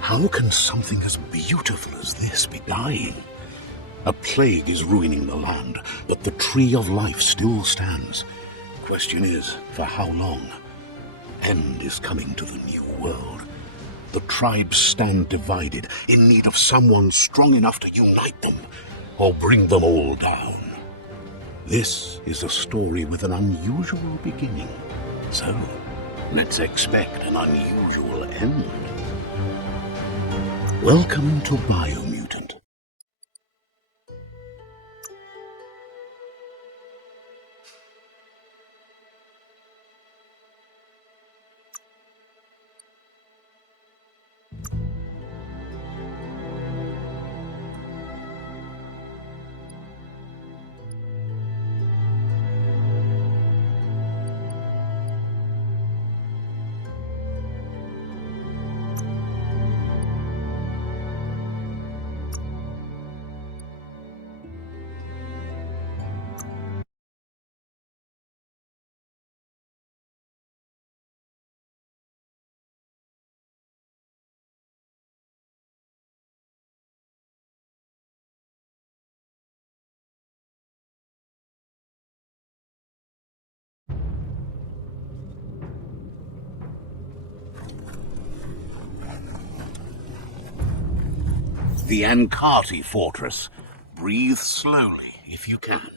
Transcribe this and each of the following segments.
How can something as beautiful as this be dying? A plague is ruining the land, but the tree of life still stands. Question is, for how long? End is coming to the new world. The tribes stand divided, in need of someone strong enough to unite them, or bring them all down. This is a story with an unusual beginning, so let's expect an unusual end. Welcome to Biomutant. The Ankati fortress. Breathe slowly if you can.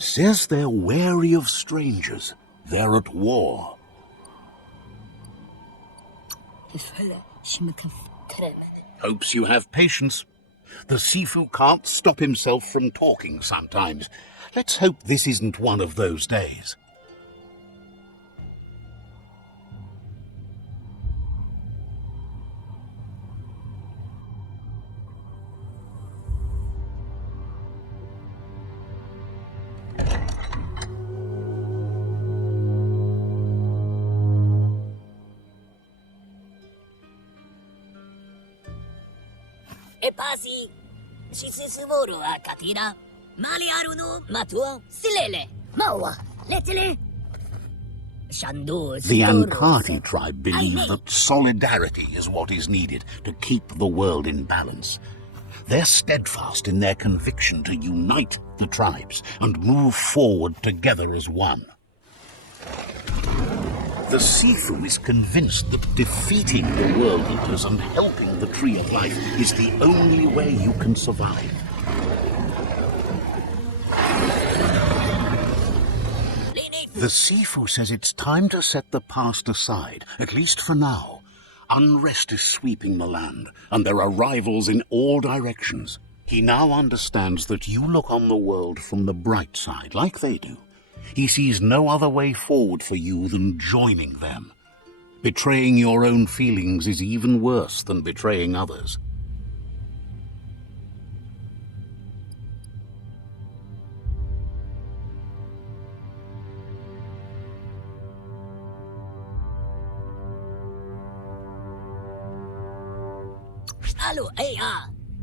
Says they're wary of strangers. They're at war. Hopes you have patience. The Sifu can't stop himself from talking sometimes. Let's hope this isn't one of those days. The Ankati tribe believe that solidarity is what is needed to keep the world in balance. They're steadfast in their conviction to unite the tribes and move forward together as one. The Sifu is convinced that defeating the World Eaters and helping the Tree of Life is the only way you can survive. The Sifu says it's time to set the past aside, at least for now. Unrest is sweeping the land, and there are rivals in all directions. He now understands that you look on the world from the bright side, like they do. He sees no other way forward for you than joining them. Betraying your own feelings is even worse than betraying others.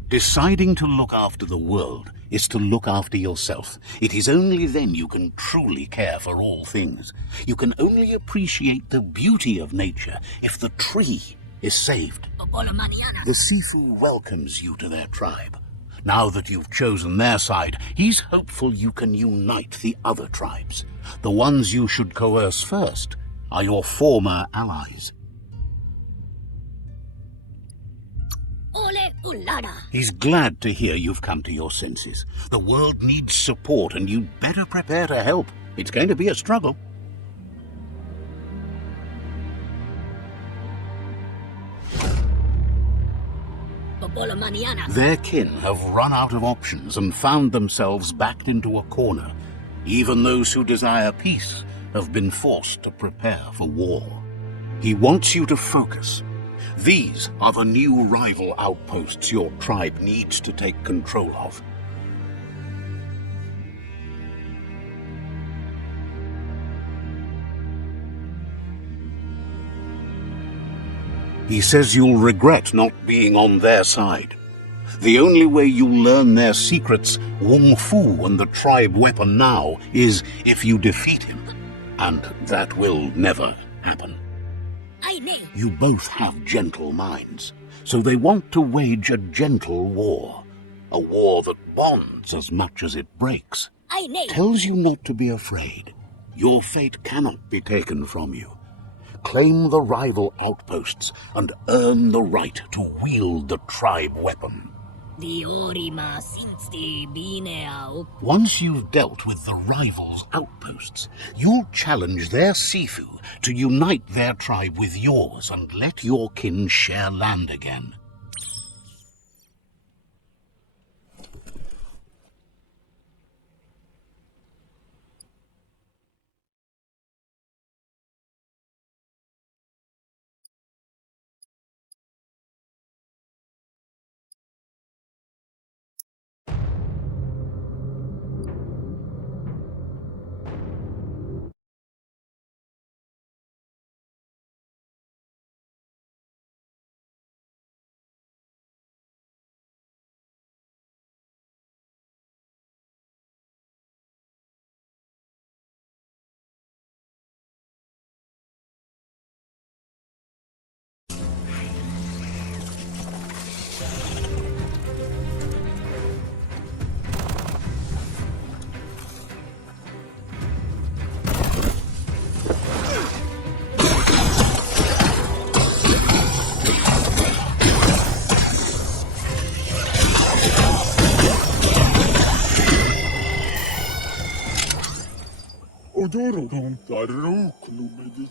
Deciding to look after the world is to look after yourself. It is only then you can truly care for all things. You can only appreciate the beauty of nature if the tree is saved. The Sifu welcomes you to their tribe. Now that you've chosen their side, he's hopeful you can unite the other tribes. The ones you should coerce first are your former allies. He's glad to hear you've come to your senses. The world needs support, and you'd better prepare to help. It's going to be a struggle. Their kin have run out of options and found themselves backed into a corner. Even those who desire peace have been forced to prepare for war. He wants you to focus. These are the new rival outposts your tribe needs to take control of. He says you'll regret not being on their side. The only way you'll learn their secrets, Wung Fu and the tribe weapon now, is if you defeat him. And that will never happen. You both have gentle minds, so they want to wage a gentle war. A war that bonds as much as it breaks. Tells you not to be afraid. Your fate cannot be taken from you. Claim the rival outposts and earn the right to wield the tribe weapon. Once you've dealt with the rivals' outposts, you'll challenge their Sifu to unite their tribe with yours and let your kin share land again.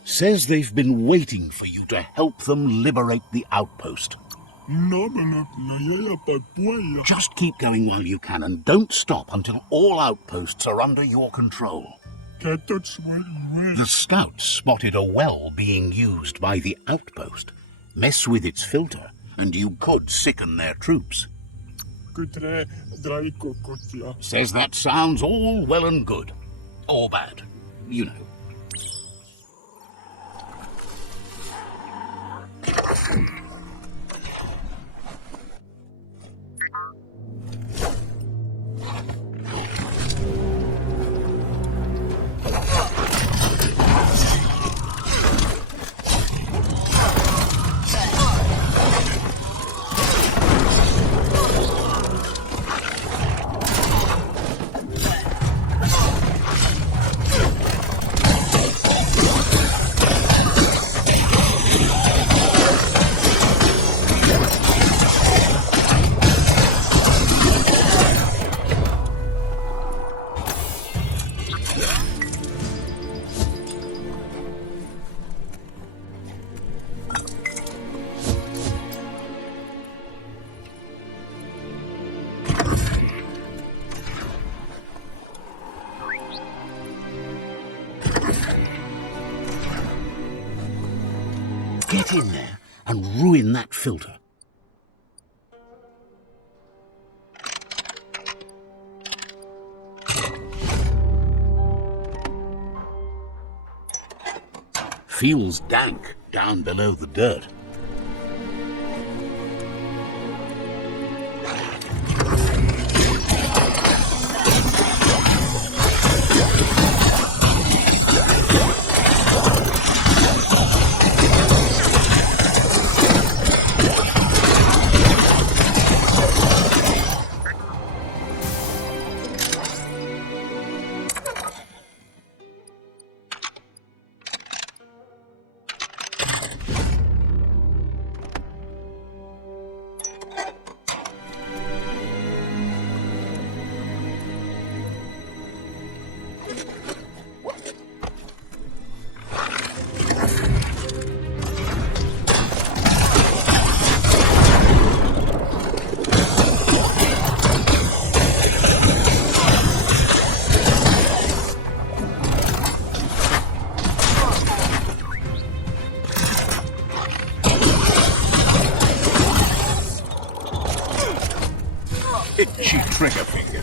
Says they've been waiting for you to help them liberate the outpost. Just keep going while you can and don't stop until all outposts are under your control. The scouts spotted a well being used by the outpost. Mess with its filter and you could sicken their troops. Says that sounds all well and good. Or bad, you know. Get in there and ruin that filter. Feels dank down below the dirt. Itchy trigger finger.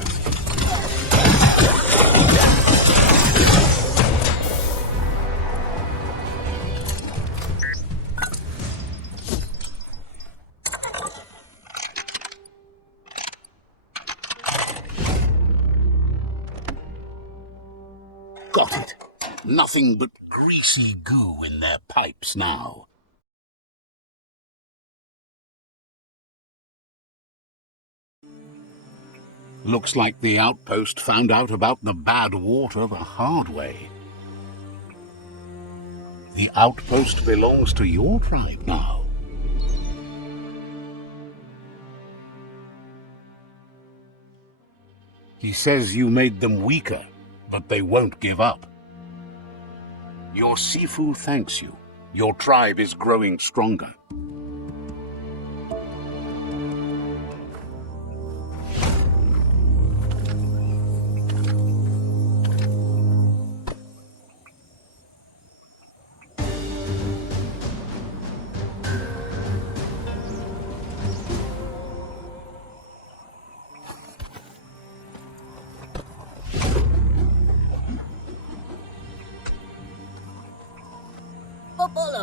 Got it. Nothing but greasy goo in their pipes now. Looks like the outpost found out about the bad water the hard way. The outpost belongs to your tribe now. He says you made them weaker, but they won't give up. Your Sifu thanks you. Your tribe is growing stronger.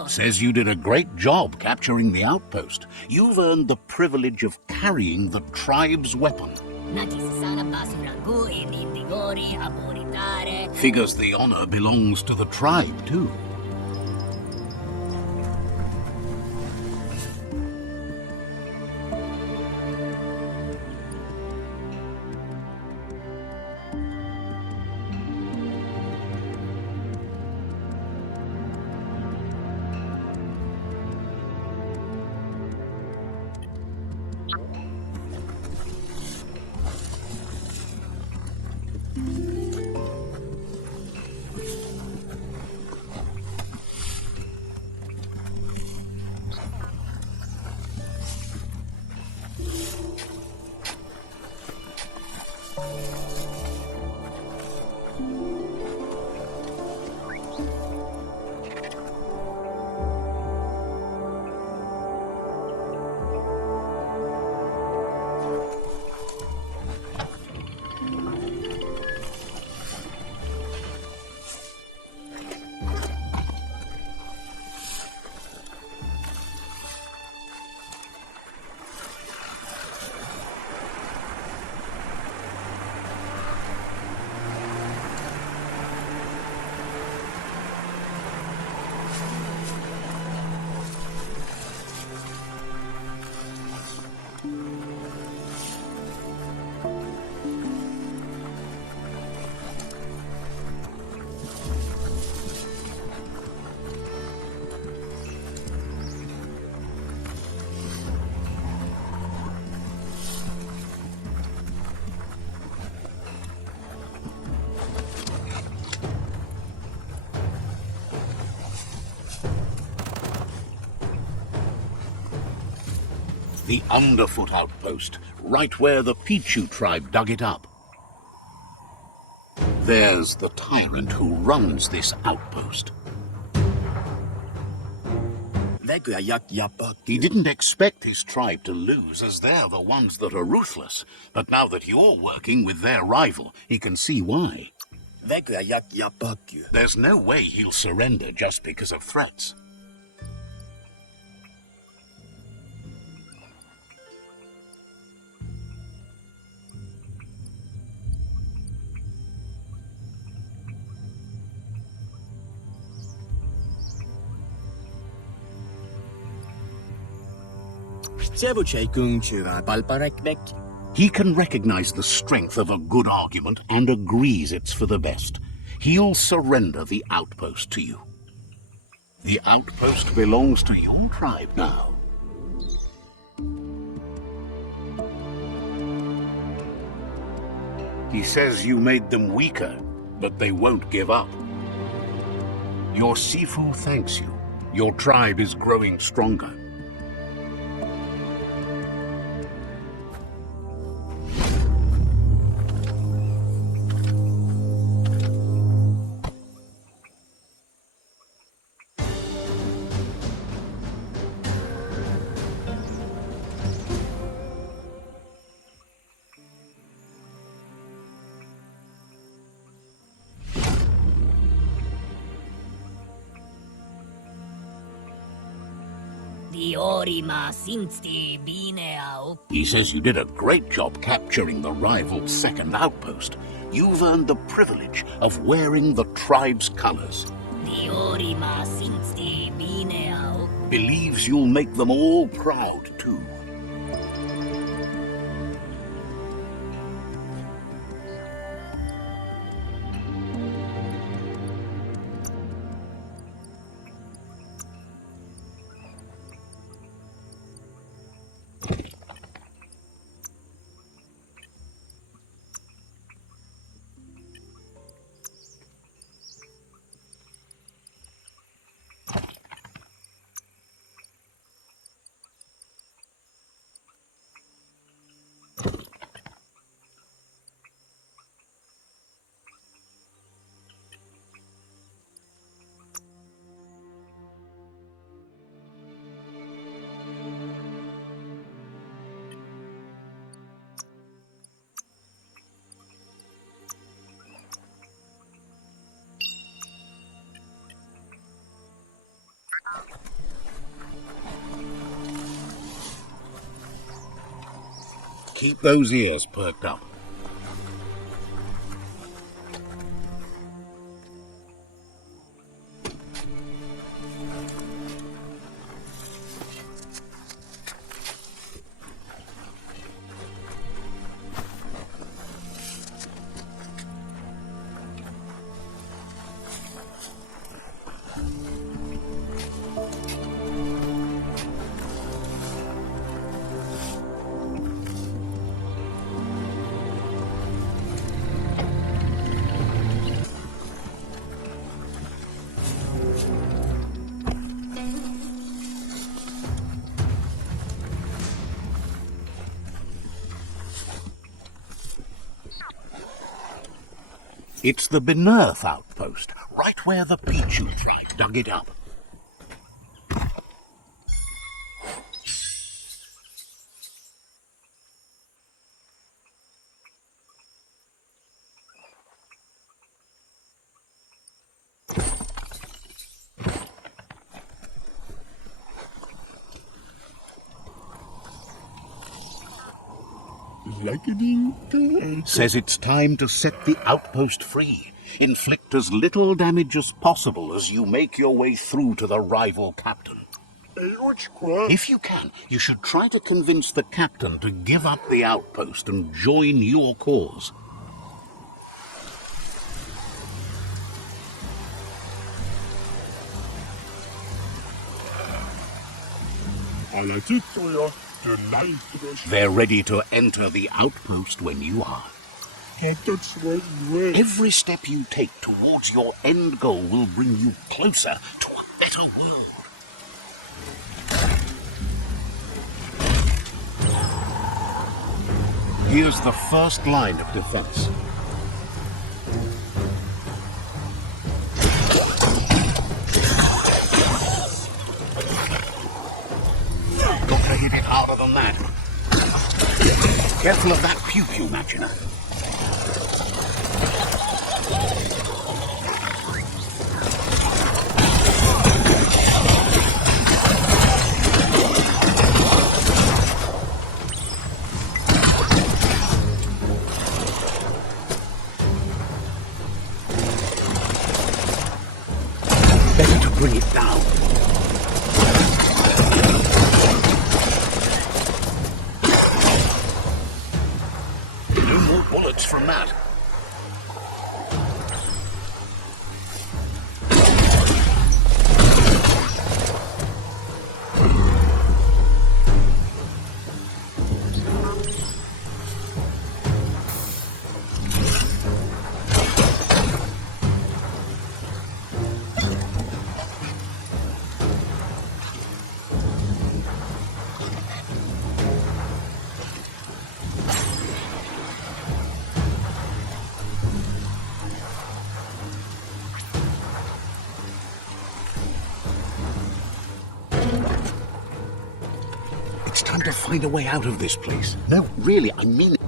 Says you did a great job capturing the outpost. You've earned the privilege of carrying the tribe's weapon. Figures the honor belongs to the tribe, too. The Underfoot outpost, right where the Pichu tribe dug it up. There's the tyrant who runs this outpost. He didn't expect his tribe to lose, as they're the ones that are ruthless. But now that you're working with their rival, he can see why. There's no way he'll surrender just because of threats. He can recognize the strength of a good argument and agrees it's for the best. He'll surrender the outpost to you. The outpost belongs to your tribe now. He says you made them weaker, but they won't give up. Your Sifu thanks you. Your tribe is growing stronger. He says you did a great job capturing the rival's second outpost. You've earned the privilege of wearing the tribe's colors. Believes you'll make them all proud, too. Keep those ears perked up. It's the Benearth outpost, right where the Pichu tribe dug it up. Says it's time to set the outpost free. Inflict as little damage as possible as you make your way through to the rival captain. If you can, you should try to convince the captain to give up the outpost and join your cause. They're ready to enter the outpost when you are. Every step you take towards your end goal will bring you closer to a better world. Here's the first line of defense. Got to hit it harder than that. Careful of that pew-pew, Magina. Better to bring it down. No more bullets from that. It's time to find a way out of this place. No, really, I mean it.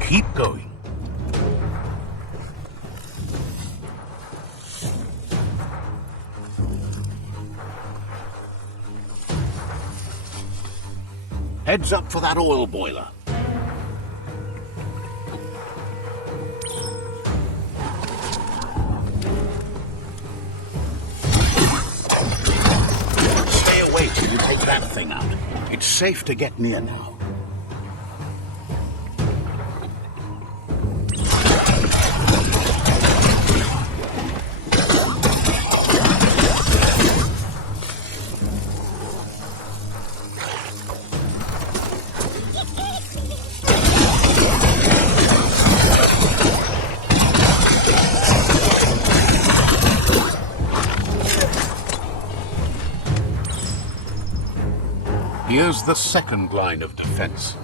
Keep going. Heads up for that oil boiler. Stay away till you take that thing out. It's safe to get near now. Here's the second line of defense.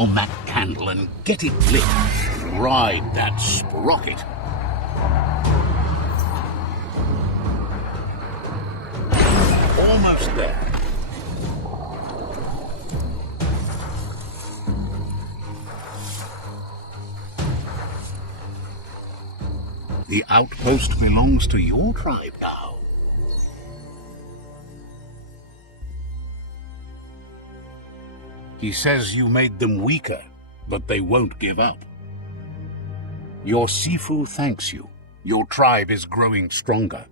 on that candle and get it lit. Ride that sprocket. Almost there. The outpost belongs to your tribe now. He says you made them weaker, but they won't give up. Your Sifu thanks you. Your tribe is growing stronger.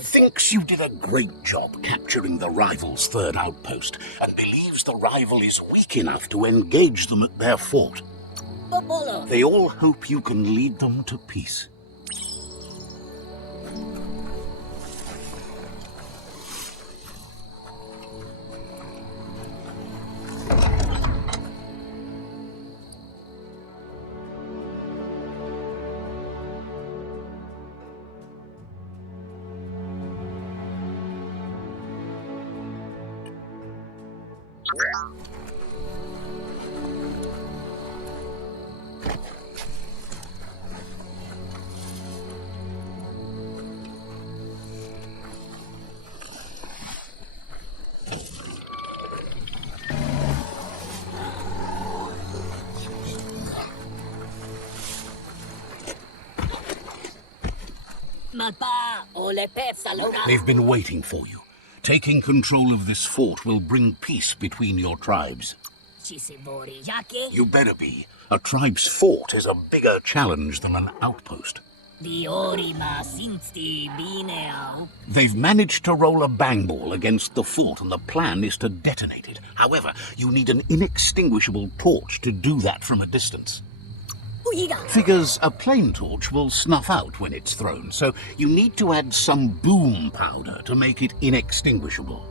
Thinks you did a great job capturing the rival's third outpost and believes the rival is weak enough to engage them at their fort. They all hope you can lead them to peace. They've been waiting for you. Taking control of this fort will bring peace between your tribes. You better be. A tribe's fort is a bigger challenge than an outpost. They've managed to roll a bang ball against the fort, and the plan is to detonate it. However, you need an inextinguishable torch to do that from a distance. Figures a plain torch will snuff out when it's thrown, so you need to add some boom powder to make it inextinguishable.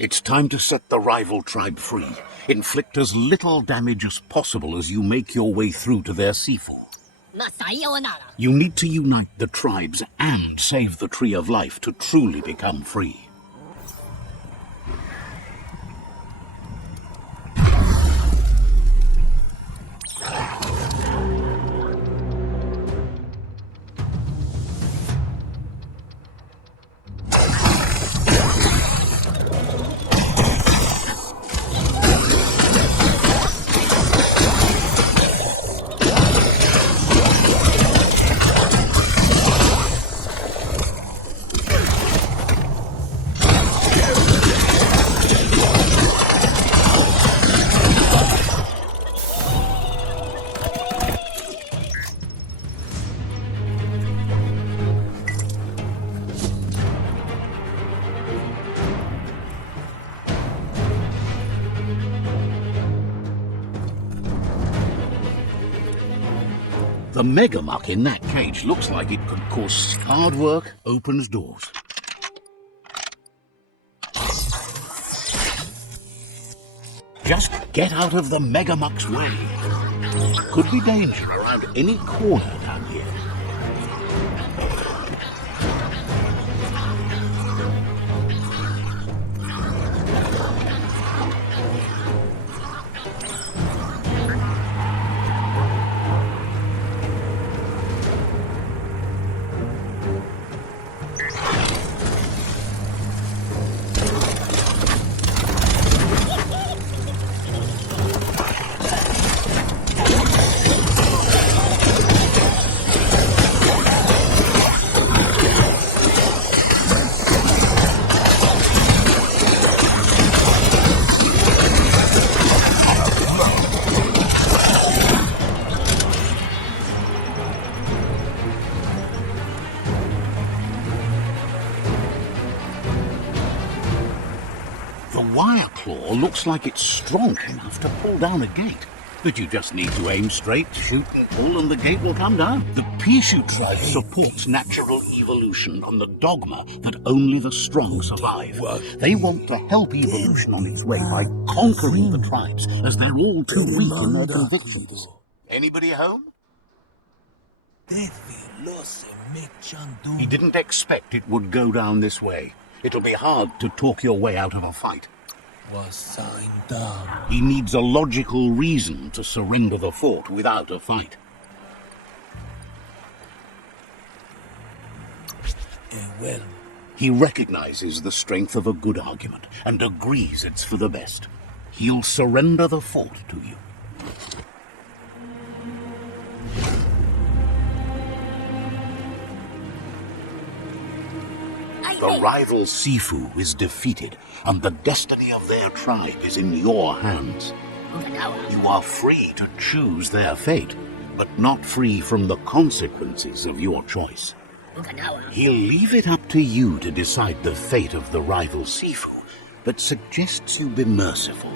It's time to set the rival tribe free. Inflict as little damage as possible as you make your way through to their C4. You need to unite the tribes and save the Tree of Life to truly become free. The megamuck in that cage looks like it could cause hard work opens doors. Just get out of the megamuck's way. Could be danger around any corner down here. The wire claw looks like it's strong enough to pull down a gate. But you just need to aim straight, shoot and pull, and the gate will come down. The Pishu tribe supports natural evolution on the dogma that only the strong survive. They want to help evolution on its way by conquering the tribes, as they're all too weak in their convictions. Anybody home? He didn't expect it would go down this way. It'll be hard to talk your way out of a fight. He needs a logical reason to surrender the fort without a fight. He recognizes the strength of a good argument and agrees it's for the best. He'll surrender the fort to you. The rival Sifu is defeated, and the destiny of their tribe is in your hands. You are free to choose their fate, but not free from the consequences of your choice. He'll leave it up to you to decide the fate of the rival Sifu, but suggests you be merciful.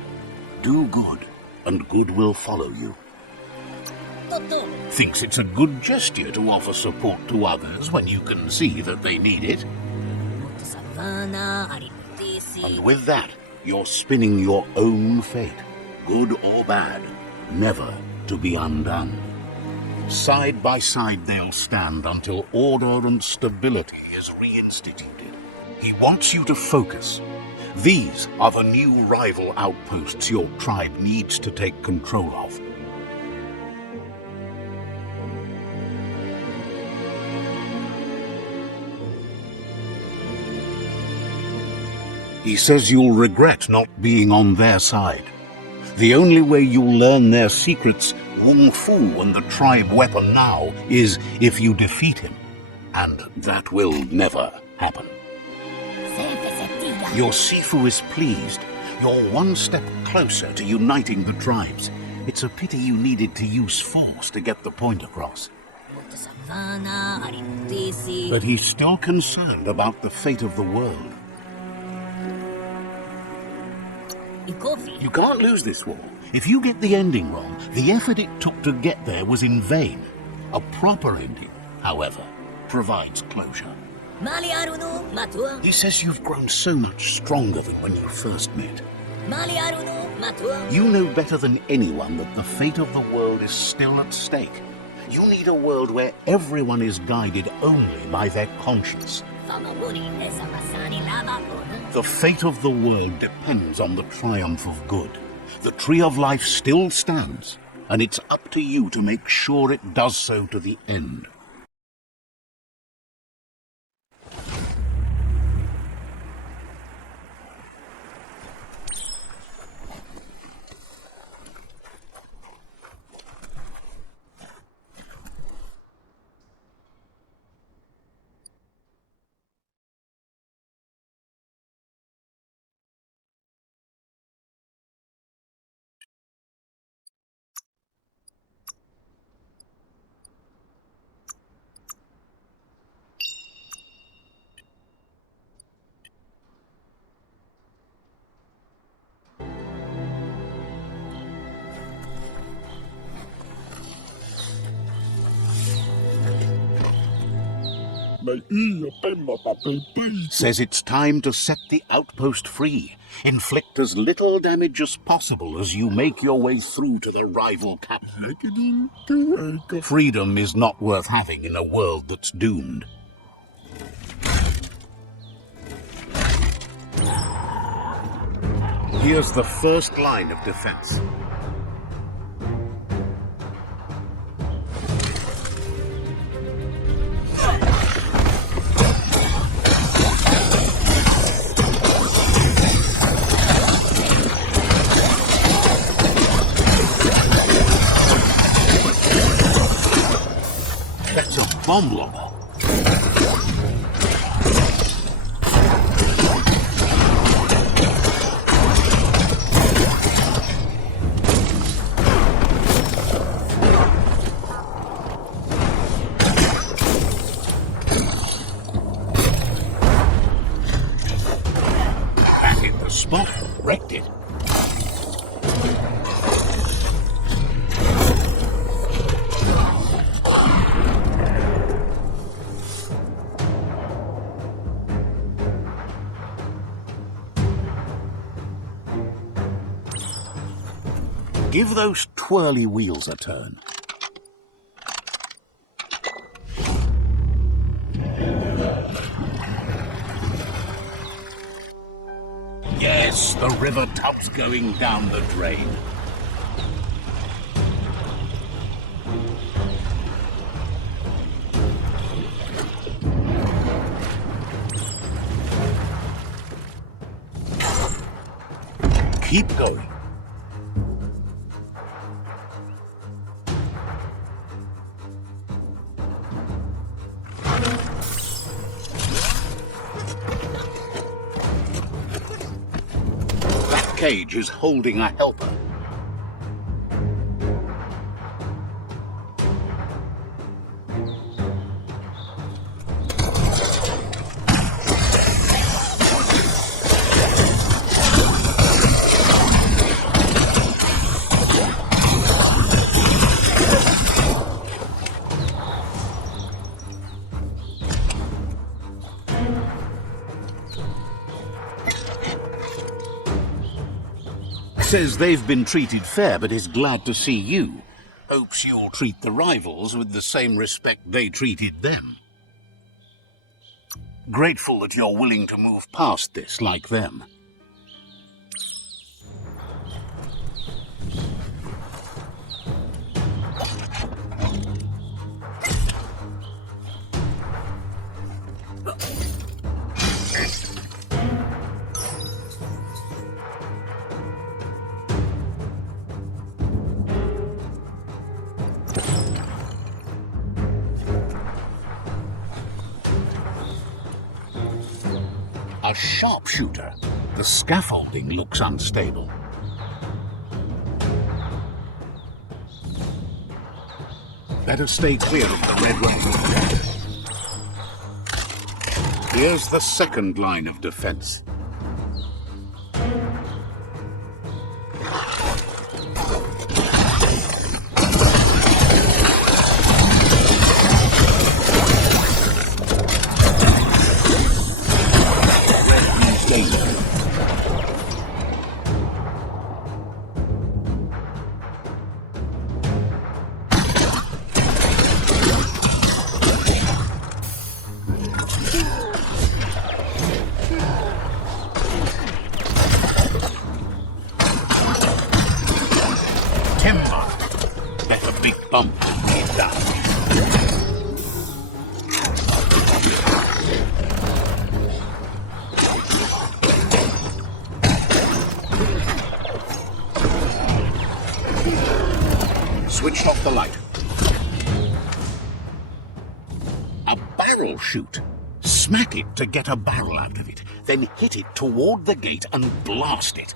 Do good, and good will follow you. Thinks it's a good gesture to offer support to others when you can see that they need it. And with that, you're spinning your own fate, good or bad, never to be undone. Side by side they'll stand until order and stability is reinstituted. He wants you to focus. These are the new rival outposts your tribe needs to take control of. He says you'll regret not being on their side. The only way you'll learn their secrets, Wung Fu and the tribe weapon now, is if you defeat him. And that will never happen. Your Sifu is pleased. You're one step closer to uniting the tribes. It's a pity you needed to use force to get the point across. But he's still concerned about the fate of the world. You can't lose this war. If you get the ending wrong, the effort it took to get there was in vain. A proper ending, however, provides closure. He says you've grown so much stronger than when you first met. You know better than anyone that the fate of the world is still at stake. You need a world where everyone is guided only by their conscience. The fate of the world depends on the triumph of good. The tree of life still stands, and it's up to you to make sure it does so to the end. Says it's time to set the outpost free. Inflict as little damage as possible as you make your way through to the rival capital. Freedom is not worth having in a world that's doomed. Here's the first line of defense. That's a bomb lobber. That hit the spot, wrecked it. Give those twirly wheels a turn. Yes, the river tub's going down the drain. Keep going. That cage is holding a helper. Says they've been treated fair, but is glad to see you. Hopes you'll treat the rivals with the same respect they treated them. Grateful that you're willing to move past this like them. A sharpshooter. The scaffolding looks unstable. Better stay clear of the red road. Here's the second line of defense. Bump it down. Switched off the light. A barrel shoot. Smack it to get a barrel out of it, then hit it toward the gate and blast it.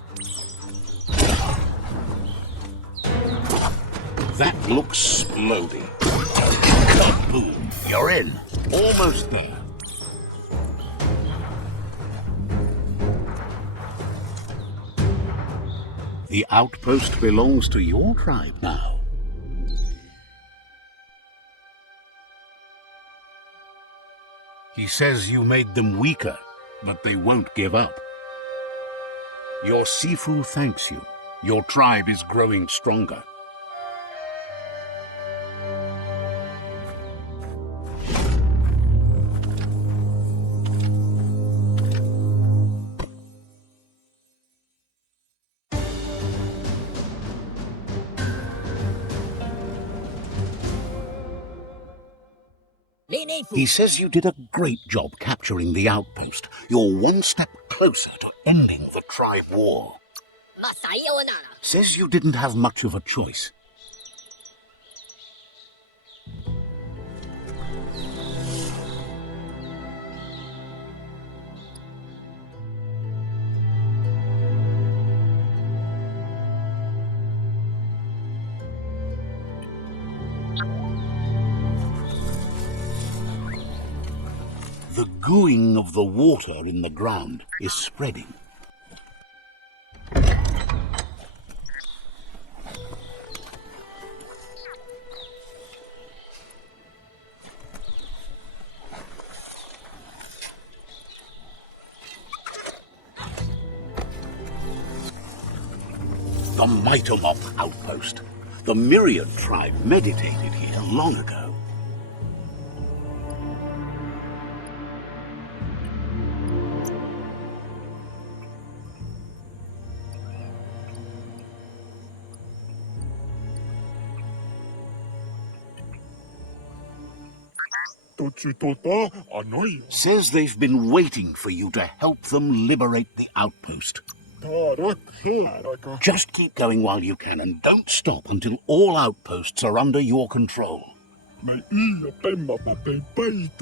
That looks splody. Kaboom! You're in. Almost there. The outpost belongs to your tribe now. He says you made them weaker, but they won't give up. Your Sifu thanks you. Your tribe is growing stronger. He says you did a great job capturing the outpost. You're one step closer to ending the tribe war. Says you didn't have much of a choice. The gooing of the water in the ground is spreading. The Mitomoth outpost. The Myriad tribe meditated here long ago. Says they've been waiting for you to help them liberate the outpost. Just keep going while you can and don't stop until all outposts are under your control.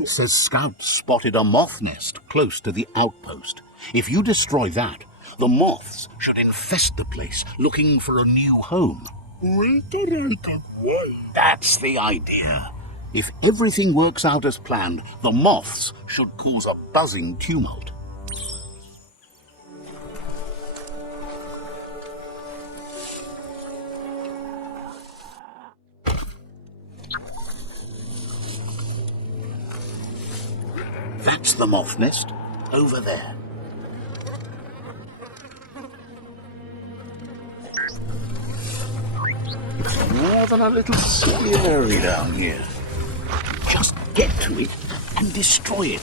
Says scouts spotted a moth nest close to the outpost. If you destroy that, the moths should infest the place looking for a new home. That's the idea. If everything works out as planned, the moths should cause a buzzing tumult. That's the moth nest, over there. It's more than a little scary down here. Just get to it and destroy it.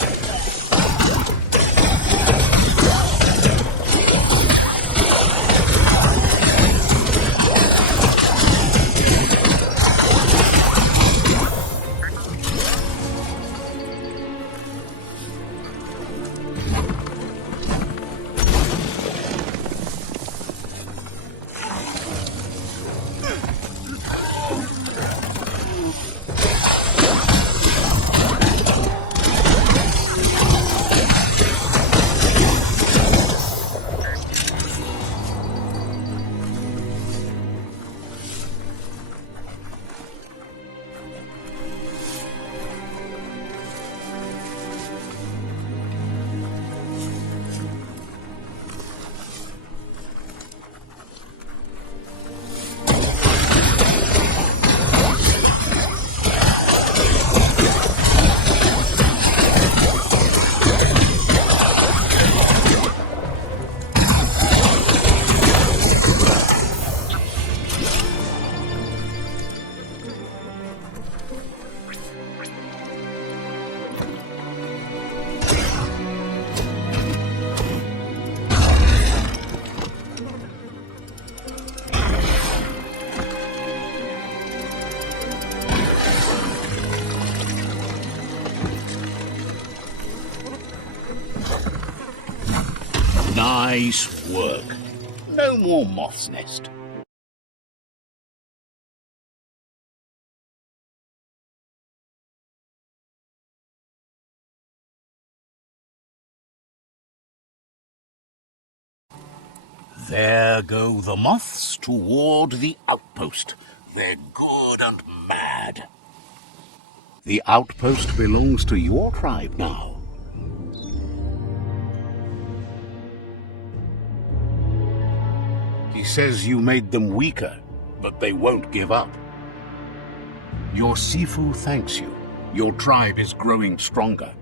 Nice work. No more moth's nest. There go the moths toward the outpost. They're good and mad. The outpost belongs to your tribe now. He says you made them weaker, but they won't give up. Your Sifu thanks you. Your tribe is growing stronger.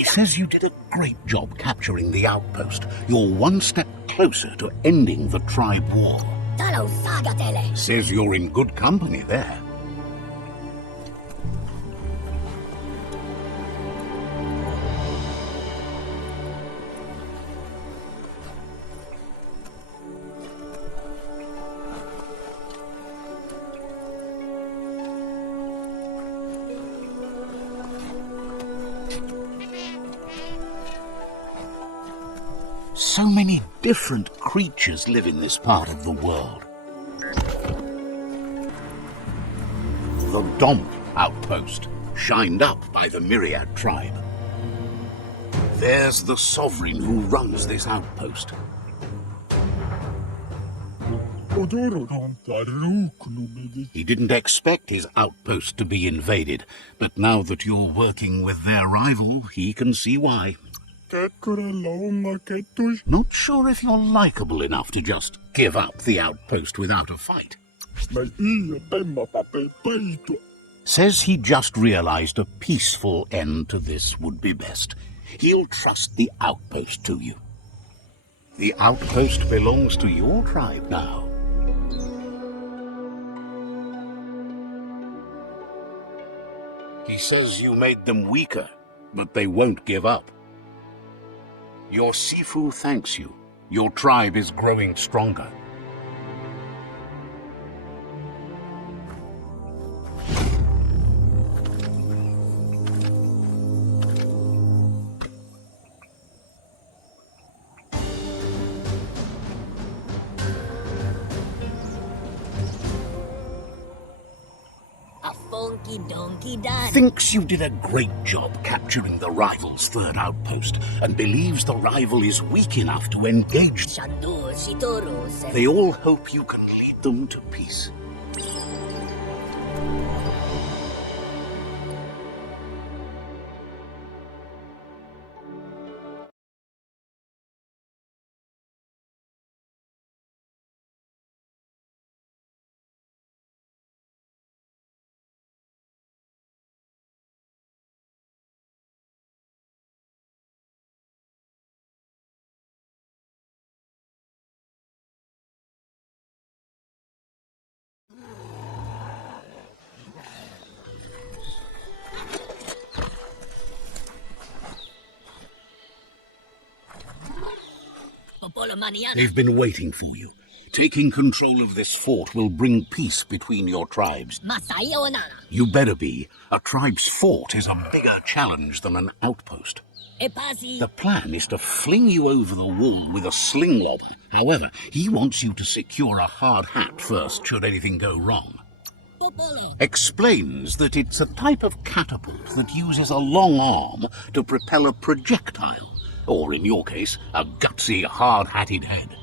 He says you did a great job capturing the outpost. You're one step closer to ending the tribe war. Says you're in good company there. So many different creatures live in this part of the world. The Domp outpost, shined up by the Myriad tribe. There's the sovereign who runs this outpost. He didn't expect his outpost to be invaded, but now that you're working with their rival, he can see why. Not sure if you're likable enough to just give up the outpost without a fight. Says he just realized a peaceful end to this would be best. He'll trust the outpost to you. The outpost belongs to your tribe now. He says you made them weaker, but they won't give up. Your Sifu thanks you. Your tribe is growing stronger. Thinks you did a great job capturing the rival's third outpost and believes the rival is weak enough to engage. They all hope you can lead them to peace. They've been waiting for you. Taking control of this fort will bring peace between your tribes. You better be. A tribe's fort is a bigger challenge than an outpost. The plan is to fling you over the wall with a sling lob. However, he wants you to secure a hard hat first should anything go wrong. Explains that it's a type of catapult that uses a long arm to propel a projectile. Or, in your case, a gutsy, hard-hatted head.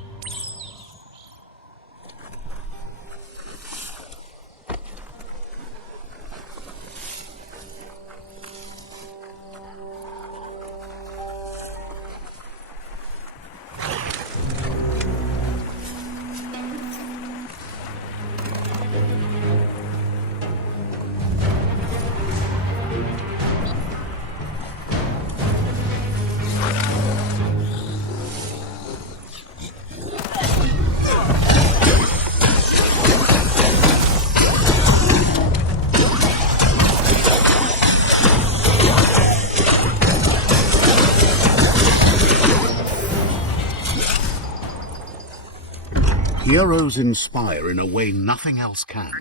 Heroes inspire in a way nothing else can.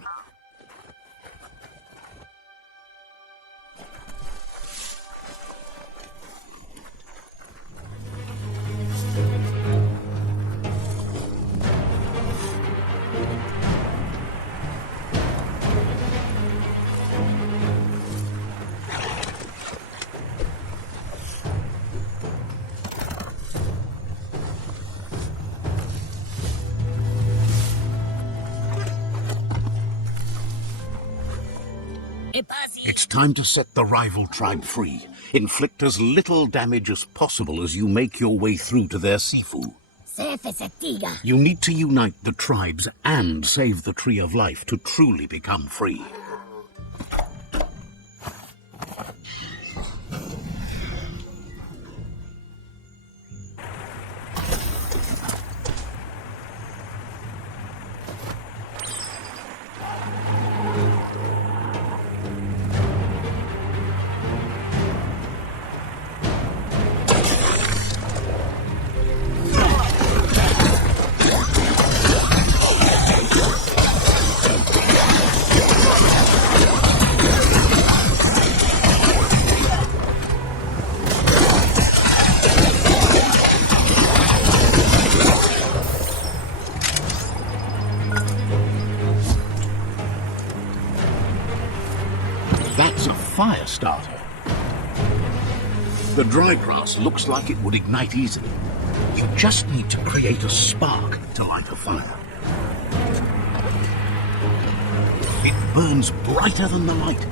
It's time to set the rival tribe free. Inflict as little damage as possible as you make your way through to their Sifu. You need to unite the tribes and save the Tree of Life to truly become free. starter. The dry grass looks like it would ignite easily. You just need to create a spark to light a fire. It burns brighter than the light.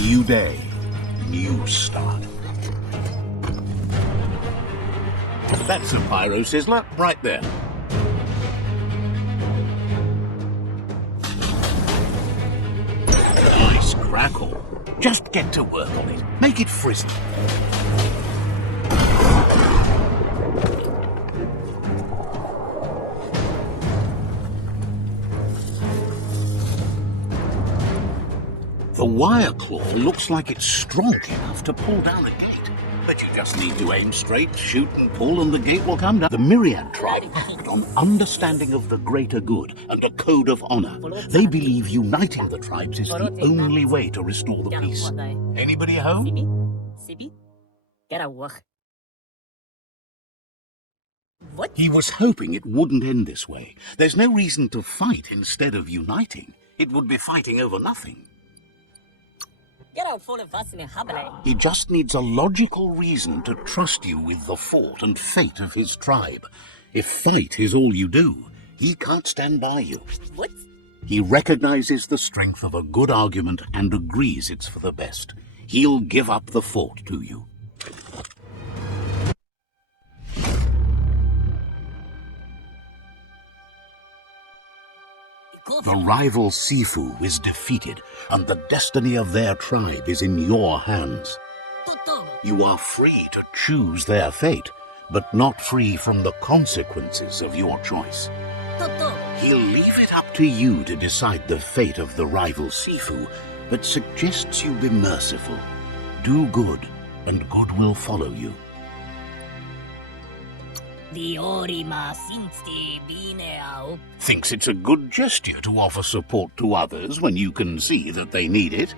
New day, new start. That's a pyro sizzler right there. Nice crackle. Just get to work on it. Make it frizzle. The wire claw looks like it's strong enough to pull down a gate. But you just need to aim straight, shoot and pull, and the gate will come down. The Myriad tribe act on understanding of the greater good and a code of honor. They believe uniting the tribes is the only way to restore the peace. Anybody home? What? He was hoping it wouldn't end this way. There's no reason to fight instead of uniting. It would be fighting over nothing. He just needs a logical reason to trust you with the fort and fate of his tribe. If fight is all you do, he can't stand by you. What? He recognizes the strength of a good argument and agrees it's for the best. He'll give up the fort to you. The rival Sifu is defeated, and the destiny of their tribe is in your hands. You are free to choose their fate, but not free from the consequences of your choice. He'll leave it up to you to decide the fate of the rival Sifu, but suggests you be merciful. Do good, and good will follow you. Thinks it's a good gesture to offer support to others when you can see that they need it.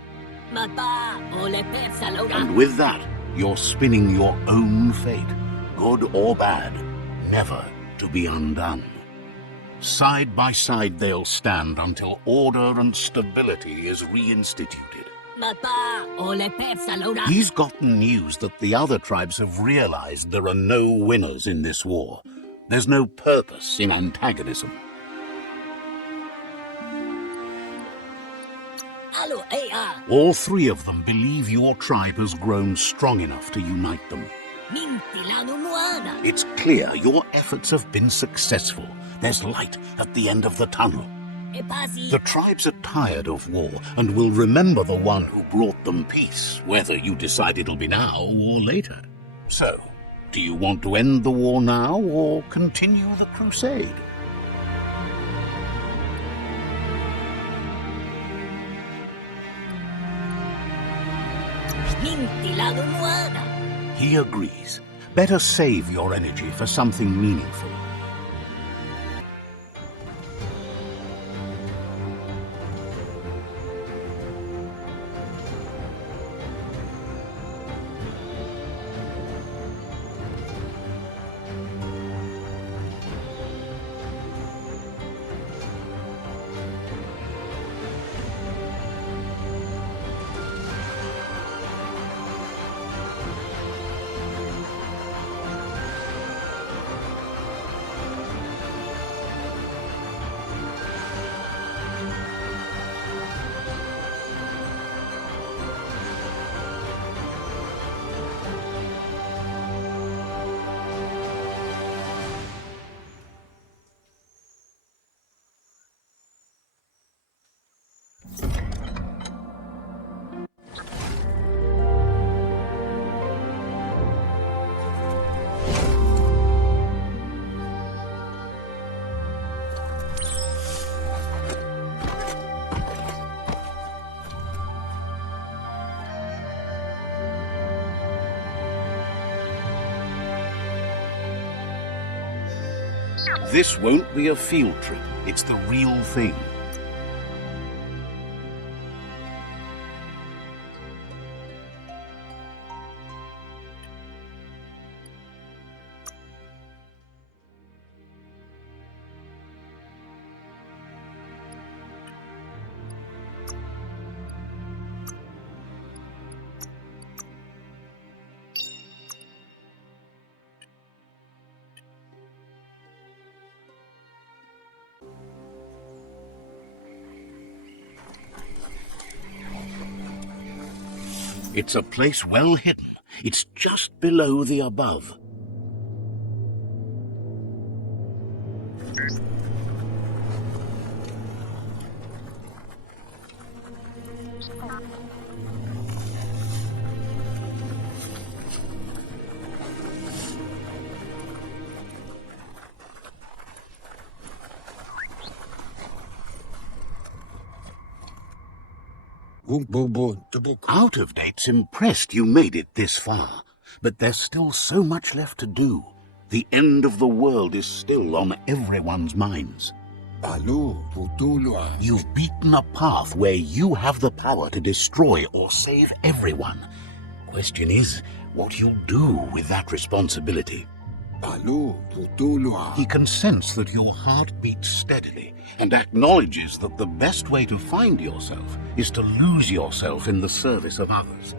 And with that, you're spinning your own fate, good or bad, never to be undone. Side by side they'll stand until order and stability is reinstituted. He's gotten news that the other tribes have realized there are no winners in this war. There's no purpose in antagonism. All three of them believe your tribe has grown strong enough to unite them. It's clear your efforts have been successful. There's light at the end of the tunnel. The tribes are tired of war and will remember the one who brought them peace, whether you decide it'll be now or later. So, do you want to end the war now or continue the crusade? He agrees. Better save your energy for something meaningful. This won't be a field trip. It's the real thing. It's a place well hidden. It's just below the above. Out of Date's impressed you made it this far, but there's still so much left to do. The end of the world is still on everyone's minds. You've beaten a path where you have the power to destroy or save everyone. Question is, what you'll do with that responsibility. He can sense that your heart beats steadily and acknowledges that the best way to find yourself is to lose yourself in the service of others.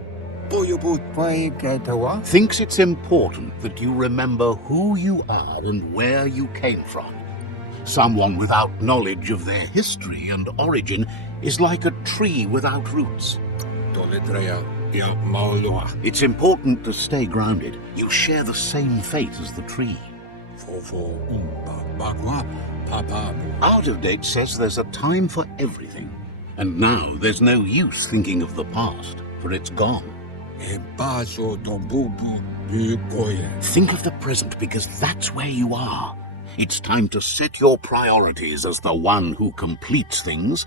Thinks it's important that you remember who you are and where you came from. Someone without knowledge of their history and origin is like a tree without roots. It's important to stay grounded. You share the same fate as the tree. Out of Date says there's a time for everything. And now there's no use thinking of the past, for it's gone. Think of the present, because that's where you are. It's time to set your priorities as the one who completes things.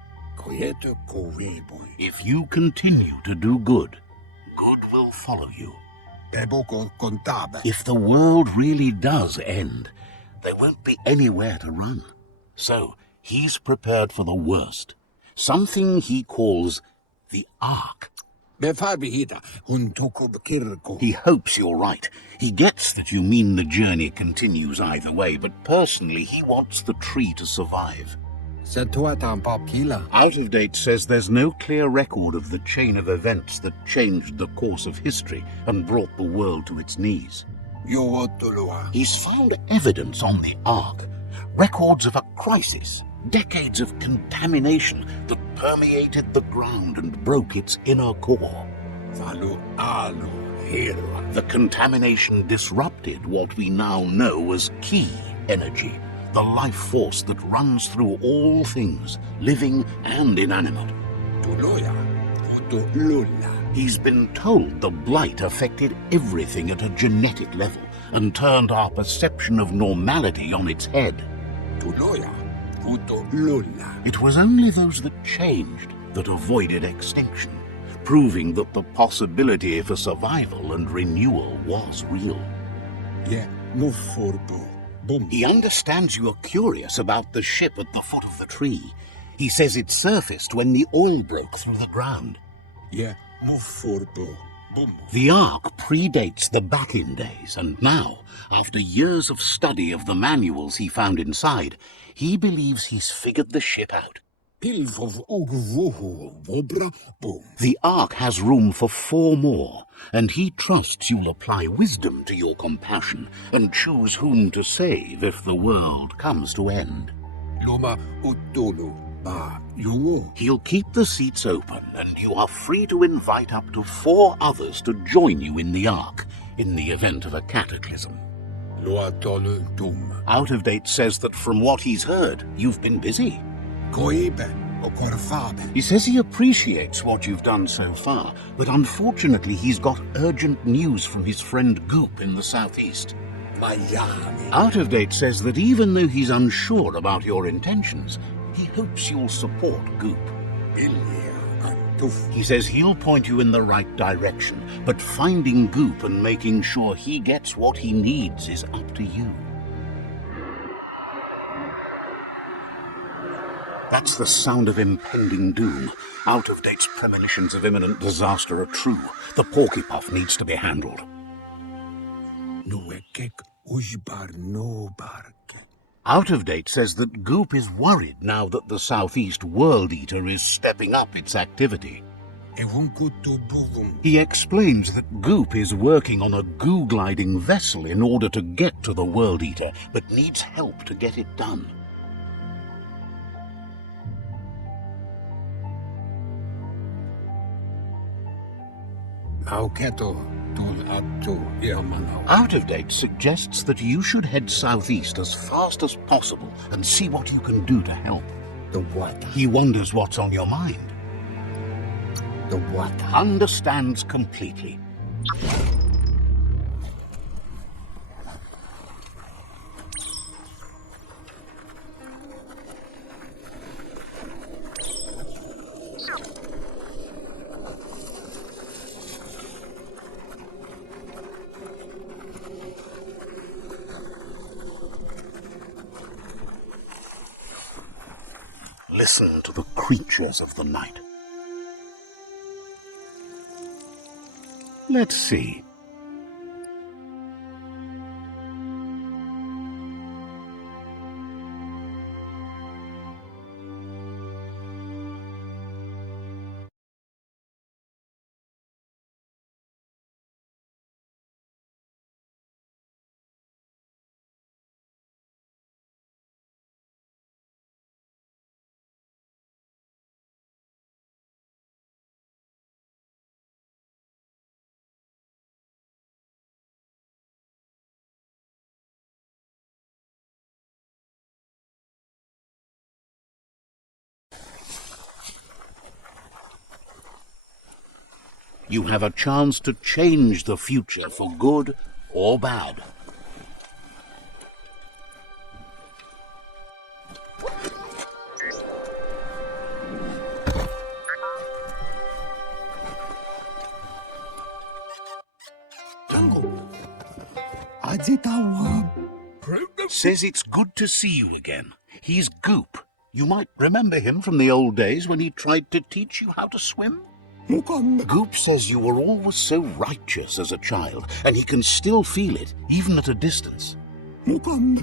If you continue to do good, good will follow you. If the world really does end, there won't be anywhere to run. So he's prepared for the worst. Something he calls the Ark. He hopes you're right. He gets that you mean the journey continues either way, but personally he wants the tree to survive. Out of Date says there's no clear record of the chain of events that changed the course of history and brought the world to its knees. He's found evidence on the Ark, records of a crisis, decades of contamination that permeated the ground and broke its inner core. The contamination disrupted what we now know as Ki energy, the life force that runs through all things, living and inanimate. He's been told the blight affected everything at a genetic level and turned our perception of normality on its head. It was only those that changed that avoided extinction, proving that the possibility for survival and renewal was real. He understands you are curious about the ship at the foot of the tree. He says it surfaced when the oil broke through the ground. The Ark predates the back-in days, and now, after years of study of the manuals he found inside, he believes he's figured the ship out. The Ark has room for 4 more, and he trusts you'll apply wisdom to your compassion and choose whom to save if the world comes to end. He'll keep the seats open, and you are free to invite up to 4 others to join you in the Ark in the event of a cataclysm. Out of Date says that from what he's heard, you've been busy. He says he appreciates what you've done so far, but unfortunately he's got urgent news from his friend Goop in the southeast. Out of Date says that even though he's unsure about your intentions, he hopes you'll support Goop. He says he'll point you in the right direction, but finding Goop and making sure he gets what he needs is up to you. That's the sound of impending doom. Out-of-date's premonitions of imminent disaster are true. The porky-puff needs to be handled. Out-of-date says that Goop is worried now that the Southeast World Eater is stepping up its activity. He explains that Goop is working on a goo-gliding vessel in order to get to the World Eater, but needs help to get it done. Out-of-date suggests that you should head southeast as fast as possible and see what you can do to help. He wonders what's on your mind. Understands completely. Listen to the creatures of the night. Let's see. You have a chance to change the future for good or bad. Says it's good to see you again. He's Goop. You might remember him from the old days when he tried to teach you how to swim. Goop says you were always so righteous as a child, and he can still feel it, even at a distance.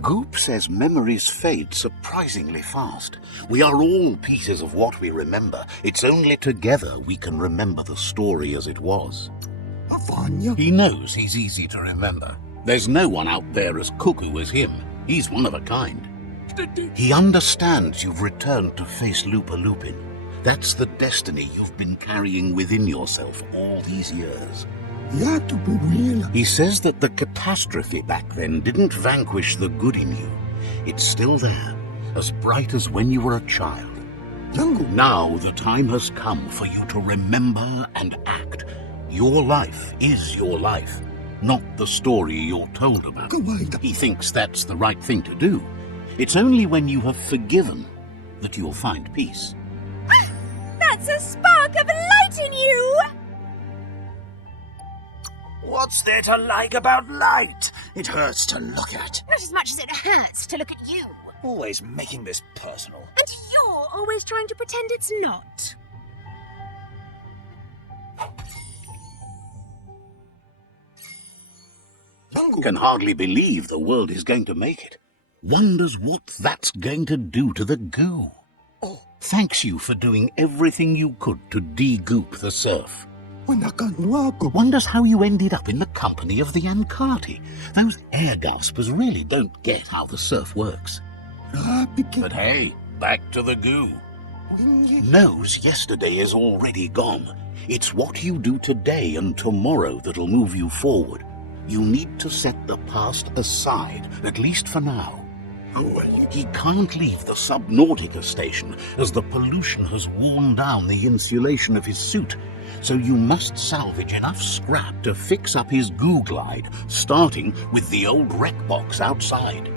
Goop says memories fade surprisingly fast. We are all pieces of what we remember. It's only together we can remember the story as it was. He knows he's easy to remember. There's no one out there as cuckoo as him. He's one of a kind. He understands you've returned to face Lupa Lupin. That's the destiny you've been carrying within yourself all these years. He says that the catastrophe back then didn't vanquish the good in you. It's still there, as bright as when you were a child. Now the time has come for you to remember and act. Your life is your life, not the story you're told about. He thinks that's the right thing to do. It's only when you have forgiven that you'll find peace. That's a spark of light in you! What's there to like about light? It hurts to look at. Not as much as it hurts to look at you. Always making this personal. And you're always trying to pretend it's not. Can hardly believe the world is going to make it. Wonders what that's going to do to the goo. Thanks you for doing everything you could to de-goop the surf. Wonders how you ended up in the company of the Ankati. Those air gaspers really don't get how the surf works. But hey, back to the goo. Knows yesterday is already gone. It's what you do today and tomorrow that'll move you forward. You need to set the past aside, at least for now. He can't leave the Subnautica station as the pollution has worn down the insulation of his suit, so you must salvage enough scrap to fix up his goo glide, starting with the old wreck box outside.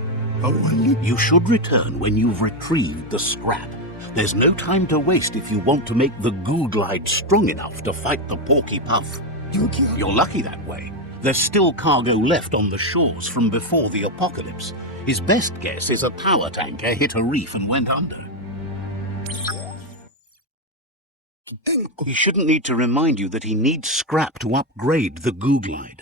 You should return when you've retrieved the scrap. There's no time to waste if you want to make the goo glide strong enough to fight the Porky Puff. You're lucky that way. There's still cargo left on the shores from before the apocalypse. His best guess is a power tanker hit a reef and went under. He shouldn't need to remind you that he needs scrap to upgrade the Googlide.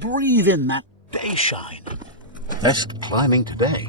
Breathe in that day shine. Best climbing today.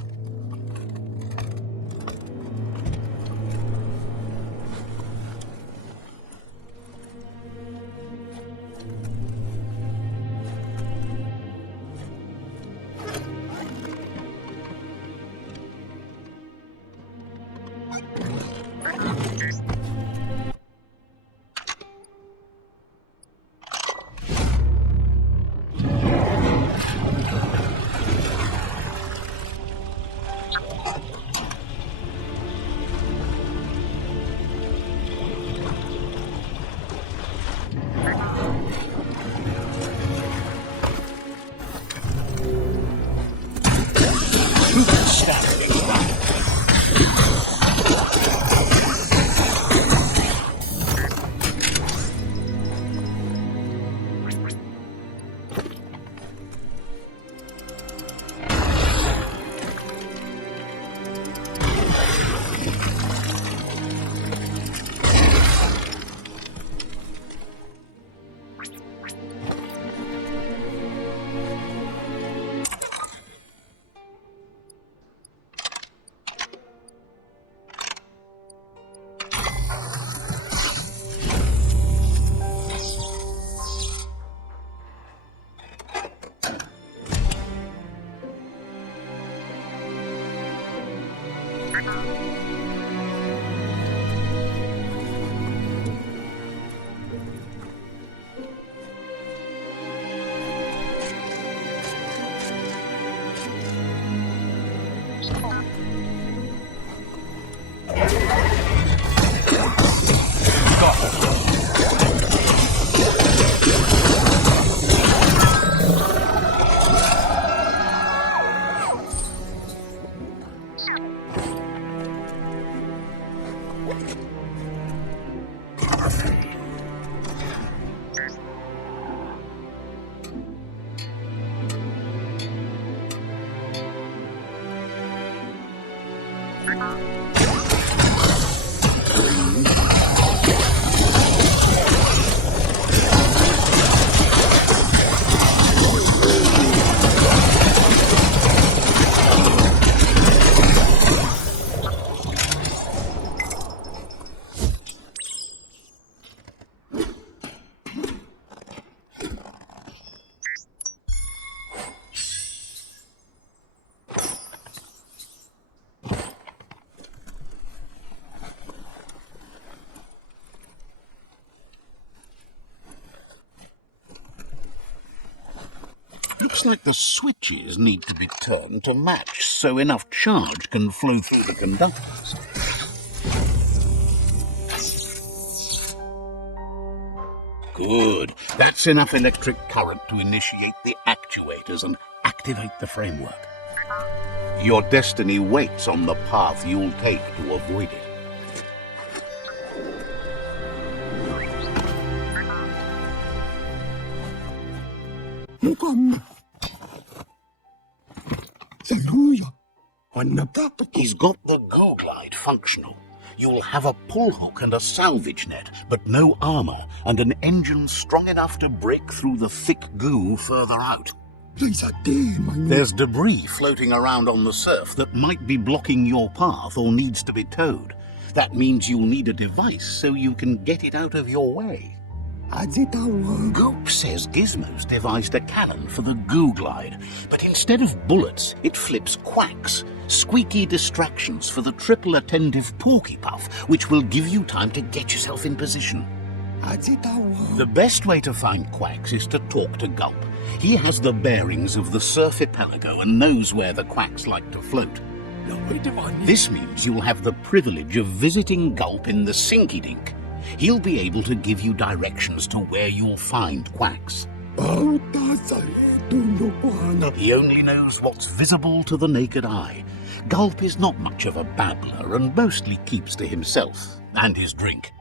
Looks like the switches need to be turned to match so enough charge can flow through the conductors. Good. That's enough electric current to initiate the actuators and activate the framework. Your destiny waits on the path you'll take to avoid it. He's got the Googlide functional. You'll have a pull hook and a salvage net, but no armor and an engine strong enough to break through the thick goo further out. There's debris floating around on the surf that might be blocking your path or needs to be towed. That means you'll need a device so you can get it out of your way. Goop says Gizmo's devised a cannon for the Googlide, but instead of bullets, it flips quacks, squeaky distractions for the triple attentive Porky Puff, which will give you time to get yourself in position. The best way to find quacks is to talk to Gulp. He has the bearings of the surf archipelago and knows where the quacks like to float. This means you'll have the privilege of visiting Gulp in the Sinky Dink. He'll be able to give you directions to where you'll find quacks. He only knows what's visible to the naked eye. Gulp is not much of a babbler and mostly keeps to himself and his drink.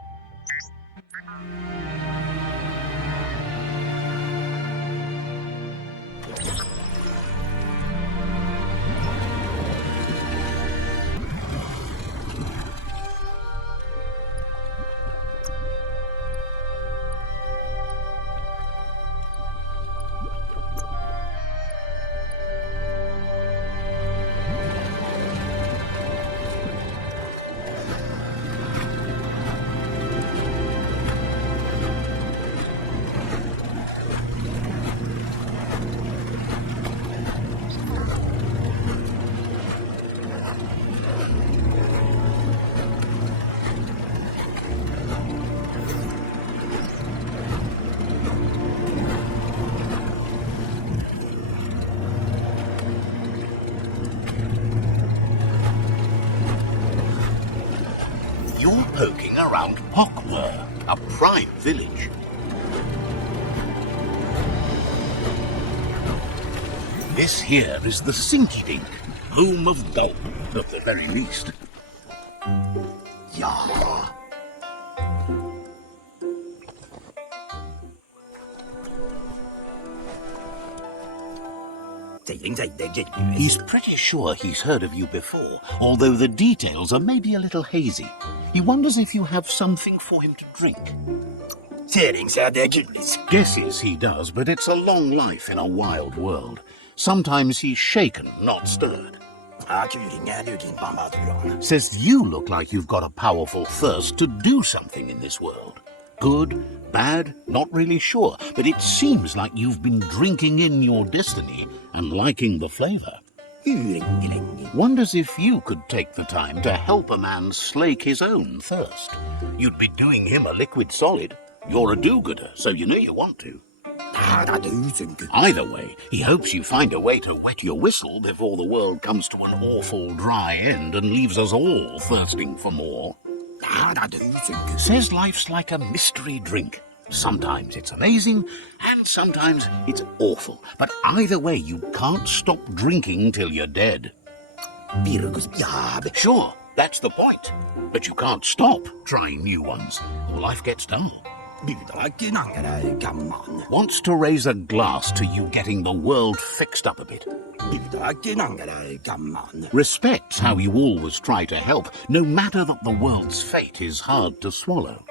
You're poking around Pokwur, a prime village. This here is the Sinky-Dink, home of Gulp, at the very least. Ja. He's pretty sure he's heard of you before, although the details are maybe a little hazy. He wonders if you have something for him to drink. Guesses he does, but it's a long life in a wild world. Sometimes he's shaken, not stirred. Says you look like you've got a powerful thirst to do something in this world. Good, bad, not really sure, but it seems like you've been drinking in your destiny and liking the flavor. Wonders if you could take the time to help a man slake his own thirst. You'd be doing him a liquid solid. You're a do-gooder, so you know you want to. Either way, he hopes you find a way to wet your whistle before the world comes to an awful dry end and leaves us all thirsting for more. Says life's like a mystery drink. Sometimes it's amazing, and sometimes it's awful. But either way, you can't stop drinking till you're dead. Sure, that's the point. But you can't stop trying new ones, or life gets dull. Wants to raise a glass to you getting the world fixed up a bit. Respects how you always try to help, no matter that the world's fate is hard to swallow.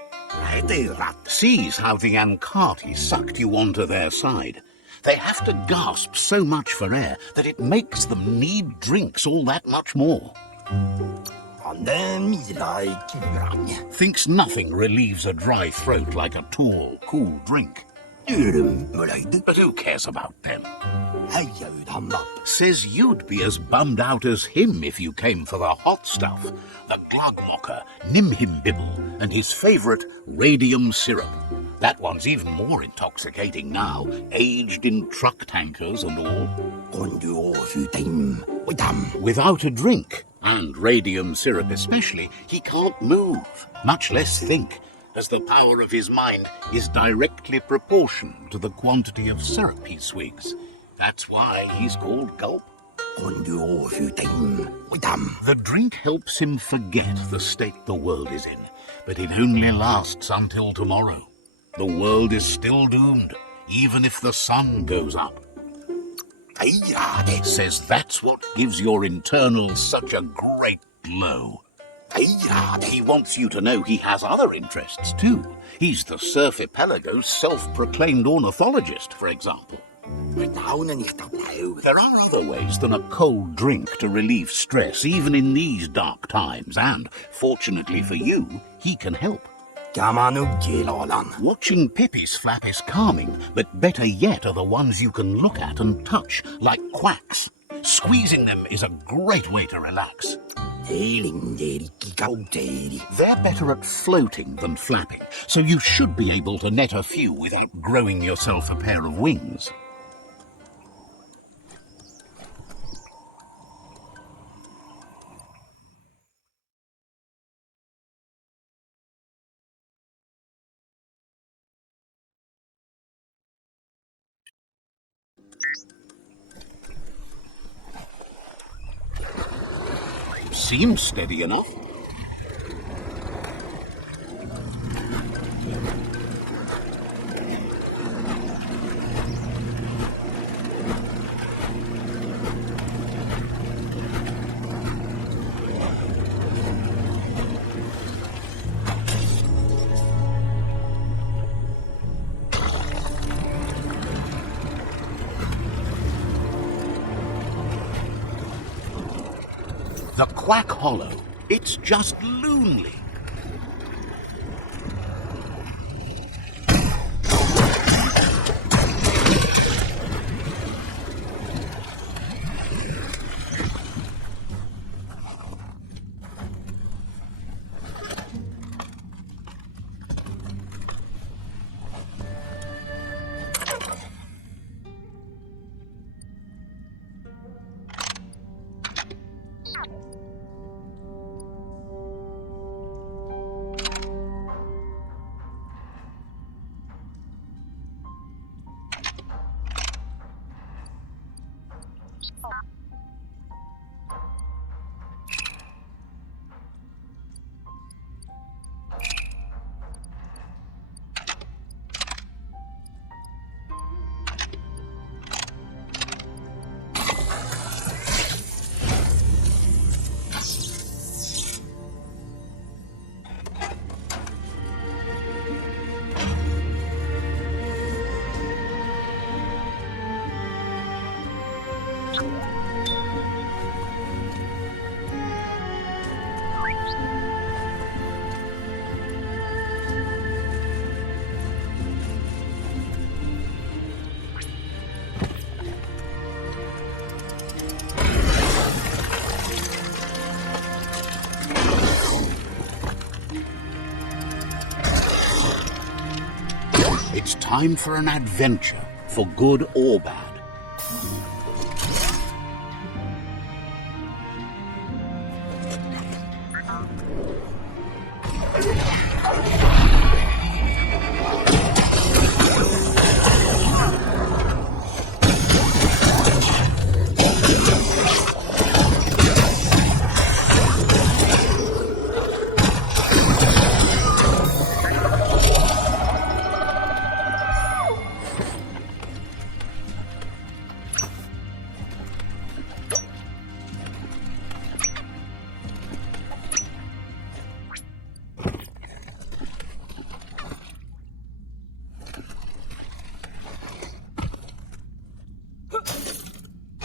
Sees how the Ankati sucked you onto their side. They have to gasp so much for air that it makes them need drinks all that much more. Thinks nothing relieves a dry throat like a tall, cool drink. But who cares about them? Says you'd be as bummed out as him if you came for the hot stuff, the Glugmocker, Nimhimbibble, and his favourite radium syrup. That one's even more intoxicating now, aged in truck tankers and all. Without a drink, and radium syrup especially, he can't move, much less think, as the power of his mind is directly proportional to the quantity of syrup he swigs. That's why he's called Gulp. The drink helps him forget the state the world is in, but it only lasts until tomorrow. The world is still doomed, even if the sun goes up. Says that's what gives your internals such a great glow. He wants you to know he has other interests too. He's the Surfipelago's self-proclaimed ornithologist, for example. There are other ways than a cold drink to relieve stress, even in these dark times, and, fortunately for you, he can help. Watching Pippi's flap is calming, but better yet are the ones you can look at and touch, like quacks. Squeezing them is a great way to relax. They're better at floating than flapping, so you should be able to net a few without growing yourself a pair of wings. seems steady enough. The Quack Hollow. It's just lonely. It's time for an adventure, for good or bad.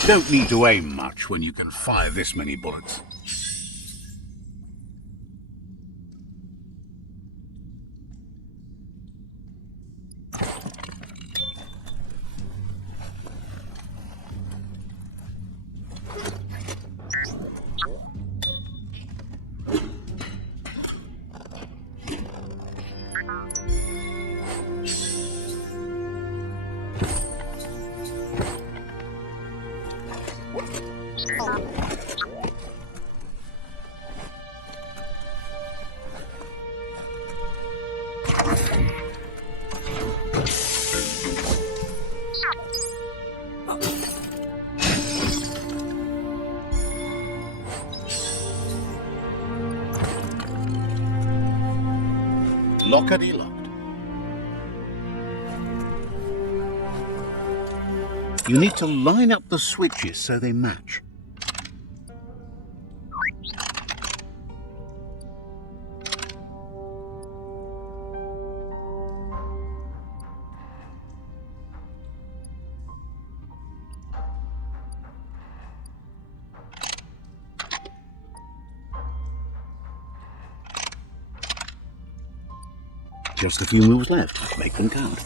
Don't need to aim much when you can fire this many bullets. Lockety-locked. You need to line up the switches so they match. Just a few moves left. Make them count.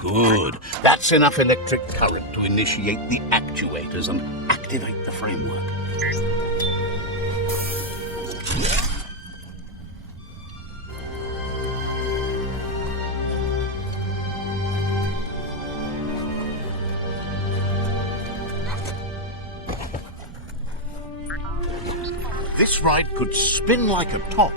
Good. That's enough electric current to initiate the actuators and activate the framework. This ride could spin like a top.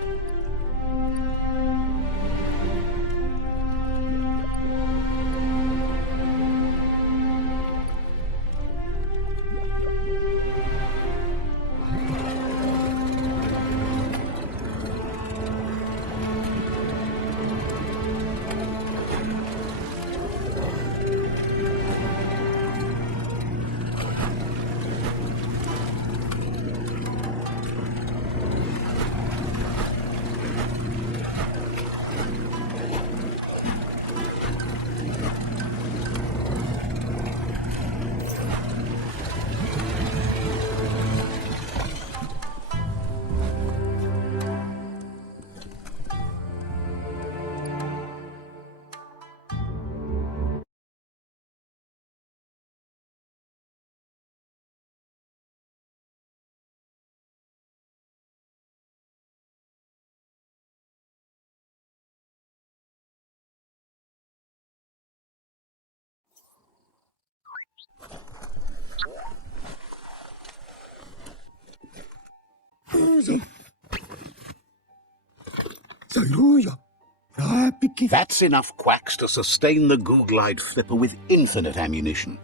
That's enough quacks to sustain the Googlite flipper with infinite ammunition.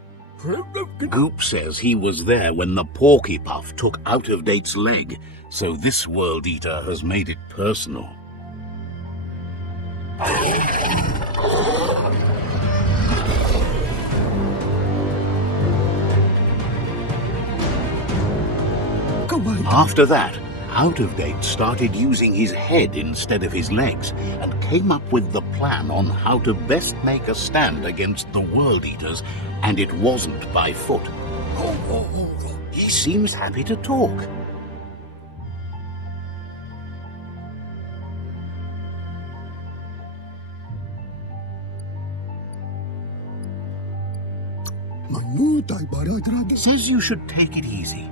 Goop says he was there when the Porky Puff took Out-of-Date's leg, so this World Eater has made it personal. After that, Out-of-Date started using his head instead of his legs and came up with the plan on how to best make a stand against the World Eaters, and it wasn't by foot. He seems happy to talk. Says you should take it easy.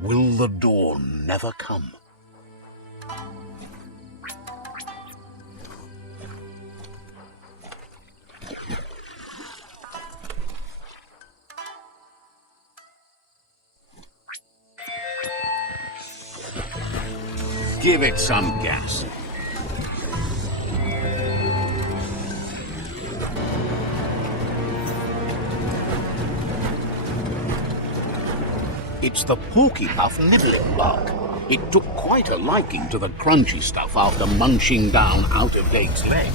Will the dawn never come? Give it some gas. It's the Porky Puff nibbling bark. It took quite a liking to the crunchy stuff after munching down Out-of-Date's leg.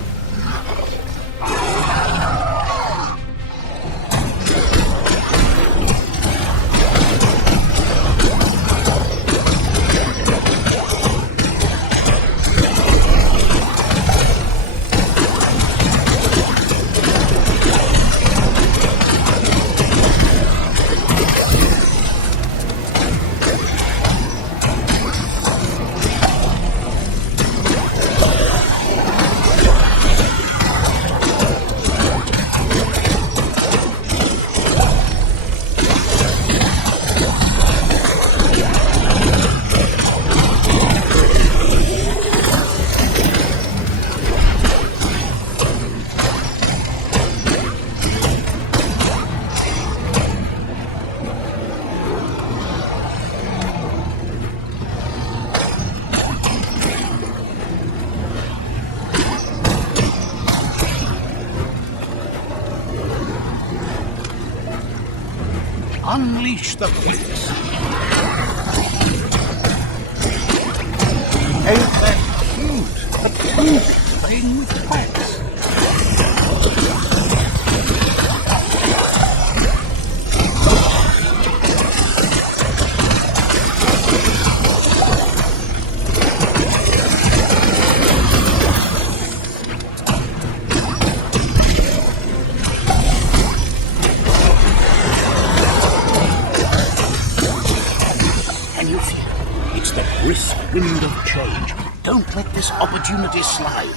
Unleash the quacks. Ain't that cute? A toad playing with quacks. Brisk wind of change. Don't let this opportunity slide.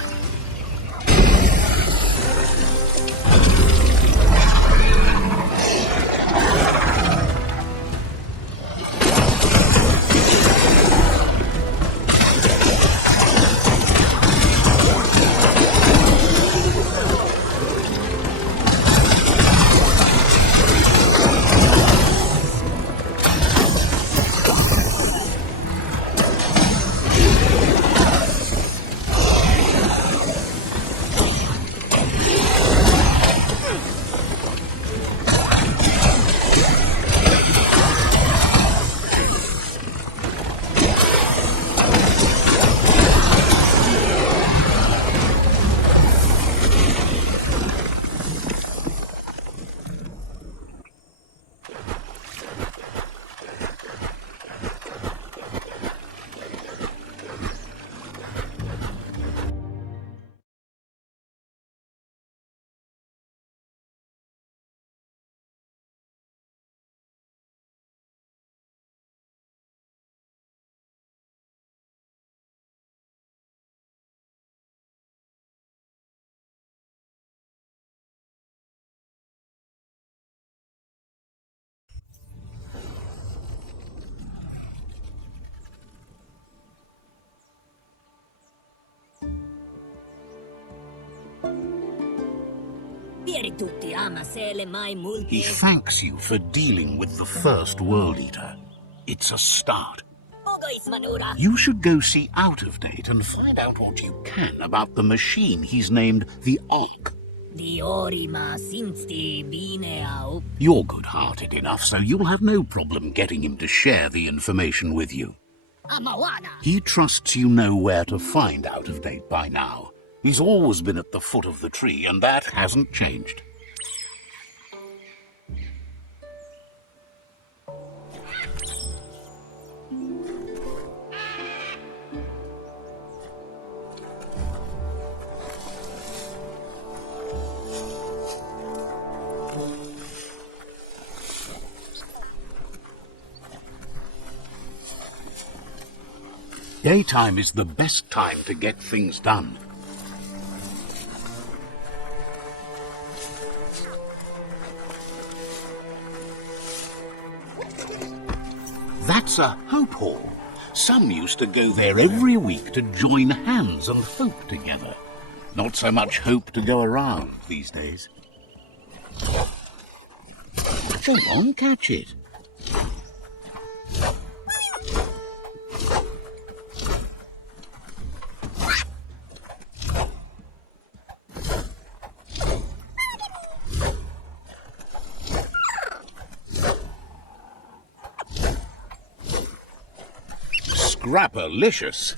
He thanks you for dealing with the first World Eater. It's a start. You should go see Out of Date and find out what you can about the machine he's named the Ark. You're good-hearted enough, so you'll have no problem getting him to share the information with you. He trusts you know where to find Out of Date by now. He's always been at the foot of the tree, and that hasn't changed. Daytime is the best time to get things done. That's a hope hall. Some used to go there every week to join hands and hope together. Not so much hope to go around these days. Come on, catch it. Scrapalicious.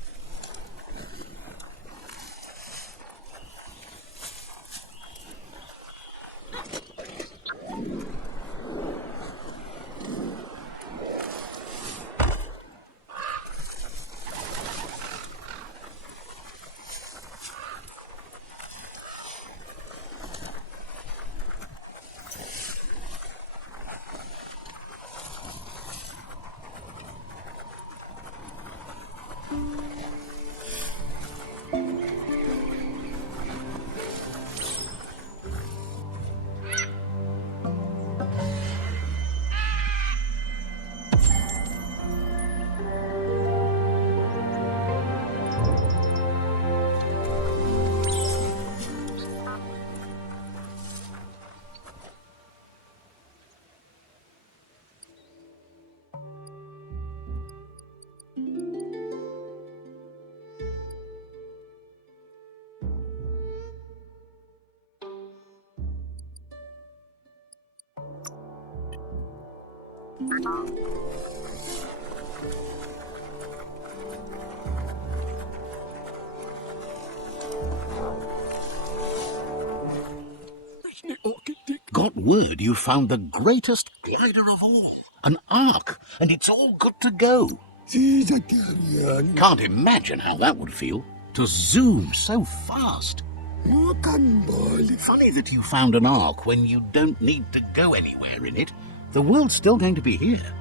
Got word you found the greatest glider of all, an Ark, and it's all good to go. Can't imagine how that would feel, to zoom so fast. Funny that you found an Ark when you don't need to go anywhere in it. The world's still going to be here.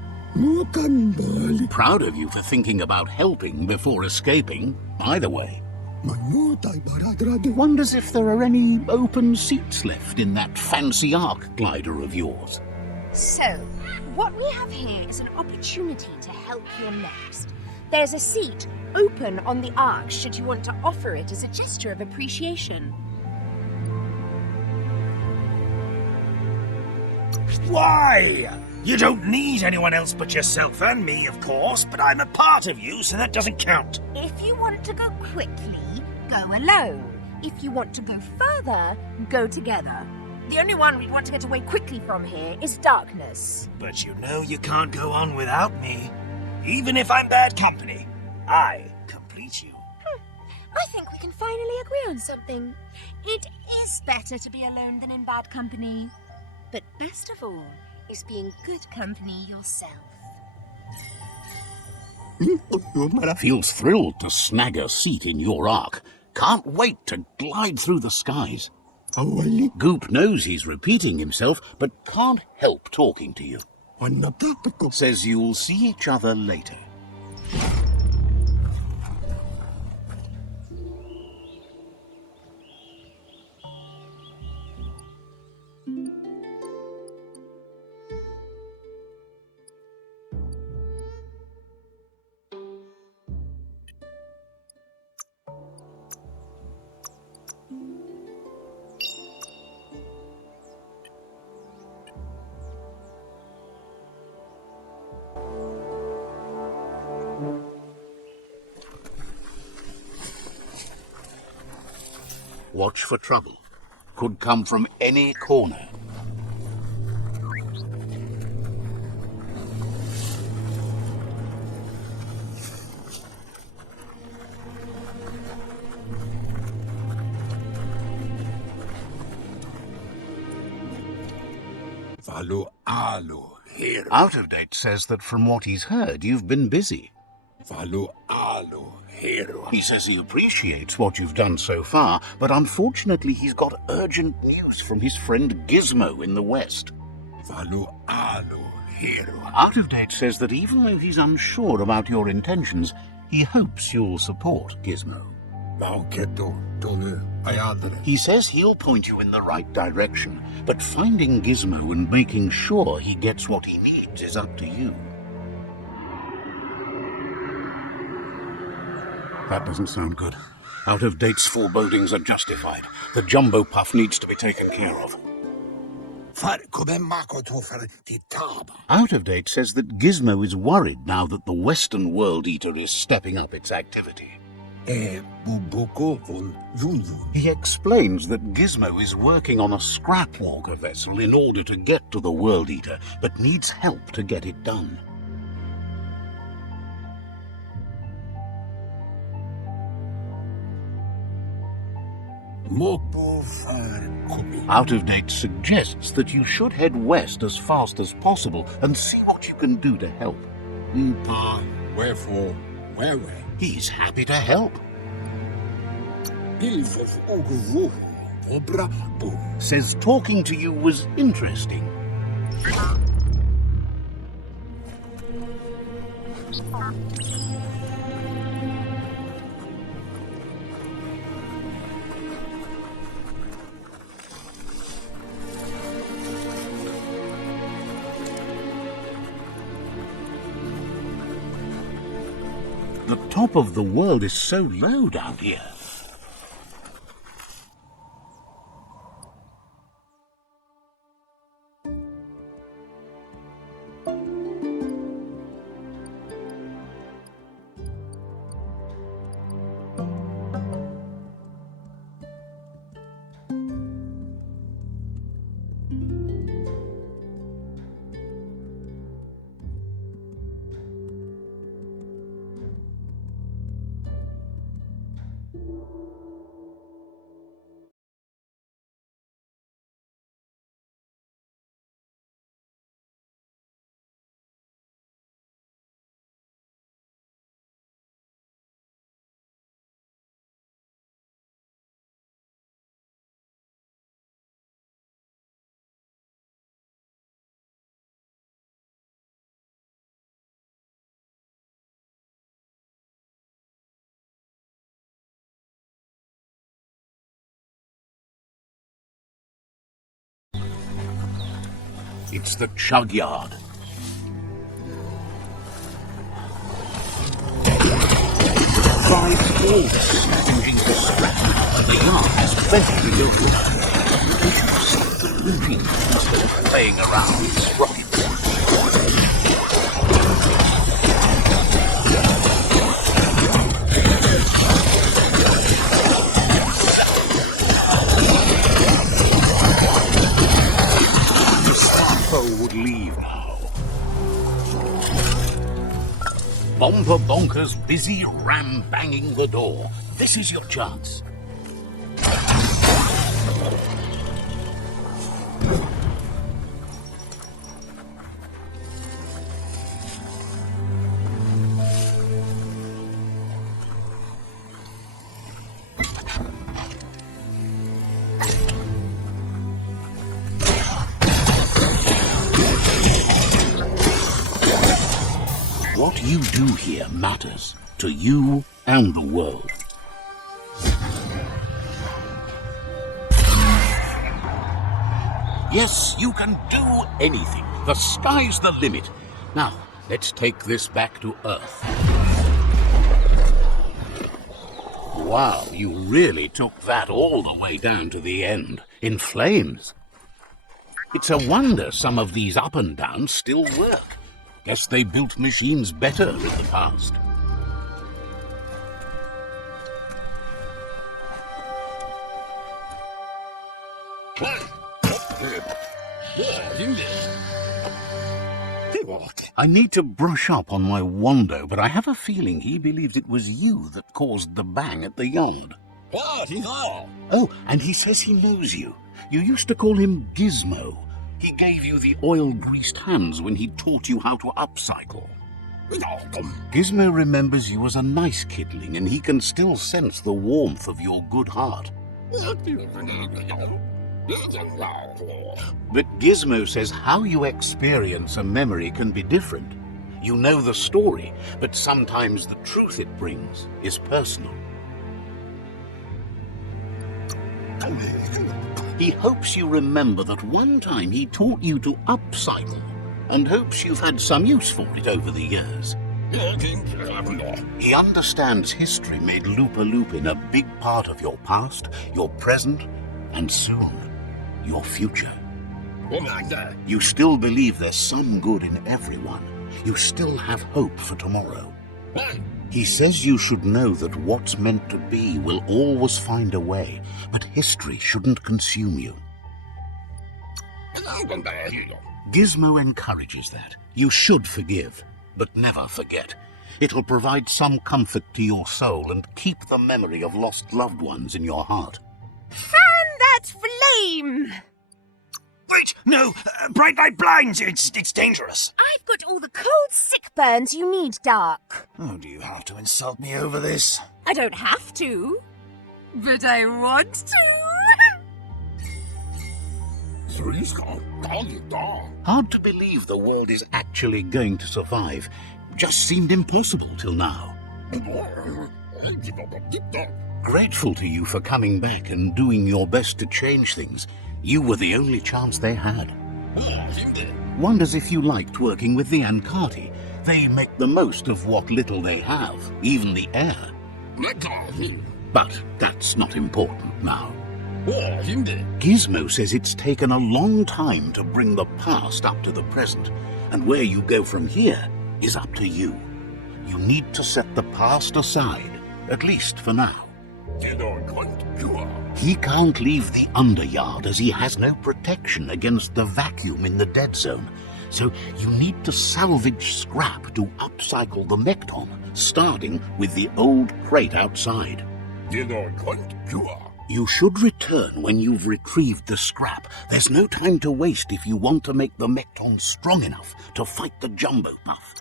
Proud of you for thinking about helping before escaping, either way. Wonders if there are any open seats left in that fancy Ark glider of yours. So, what we have here is an opportunity to help your next. There's a seat open on the Ark should you want to offer it as a gesture of appreciation. Why? You don't need anyone else but yourself and me, of course, but I'm a part of you, so that doesn't count. If you want to go quickly, go alone. If you want to go further, go together. The only one we'd want to get away quickly from here is darkness. But you know you can't go on without me. Even if I'm bad company, I complete you. I think we can finally agree on something. It is better to be alone than in bad company. But best of all is being good company yourself. Feels thrilled to snag a seat in your Ark. Can't wait to glide through the skies. Goop knows he's repeating himself, but can't help talking to you. Says you'll see each other later. Watch for trouble. Could come from any corner. Valo alo hero. Out of Date says that from what he's heard, you've been busy. Valo alo hero. He says he appreciates what you've done so far, but unfortunately he's got urgent news from his friend Gizmo in the West. Valo alo hero. Out of Date says that even though he's unsure about your intentions, he hopes you'll support Gizmo. Valketo tonu ayadre. He says he'll point you in the right direction, but finding Gizmo and making sure he gets what he needs is up to you. That doesn't sound good. Out of Date's forebodings are justified. The jumbo puff needs to be taken care of. Far come mako to far ti taba. Out of Date says that Gizmo is worried now that the Western World Eater is stepping up its activity. Bubuko von Yunyu. He explains that Gizmo is working on a scrap walker vessel in order to get to the World Eater, but needs help to get it done. Mopo far kopi. Out of Date suggests that you should head west as fast as possible and see what you can do to help. Mpa wherefore wewe. He's happy to help. Pilfof uguvu. Obra boom. Says talking to you was interesting. The top of the world is so low down here. It's the chug yard. Five wolves scavenging for scrap. The yard has plenty to go for. You should see the routine instead of playing around with sprocket. Would leave now. Bomber Bonker's busy ram-banging the door. This is your chance. What you do here matters to you and the world. Yes, you can do anything. The sky's the limit. Now, let's take this back to Earth. Wow, you really took that all the way down to the end, in flames. It's a wonder some of these up and downs still work. Guess they built machines better in the past. I need to brush up on my Wando, but I have a feeling he believes it was you that caused the bang at the yard. Oh, and he says he knows you. You used to call him Gizmo. He gave you the oil-greased hands when he taught you how to upcycle. Gizmo remembers you as a nice kidling, and he can still sense the warmth of your good heart. But Gizmo says how you experience a memory can be different. You know the story, but sometimes the truth it brings is personal. He hopes you remember that one time he taught you to upcycle, and hopes you've had some use for it over the years. He understands history made Loopa Loopin a big part of your past, your present, and soon, your future. You still believe there's some good in everyone. You still have hope for tomorrow. He says you should know that what's meant to be will always find a way, but history shouldn't consume you. Gizmo encourages that. You should forgive, but never forget. It'll provide some comfort to your soul and keep the memory of lost loved ones in your heart. Fan that flame! Wait, no! Bright light blinds! It's dangerous! I've got all the cold sick burns you need, Dark. Oh, do you have to insult me over this? I don't have to, but I want to. Hard to believe the world is actually going to survive. Just seemed impossible till now. Grateful to you for coming back and doing your best to change things. You were the only chance they had. Wonders if you liked working with the Ankati. They make the most of what little they have, even the air. But that's not important now. Gizmo says it's taken a long time to bring the past up to the present, and where you go from here is up to you. You need to set the past aside, at least for now. He can't leave the underyard as he has no protection against the vacuum in the dead zone. So you need to salvage scrap to upcycle the Mekton, starting with the old crate outside. You should return when you've retrieved the scrap. There's no time to waste if you want to make the Mekton strong enough to fight the Jumbo Puff.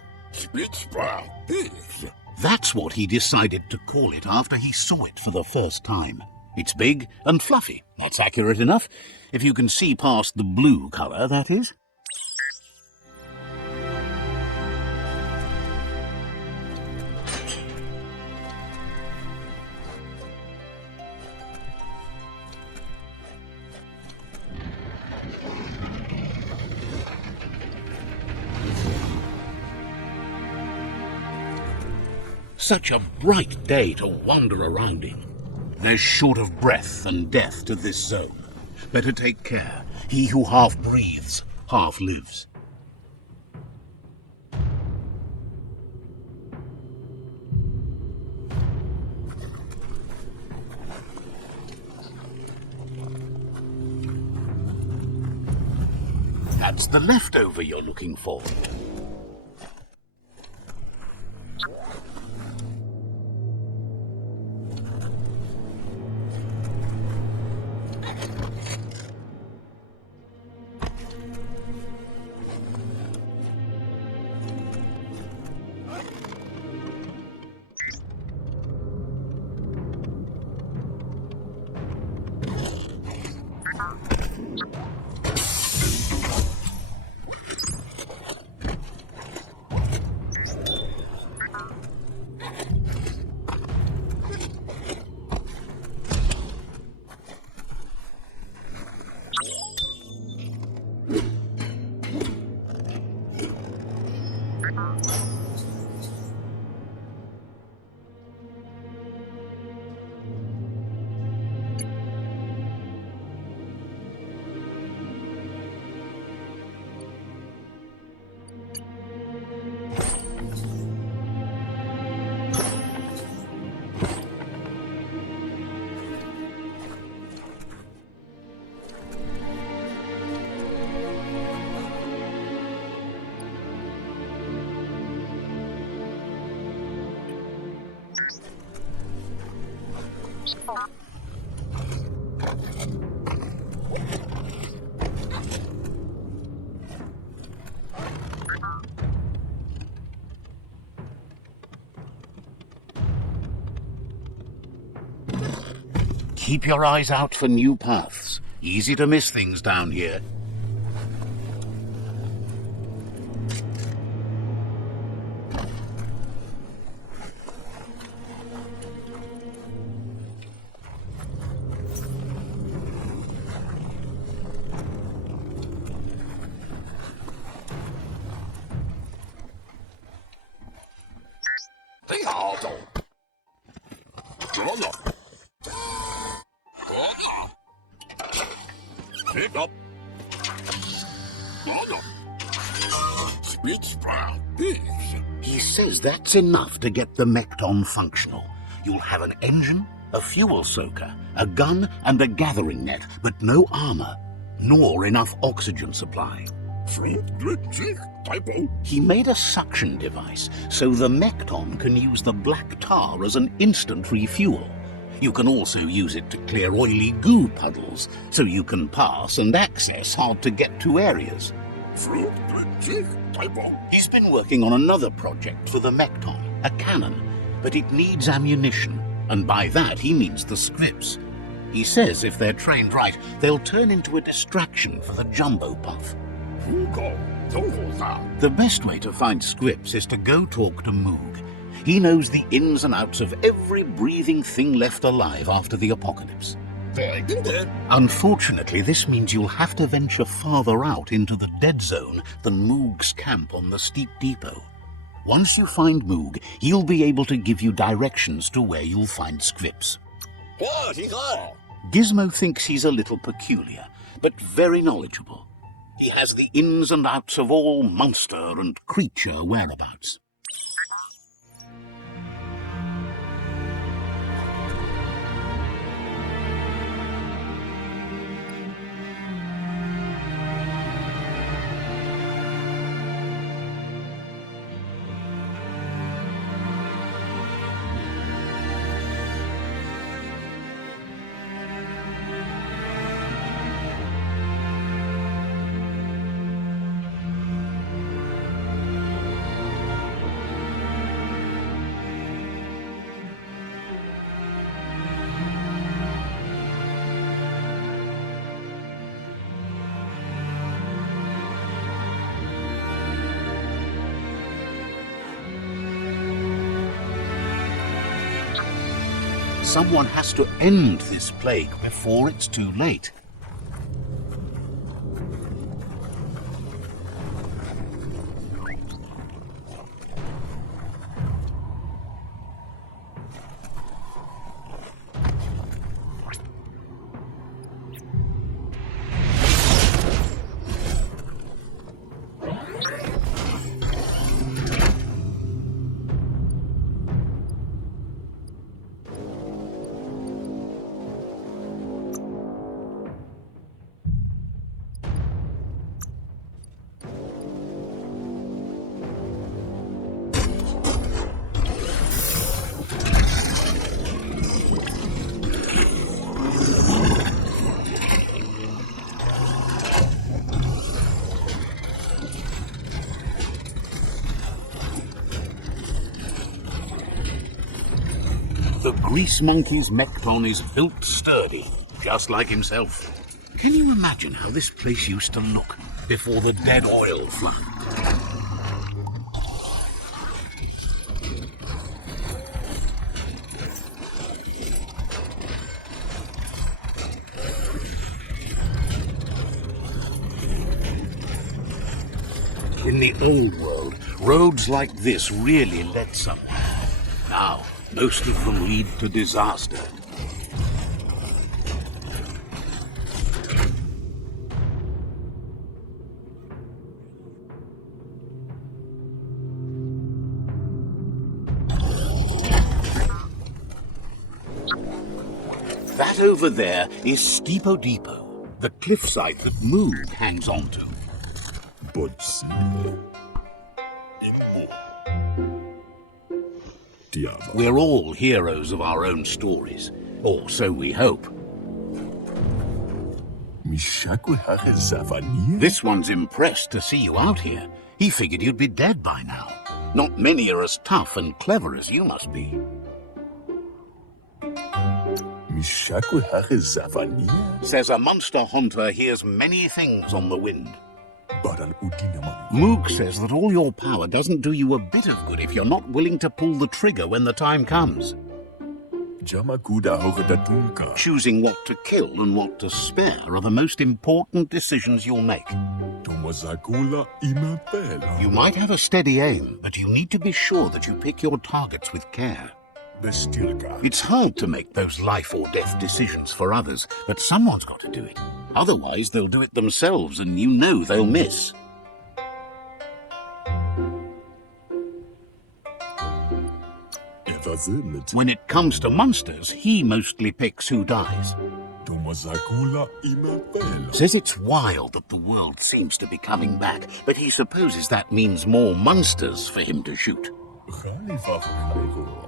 That's what he decided to call it after he saw it for the first time. It's big and fluffy. That's accurate enough. If you can see past the blue color, that is. Such a bright day to wander around in. There's short of breath and death to this zone. Better take care. He who half breathes, half lives. That's the leftover you're looking for. Keep your eyes out for new paths. Easy to miss things down here. He says that's enough to get the Mekton functional. You'll have an engine, a fuel soaker, a gun, and a gathering net, but no armor, nor enough oxygen supply. He made a suction device so the Mekton can use the black tar as an instant refuel. You can also use it to clear oily goo puddles, so you can pass and access hard-to-get-to areas. He's been working on another project for the Mekton, a cannon, but it needs ammunition, and by that he means the scripts. He says if they're trained right, they'll turn into a distraction for the jumbo puff. The best way to find scripts is to go talk to Moog. He knows the ins and outs of every breathing thing left alive after the apocalypse. Unfortunately, this means you'll have to venture farther out into the dead zone than Moog's camp on the steep depot. Once you find Moog, he'll be able to give you directions to where you'll find scripts. Gizmo thinks he's a little peculiar, but very knowledgeable. He has the ins and outs of all monster and creature whereabouts. Someone has to end this plague before it's too late. The grease monkey's Mekton is built sturdy, just like himself. Can you imagine how this place used to look before the dead oil flood? In the old world, roads like this really led somewhere. Now, most of them lead to disaster. That over there is Steepo Depot, the cliffside that Moog hangs on to. We're all heroes of our own stories. Or so we hope. This one's impressed to see you out here. He figured you'd be dead by now. Not many are as tough and clever as you must be. Says a monster hunter hears many things on the wind. Moog says that all your power doesn't do you a bit of good if you're not willing to pull the trigger when the time comes. Choosing what to kill and what to spare are the most important decisions you'll make. You might have a steady aim, but you need to be sure that you pick your targets with care. It's hard to make those life or death decisions for others, but someone's got to do it. Otherwise, they'll do it themselves, and you know they'll miss. When it comes to monsters, he mostly picks who dies. Says it's wild that the world seems to be coming back, but he supposes that means more monsters for him to shoot.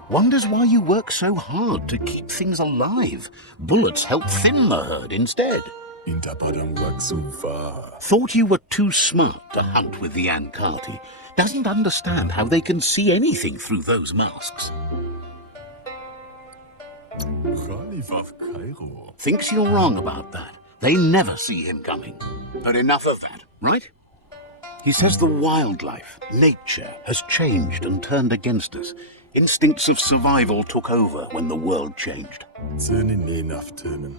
Wonders why you work so hard to keep things alive. Bullets help thin the herd instead. Thought you were too smart to hunt with the Ankati. Doesn't understand how they can see anything through those masks. Thinks you're wrong about that. They never see him coming. But enough of that, right? He says the wildlife, nature, has changed and turned against us. Instincts of survival took over when the world changed.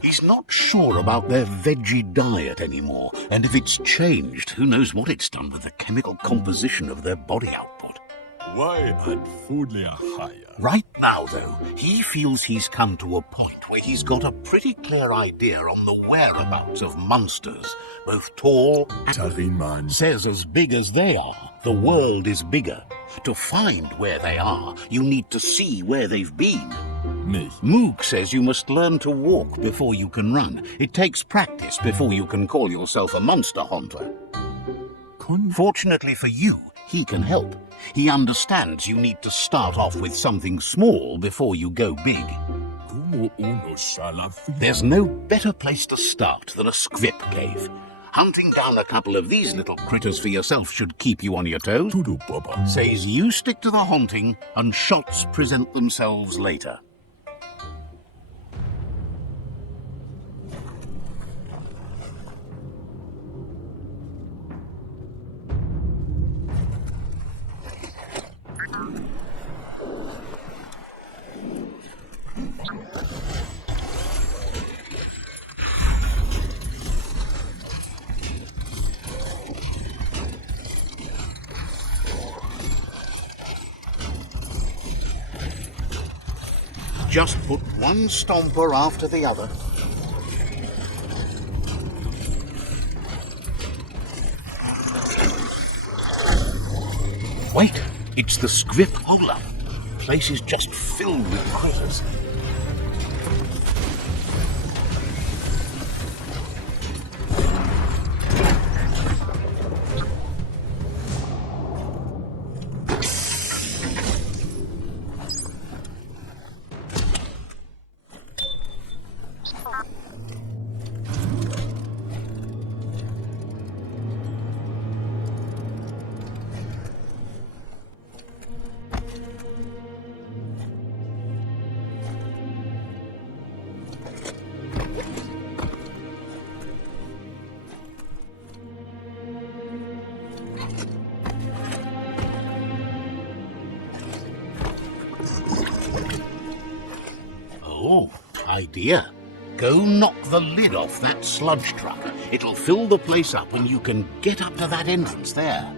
He's not sure about their veggie diet anymore, and if it's changed, who knows what it's done with the chemical composition of their body output. Right now, though, he feels he's come to a point where he's got a pretty clear idea on the whereabouts of monsters, both tall and says as big as they are, the world is bigger. To find where they are, you need to see where they've been. Moog says you must learn to walk before you can run. It takes practice before you can call yourself a monster hunter. Fortunately for you, he can help. He understands you need to start off with something small before you go big. There's no better place to start than a scrip cave. Hunting down a couple of these little critters for yourself should keep you on your toes. Says you stick to the hunting and shots present themselves later. Just put one stomper after the other. Wait, it's the scrip hole-up. Place is just filled with critters. Oh, idea. Go knock the lid off that sludge truck. It'll fill the place up and you can get up to that entrance there.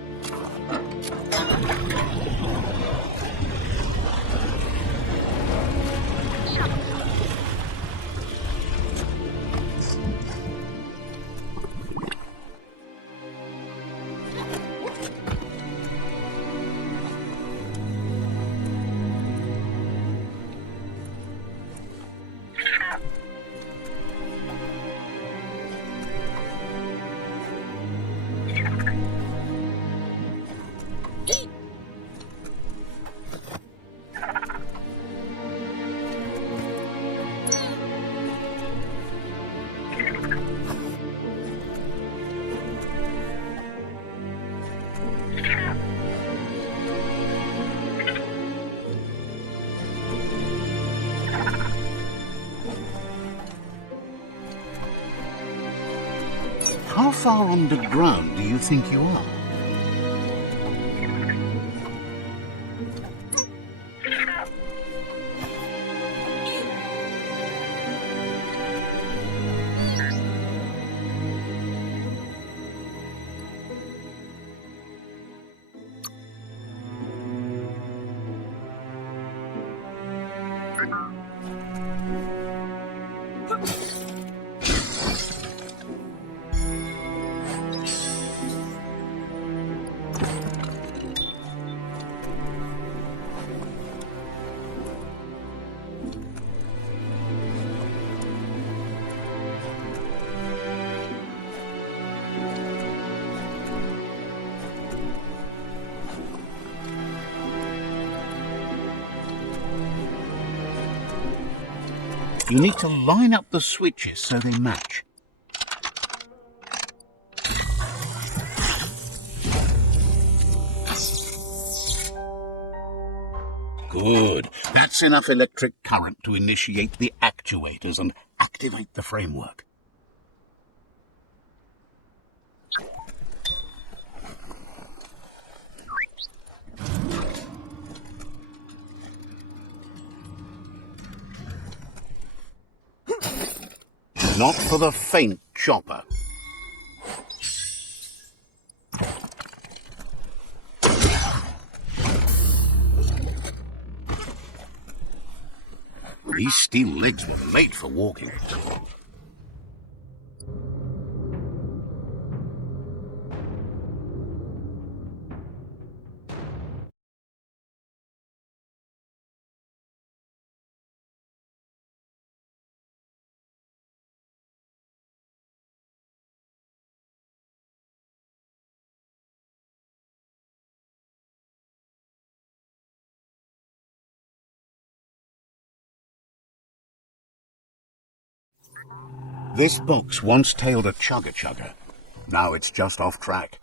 How far underground do you think you are? You need to line up the switches so they match. Good. That's enough electric current to initiate the actuators and activate the framework. Not for the faint, Chopper. These steel legs were made for walking. This box once tailed a chugger-chugger. Now it's just off track.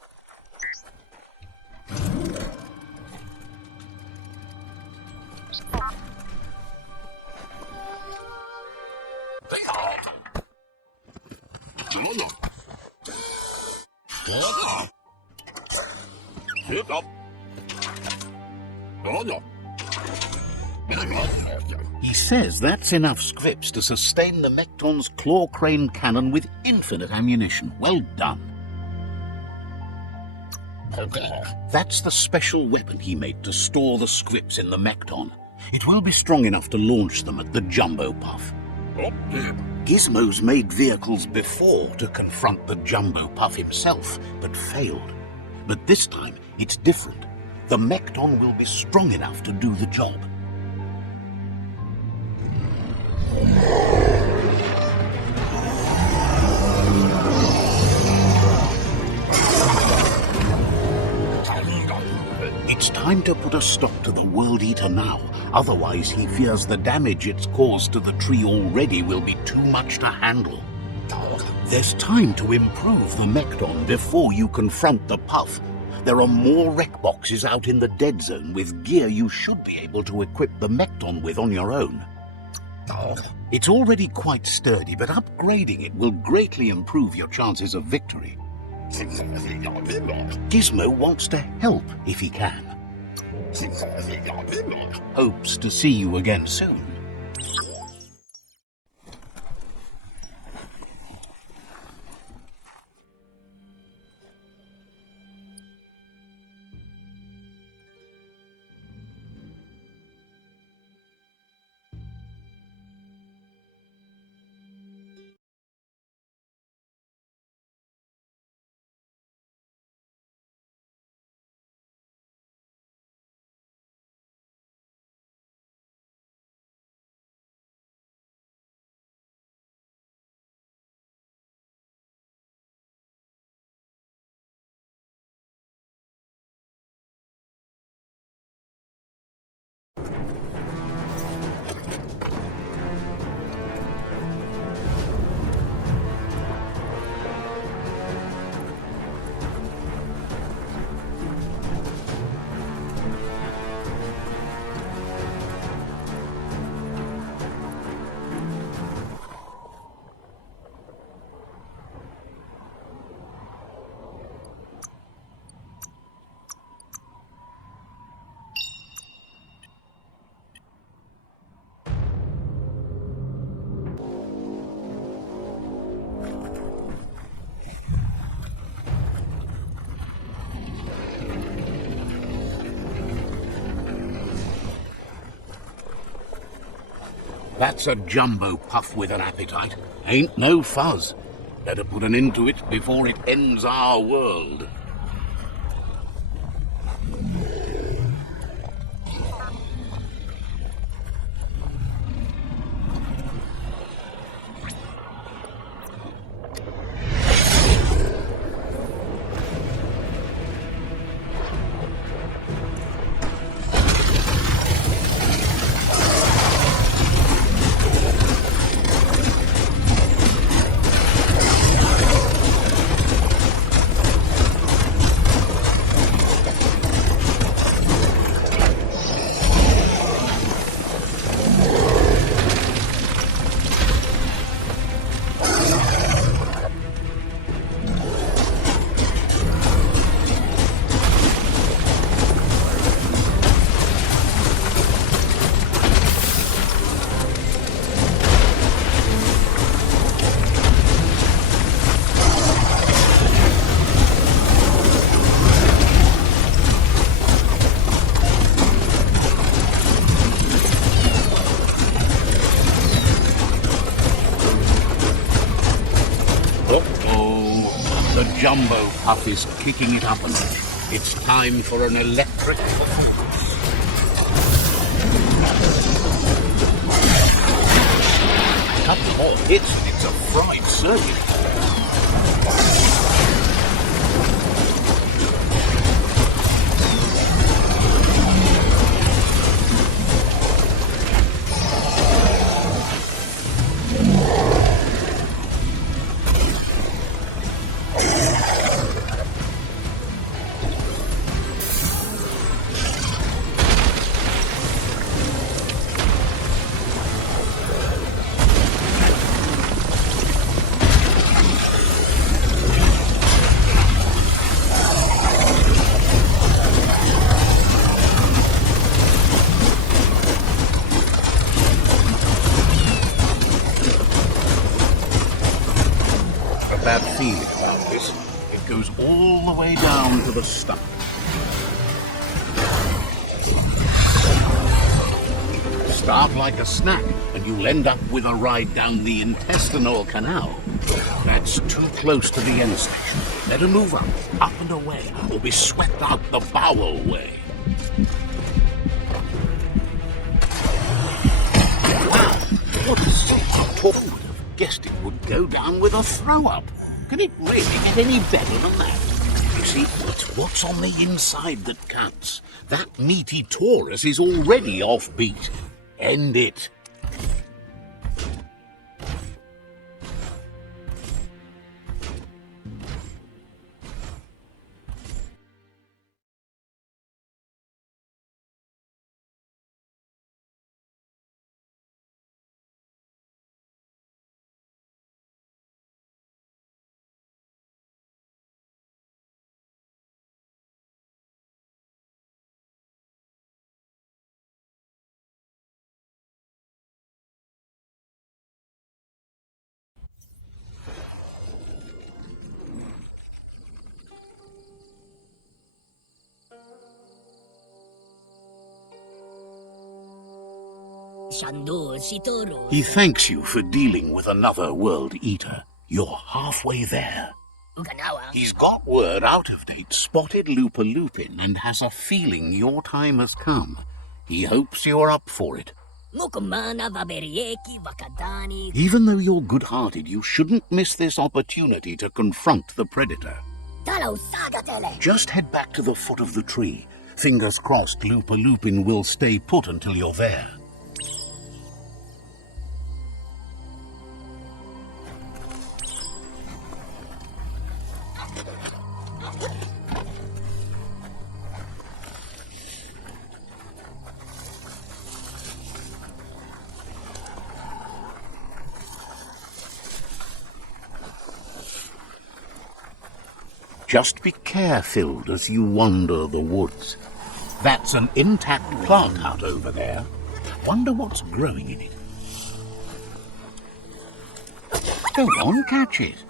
He says that's enough scripts to sustain the Mekton's claw crane cannon with infinite ammunition. Well done. That's the special weapon he made to store the scripts in the Mekton. It will be strong enough to launch them at the Jumbo Puff. Gizmo's made vehicles before to confront the Jumbo Puff himself, but failed. But this time, it's different. The Mekton will be strong enough to do the job. It's time to put a stop to the World Eater now. Otherwise, he fears the damage it's caused to the tree already will be too much to handle. There's time to improve the Mekton before you confront the Puff. There are more wreck boxes out in the dead zone with gear you should be able to equip the Mekton with on your own. It's already quite sturdy, but upgrading it will greatly improve your chances of victory. Gizmo wants to help if he can. Hopes to see you again soon. That's a jumbo puff with an appetite. Ain't no fuzz. Better put an end to it before it ends our world. The jumbo puff is kicking it up a notch. It's time for an electric performance. Couple more hits and it's a fried circuit. Bad feeling about this. It goes all the way down to the stomach. Start like a snack, and you'll end up with a ride down the intestinal canal. That's too close to the end station. Better move up and away, or be swept out the bowel way. Wow, what a sight! Who would have guessed it would go down with a throw-up? Can it really get any better than that? You see, it's what's on the inside that counts. That meaty Taurus is already offbeat. End it. He thanks you for dealing with another world eater. You're halfway there. He's got word out of date spotted Lupin and has a feeling your time has come. He hopes you're up for it. Even though you're good-hearted, you shouldn't miss this opportunity to confront the predator. Just head back to the foot of the tree. Fingers crossed Lupin will stay put until you're there. Just be care-filled as you wander the woods. That's an intact plant out over there. Wonder what's growing in it. Go on, catch it.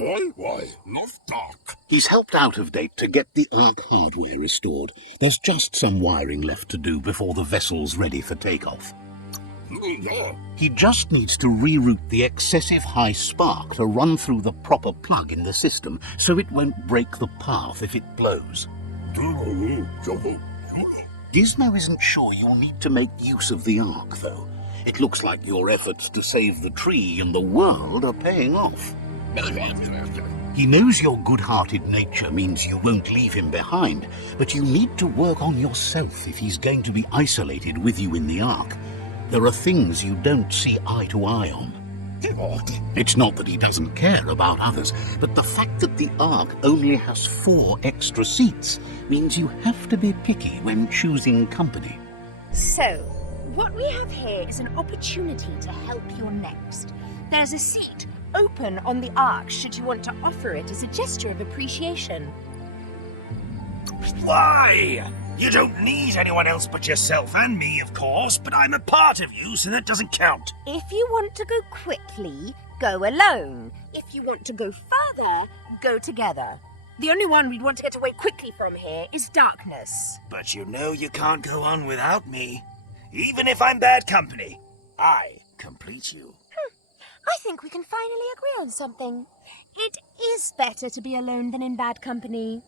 Why, love dark. He's helped Out of Date to get the Ark hardware restored. There's just some wiring left to do before the vessel's ready for takeoff. Yeah. He just needs to reroute the excessive high spark to run through the proper plug in the system so it won't break the path if it blows. Gizmo isn't sure you'll need to make use of the Ark, though. It looks like your efforts to save the tree and the world are paying off. He knows your good-hearted nature means you won't leave him behind, but you need to work on yourself if he's going to be isolated with you in the Ark. There are things you don't see eye to eye on. It's not that he doesn't care about others, but the fact that the Ark only has 4 extra seats means you have to be picky when choosing company. So, what we have here is an opportunity to help your next. There's a seat open on the Ark should you want to offer it as a gesture of appreciation. Why? You don't need anyone else but yourself and me, of course, but I'm a part of you, so that doesn't count. If you want to go quickly, go alone. If you want to go further, go together. The only one we'd want to get away quickly from here is darkness. But you know you can't go on without me. Even if I'm bad company, I complete you. I think we can finally agree on something. It is better to be alone than in bad company.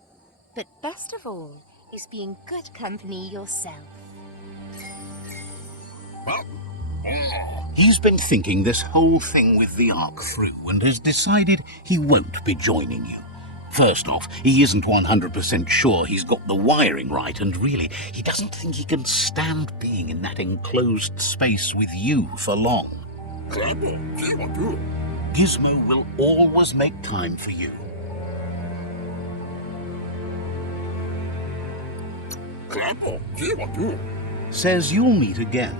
But best of all is being good company yourself. He's been thinking this whole thing with the Ark through and has decided he won't be joining you. First off, he isn't 100% sure he's got the wiring right, and really, he doesn't think he can stand being in that enclosed space with you for long. Gizmo will always make time for you. Says you'll meet again.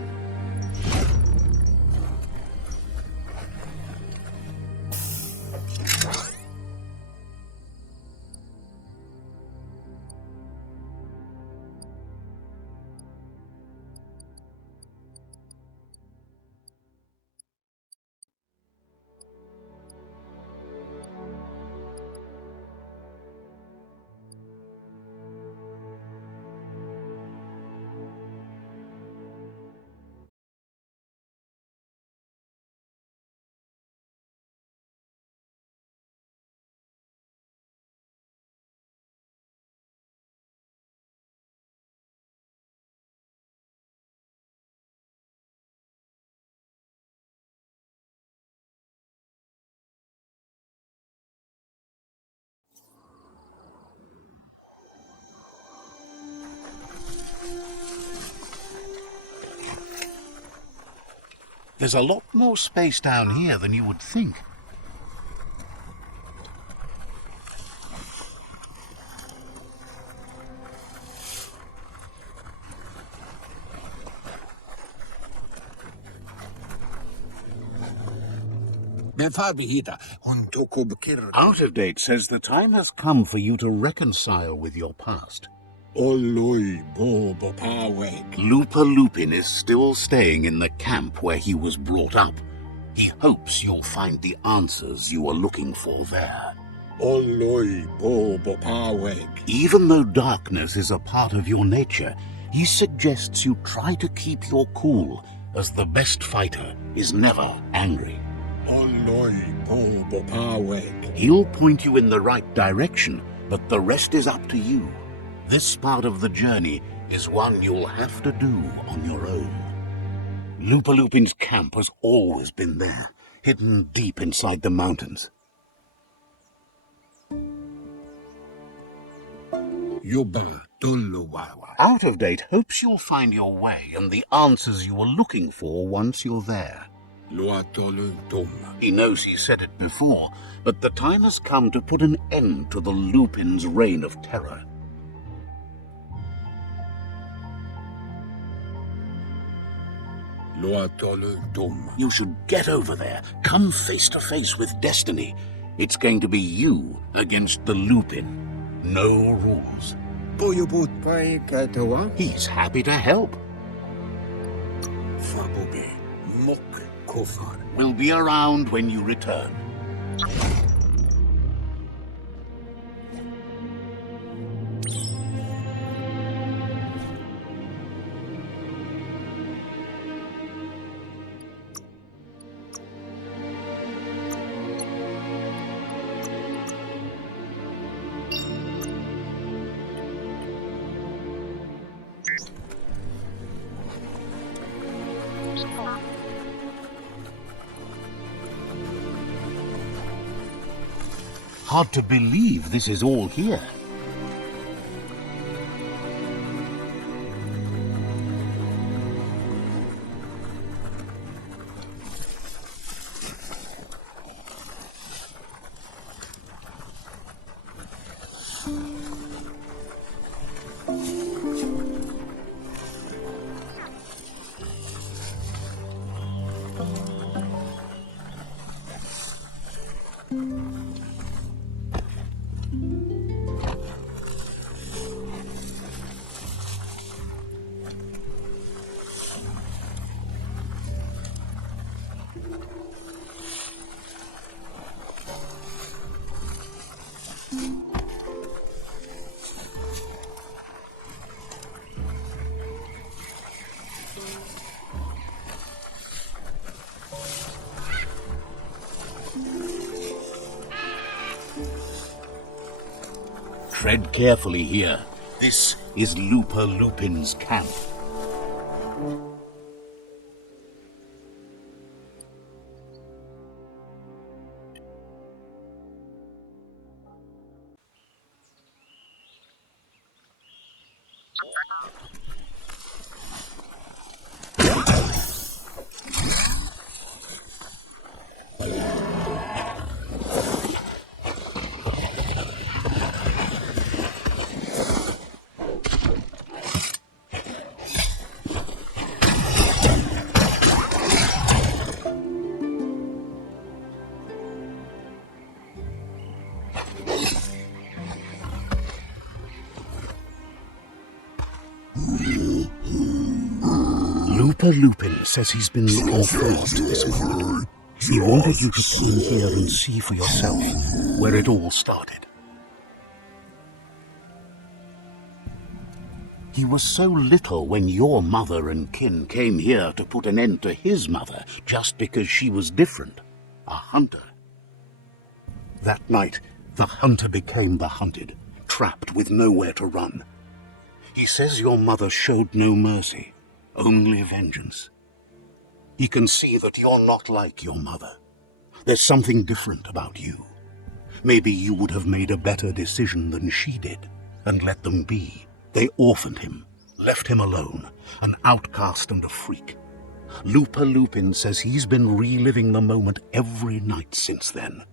There's a lot more space down here than you would think. Out of Date says the time has come for you to reconcile with your past. Lupa Lupin is still staying in the camp where he was brought up. He hopes you'll find the answers you are looking for there. Even though darkness is a part of your nature, he suggests you try to keep your cool, as the best fighter is never angry. He'll point you in the right direction, but the rest is up to you. This part of the journey is one you'll have to do on your own. Lupa Lupin's camp has always been there, hidden deep inside the mountains. Out of Date hopes you'll find your way and the answers you are looking for once you're there. He knows he said it before, but the time has come to put an end to the Lupin's reign of terror. You should get over there. Come face to face with destiny. It's going to be you against the Lupin. No rules. He's happy to help. We'll be around when you return. Hard to believe this is all here. Tread carefully here. This is Looper Lupin's camp. Looper Lupin says he's been looking forward to this moment. He wanted you to come here and see for yourself where it all started. He was so little when your mother and kin came here to put an end to his mother just because she was different, a hunter. That night, the hunter became the hunted, trapped with nowhere to run. He says your mother showed no mercy, only vengeance. He can see that you're not like your mother. There's something different about you. Maybe you would have made a better decision than she did, and let them be. They orphaned him, left him alone, an outcast and a freak. Looper Lupin says he's been reliving the moment every night since then.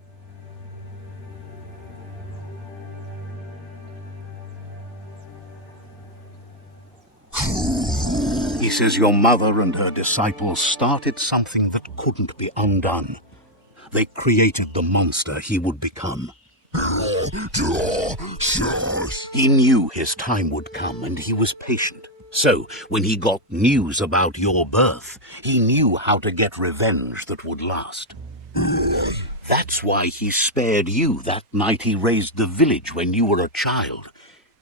He says your mother and her disciples started something that couldn't be undone. They created the monster he would become. He knew his time would come, and he was patient. So, when he got news about your birth, he knew how to get revenge that would last. That's why he spared you that night he raised the village when you were a child.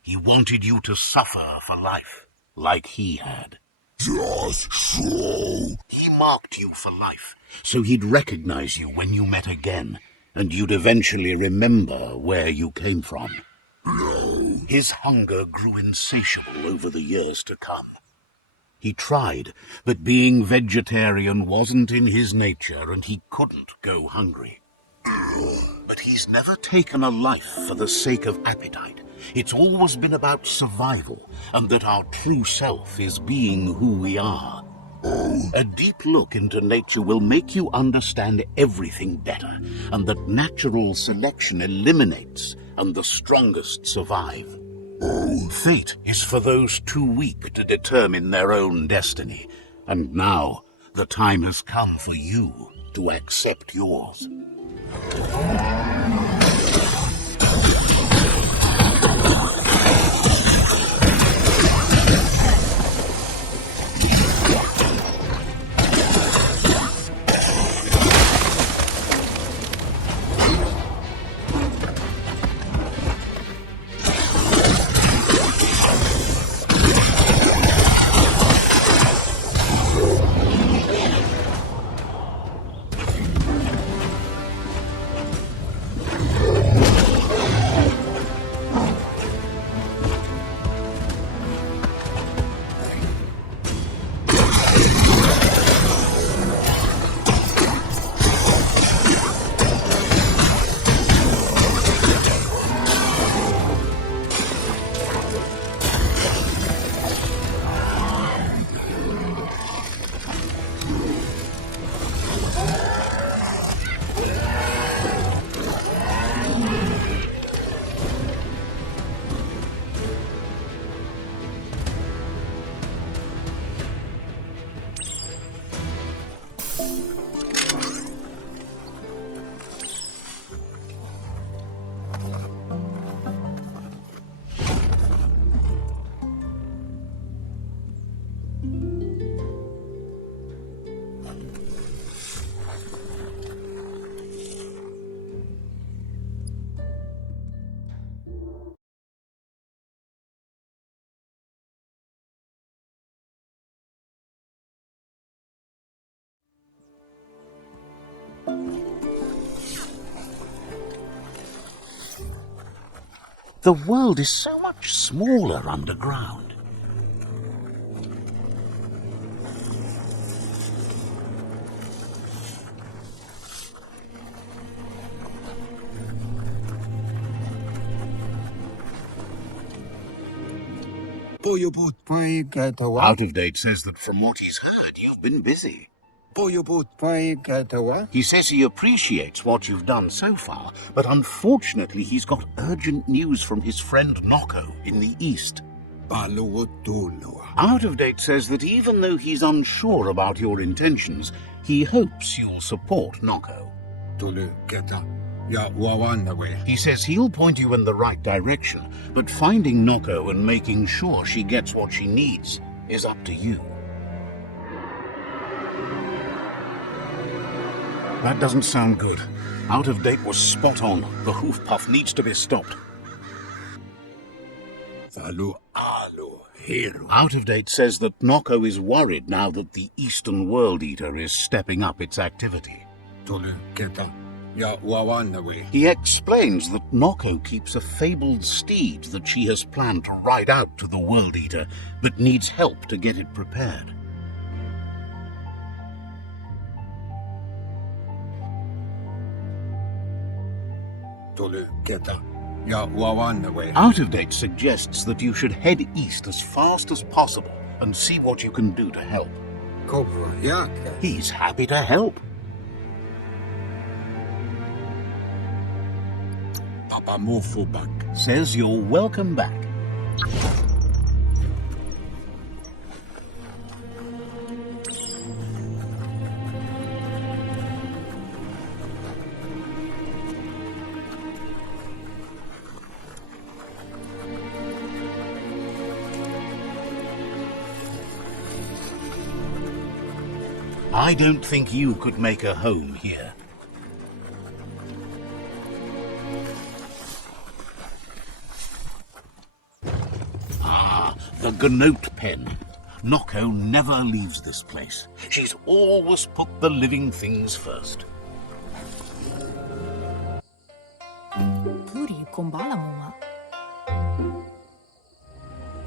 He wanted you to suffer for life, like he had. Just so. He marked you for life, so he'd recognize you when you met again, and you'd eventually remember where you came from. No. His hunger grew insatiable over the years to come. He tried, but being vegetarian wasn't in his nature, and he couldn't go hungry. But he's never taken a life for the sake of appetite. It's always been about survival, and that our true self is being who we are. A deep look into nature will make you understand everything better, and that natural selection eliminates, and the strongest survive. Fate is for those too weak to determine their own destiny, and now the time has come for you to accept yours. The world is so much smaller underground. Biomutant paikatawa. Out of Date says that from what he's heard, you've been busy. Biomutant paikatawa. He says he appreciates what you've done so far, but unfortunately he's got urgent news from his friend Noko in the east. Paluotulua. Out of Date says that even though he's unsure about your intentions, he hopes you'll support Noko. Tulu keta. Ya wawanawe. He says he'll point you in the right direction, but finding Noko and making sure she gets what she needs is up to you. That doesn't sound good. Out of Date was spot on. The hoof puff needs to be stopped. Falu alu hero. Out of Date says that Noko is worried now that the Eastern World Eater is stepping up its activity. Tulu keta. Ya wawanawe. He explains that Noko keeps a fabled steed that she has planned to ride out to the World Eater, but needs help to get it prepared. Tulu keta. Ya wawanawe. Out of Date suggests that you should head east as fast as possible and see what you can do to help. Cobra yaka. He's happy to help. Papa Mofubak. Says you're welcome back. I don't think you could make a home here. The Gnote pen. Noko never leaves this place. She's always put the living things first. Puri kumbala muma.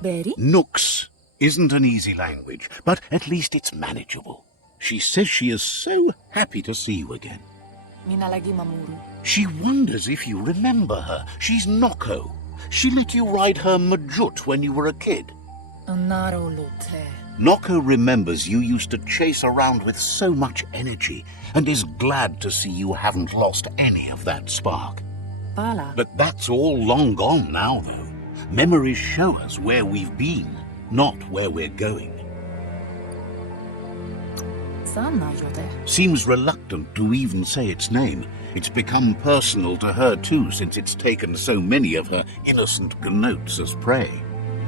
Beri? Nooks isn't an easy language, but at least it's manageable. She says she is so happy to see you again. Minalagi mamuru. She wonders if you remember her. She's Noko. She let you ride her Majut when you were a kid. Naro lute. Noko remembers you used to chase around with so much energy and is glad to see you haven't lost any of that spark. Pala. But that's all long gone now, though. Memories show us where we've been, not where we're going. Sanna yote. Seems reluctant to even say its name. It's become personal to her too, since it's taken so many of her innocent gnotes as prey.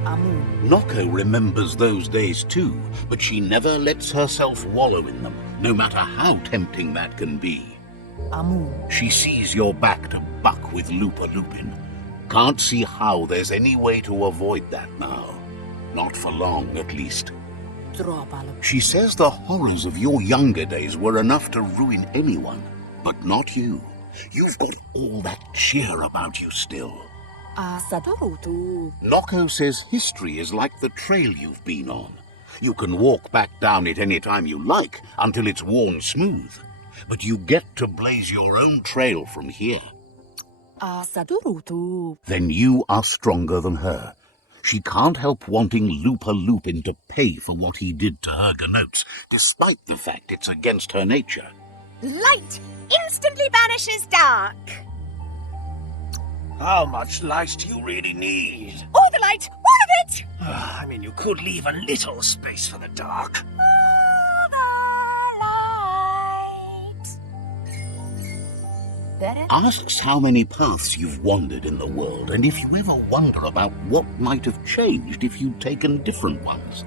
Amu. Noko remembers those days too, but she never lets herself wallow in them, no matter how tempting that can be. Amu. She sees you're back to buck with Lupa Lupin. Can't see how there's any way to avoid that now. Not for long, at least. Tropalo. She says the horrors of your younger days were enough to ruin anyone, but not you. You've got all that cheer about you still. Asadorutu. Noko says history is like the trail you've been on. You can walk back down it any time you like until it's worn smooth. But you get to blaze your own trail from here. Asadorutu. Then you are stronger than her. She can't help wanting Lupa Lupin to pay for what he did to her gnotes, despite the fact it's against her nature. Light instantly banishes dark. How much light do you really need? All the light, all of it! I mean, you could leave a little space for the dark. All the light. Bere? Asks how many paths you've wandered in the world, and if you ever wonder about what might have changed if you'd taken different ones.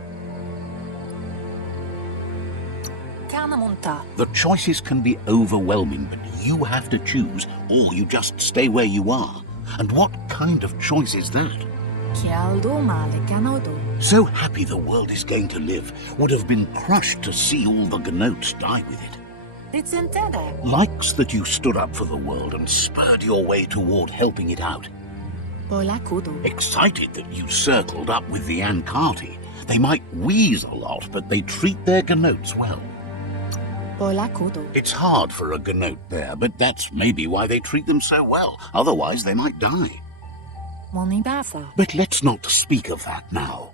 Kanamunta. The choices can be overwhelming, but you have to choose, or you just stay where you are. And what kind of choice is that? Kialdo male kanodo. So happy the world is going to live, would have been crushed to see all the gnotes die with it. Ritzentere. Likes that you stood up for the world and spurred your way toward helping it out. Pola kudu. Excited that you circled up with the Ankati. They might wheeze a lot, but they treat their ganotes well. Pola kudu. It's hard for a ganote there, but that's maybe why they treat them so well. Otherwise, they might die. Monidasa. But let's not speak of that now.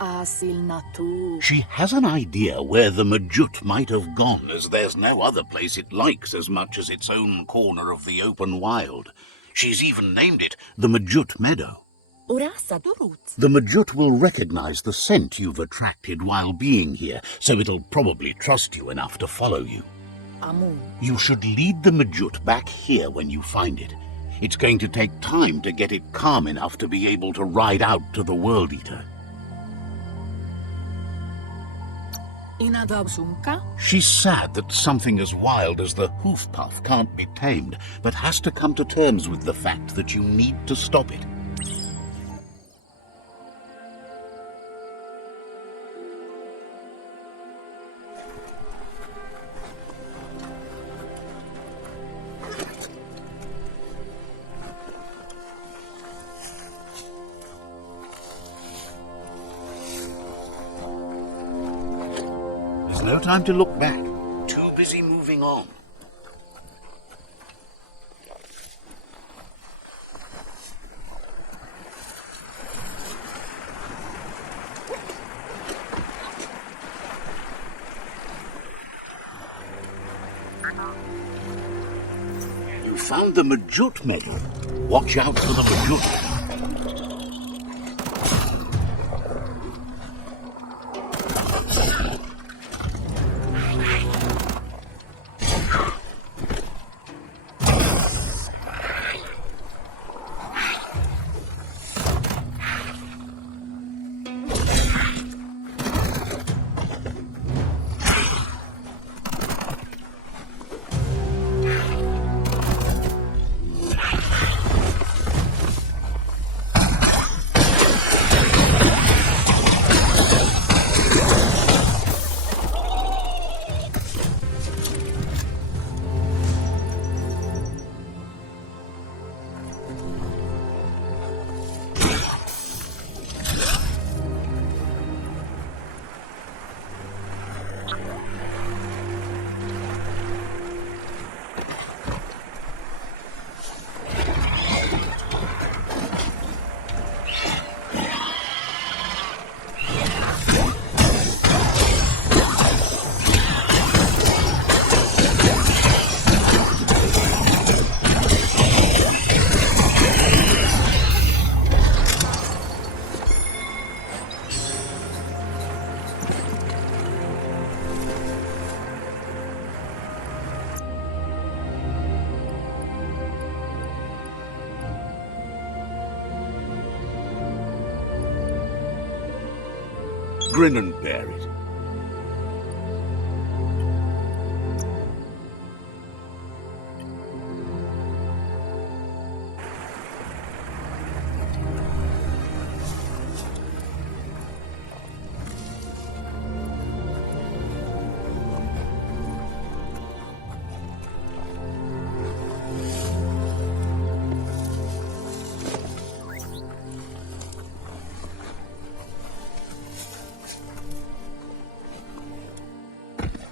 Asil natu. She has an idea where the Majut might have gone, as there's no other place it likes as much as its own corner of the open wild. She's even named it the Majut Meadow. Urasa durut. The Majut will recognize the scent you've attracted while being here, so it'll probably trust you enough to follow you. Amu. You should lead the Majut back here when you find it. It's going to take time to get it calm enough to be able to ride out to the World Eater. Inadabsunka. She's sad that something as wild as the hoof puff can't be tamed, but has to come to terms with the fact that you need to stop it. There's no time to look back. Too busy moving on. You found the Majut Meadow. Watch out for the Majut. Grin and bear it.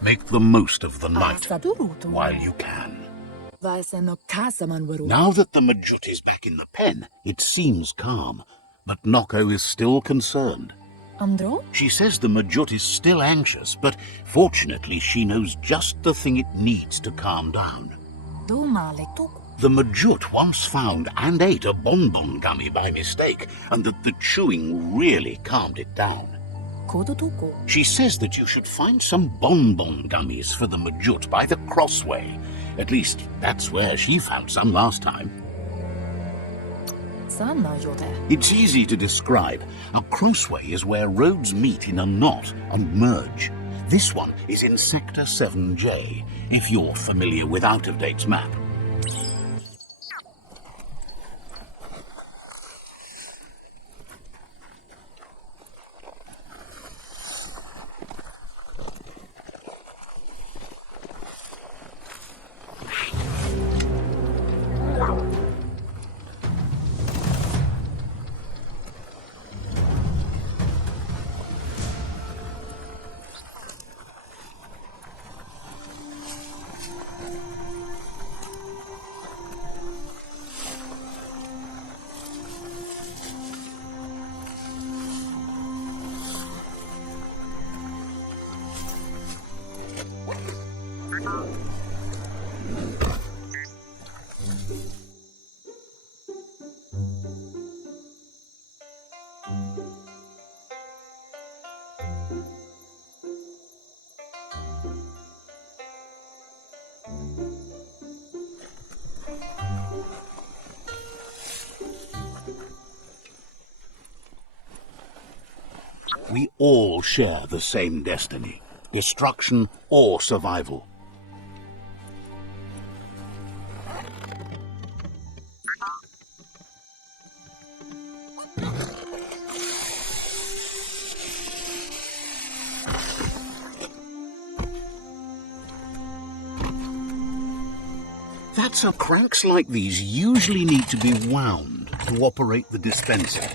Make the most of the night Asadurutu. while you can. Vaiseno kasaman waru. Now that the Majut is back in the pen, it seems calm, but Noko is still concerned. Andro? She says the Majut is still anxious, but fortunately she knows just the thing it needs to calm down. Domale tuku. The Majut once found and ate a bonbon gummy by mistake, and that the chewing really calmed it down. Kodutuku. She says that you should find some bonbon gummies for the Majut by the crossway. At least, that's where she found some last time. Sana yote. It's easy to describe. A crossway is where roads meet in a knot and merge. This one is in Sector 7J, if you're familiar with Out-of-Date's map. We all share the same destiny, destruction or survival. That's how cranks like these usually need to be wound to operate the dispenser.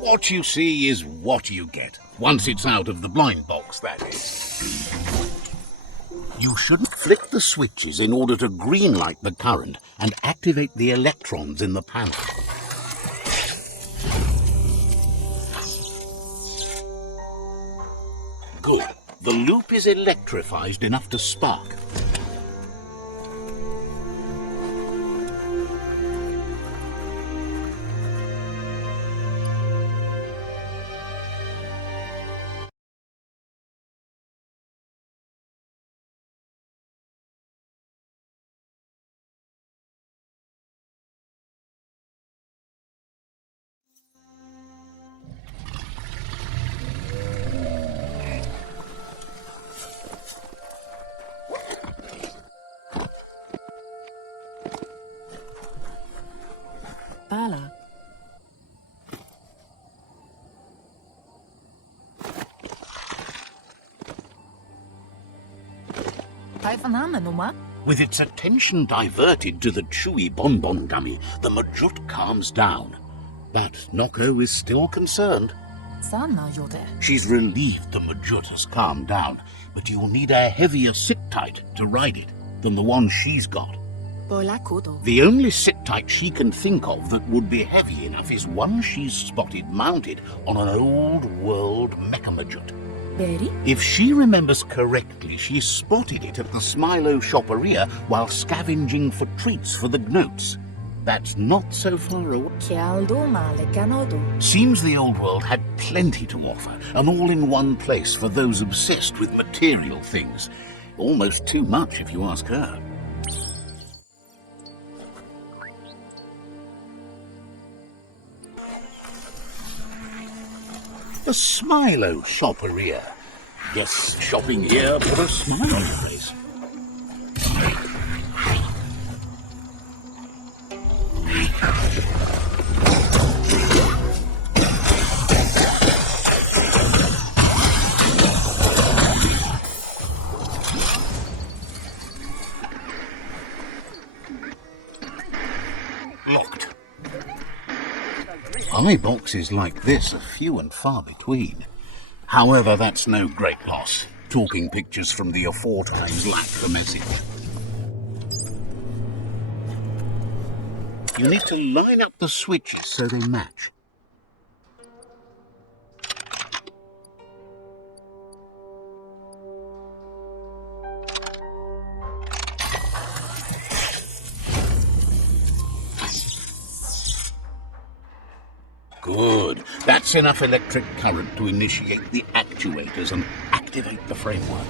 What you see is what you get, once it's out of the blind box, that is. You shouldn't flick the switches in order to greenlight the current and activate the electrons in the panel. Good. The loop is electrified enough to spark. Bala. Numa? With its attention diverted to the chewy bonbon gummy, the Majut calms down. But Noko is still concerned. Sana yode. She's relieved the Majut has calmed down, but you'll need a heavier sit-tight to ride it than the one she's got. Bola kudo. The only sit-tight she can think of that would be heavy enough is one she's spotted mounted on an old-world mecha-Majut. Berry? If she remembers correctly, she spotted it at the Smilo Shopperia while scavenging for treats for the Gnotes. That's not so far away. Chialdo male canodo. Seems the old world had plenty to offer, and all in one place for those obsessed with material things. Almost too much, if you ask her. The Smilo Shopperia. Guess shopping here put a smile on your face. Locked. Eye boxes like this are few and far between. However, that's no great loss. Talking pictures from the aforetimes lack the message. You need to line up the switches so they match. Good. That's enough electric current to initiate the actuators and activate the framework.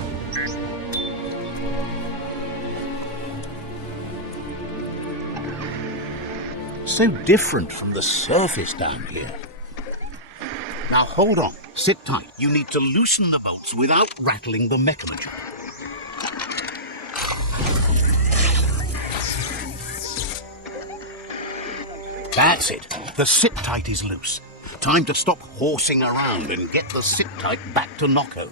So different from the surface down here. Now hold on. Sit tight. You need to loosen the bolts without rattling the mechanism. That's it. The sit-tight is loose. Time to stop horsing around and get the sit-tight back to Noko.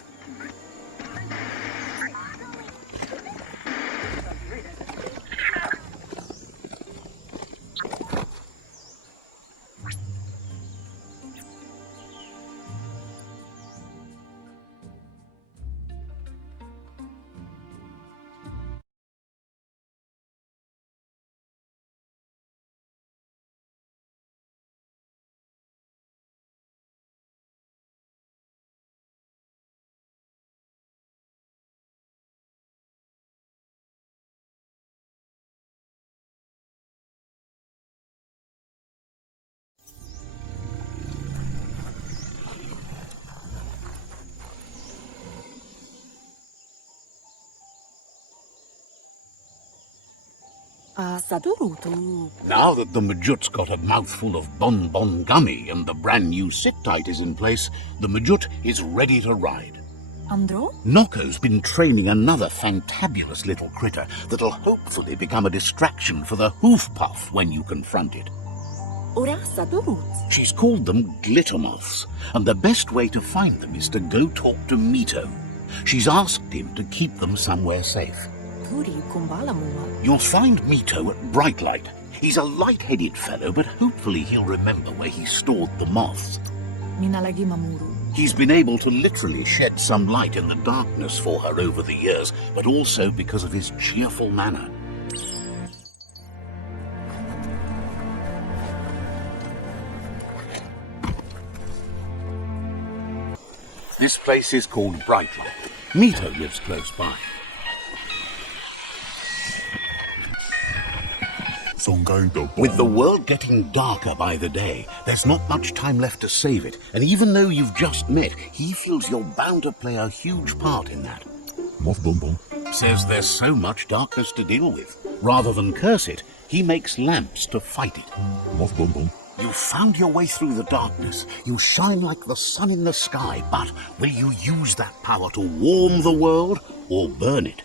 Sadurutu. Now that the Majut's got a mouthful of Bon Bon Gummy and the brand new sit-tight is in place, the Majut is ready to ride. Andro? Nocco's been training another fantabulous little critter that'll hopefully become a distraction for the hoof puff when you confront it. Ora Sadurut. She's called them glitter moths, and the best way to find them is to go talk to Mito. She's asked him to keep them somewhere safe. Turi kumbalamua. You'll find Mito at Brightlight. He's a light-headed fellow, but hopefully he'll remember where he stored the moths. Minalagi mamuru. He's been able to literally shed some light in the darkness for her over the years, but also because of his cheerful manner. This place is called Brightlight. Mito lives close by. With the world getting darker by the day, there's not much time left to save it, and even though you've just met, he feels you're bound to play a huge part in that. Says there's so much darkness to deal with. Rather than curse it, he makes lamps to fight it. You've found your way through the darkness. You shine like the sun in the sky, but will you use that power to warm the world or burn it?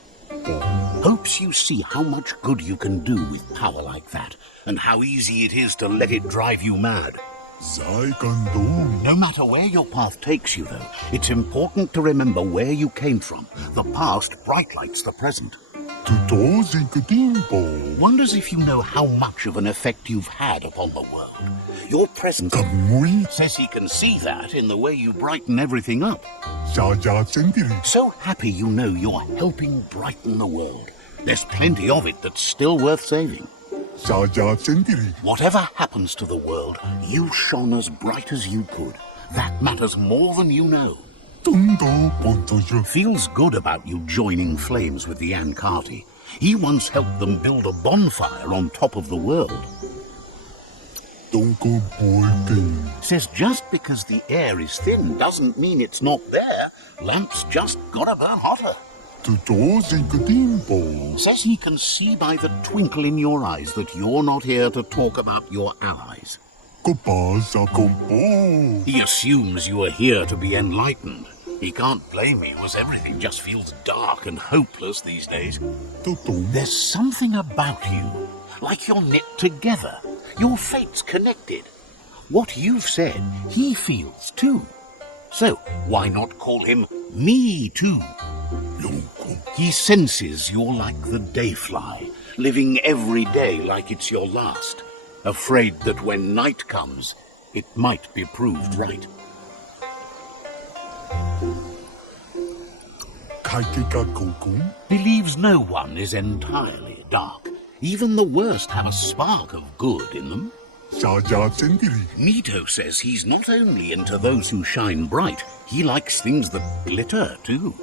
Hopes you see how much good you can do with power like that, and how easy it is to let it drive you mad. No matter where your path takes you, though, it's important to remember where you came from. The past brightlights the present. Wonders if you know how much of an effect you've had upon the world. Your presence says he can see that in the way you brighten everything up. So happy you know you're helping brighten the world. There's plenty of it that's still worth saving. Whatever happens to the world, you shone as bright as you could. That matters more than you know. Feels good about you joining flames with the Ankati. He once helped them build a bonfire on top of the world. Says just because the air is thin doesn't mean it's not there. Lamps just gotta burn hotter. Says he can see by the twinkle in your eyes that you're not here to talk about your allies. He assumes you are here to be enlightened. He can't blame you, as everything just feels dark and hopeless these days. There's something about you, like you're knit together. Your fate's connected. What you've said, he feels too. So why not call him Me Too? He senses you're like the dayfly, living every day like it's your last, afraid that when night comes, it might be proved right. Believes no one is entirely dark. Even the worst have a spark of good in them. Mito says he's not only into those who shine bright, he likes things that glitter too.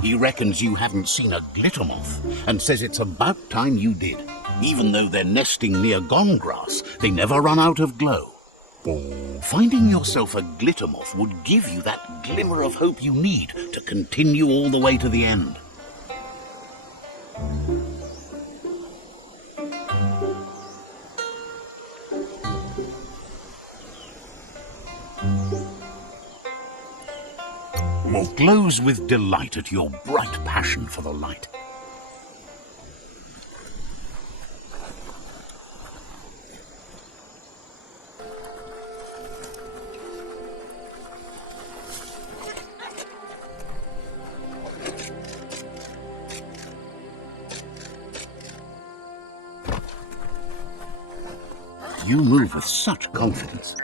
He reckons you haven't seen a glitter moth, and says it's about time you did. Even though they're nesting near gone grass, they never run out of glow. Finding yourself a glitter moth would give you that glimmer of hope you need to continue all the way to the end. Glows with delight at your bright passion for the light. You move with such confidence.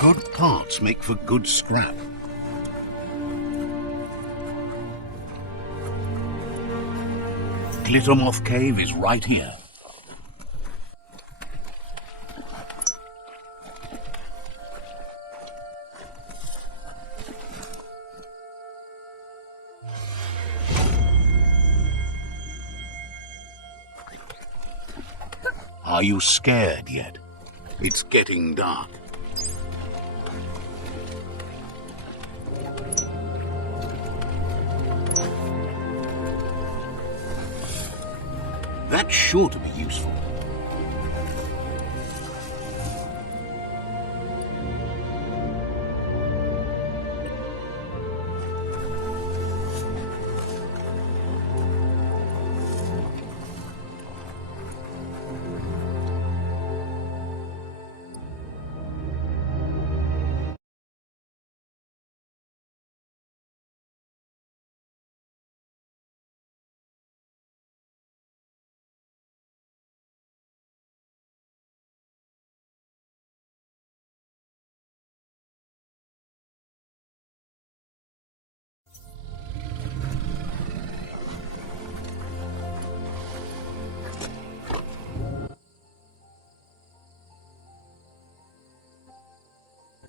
Good parts make for good scrap. Glittermoth Cave is right here. Are you scared yet? It's getting dark. That's sure to be useful.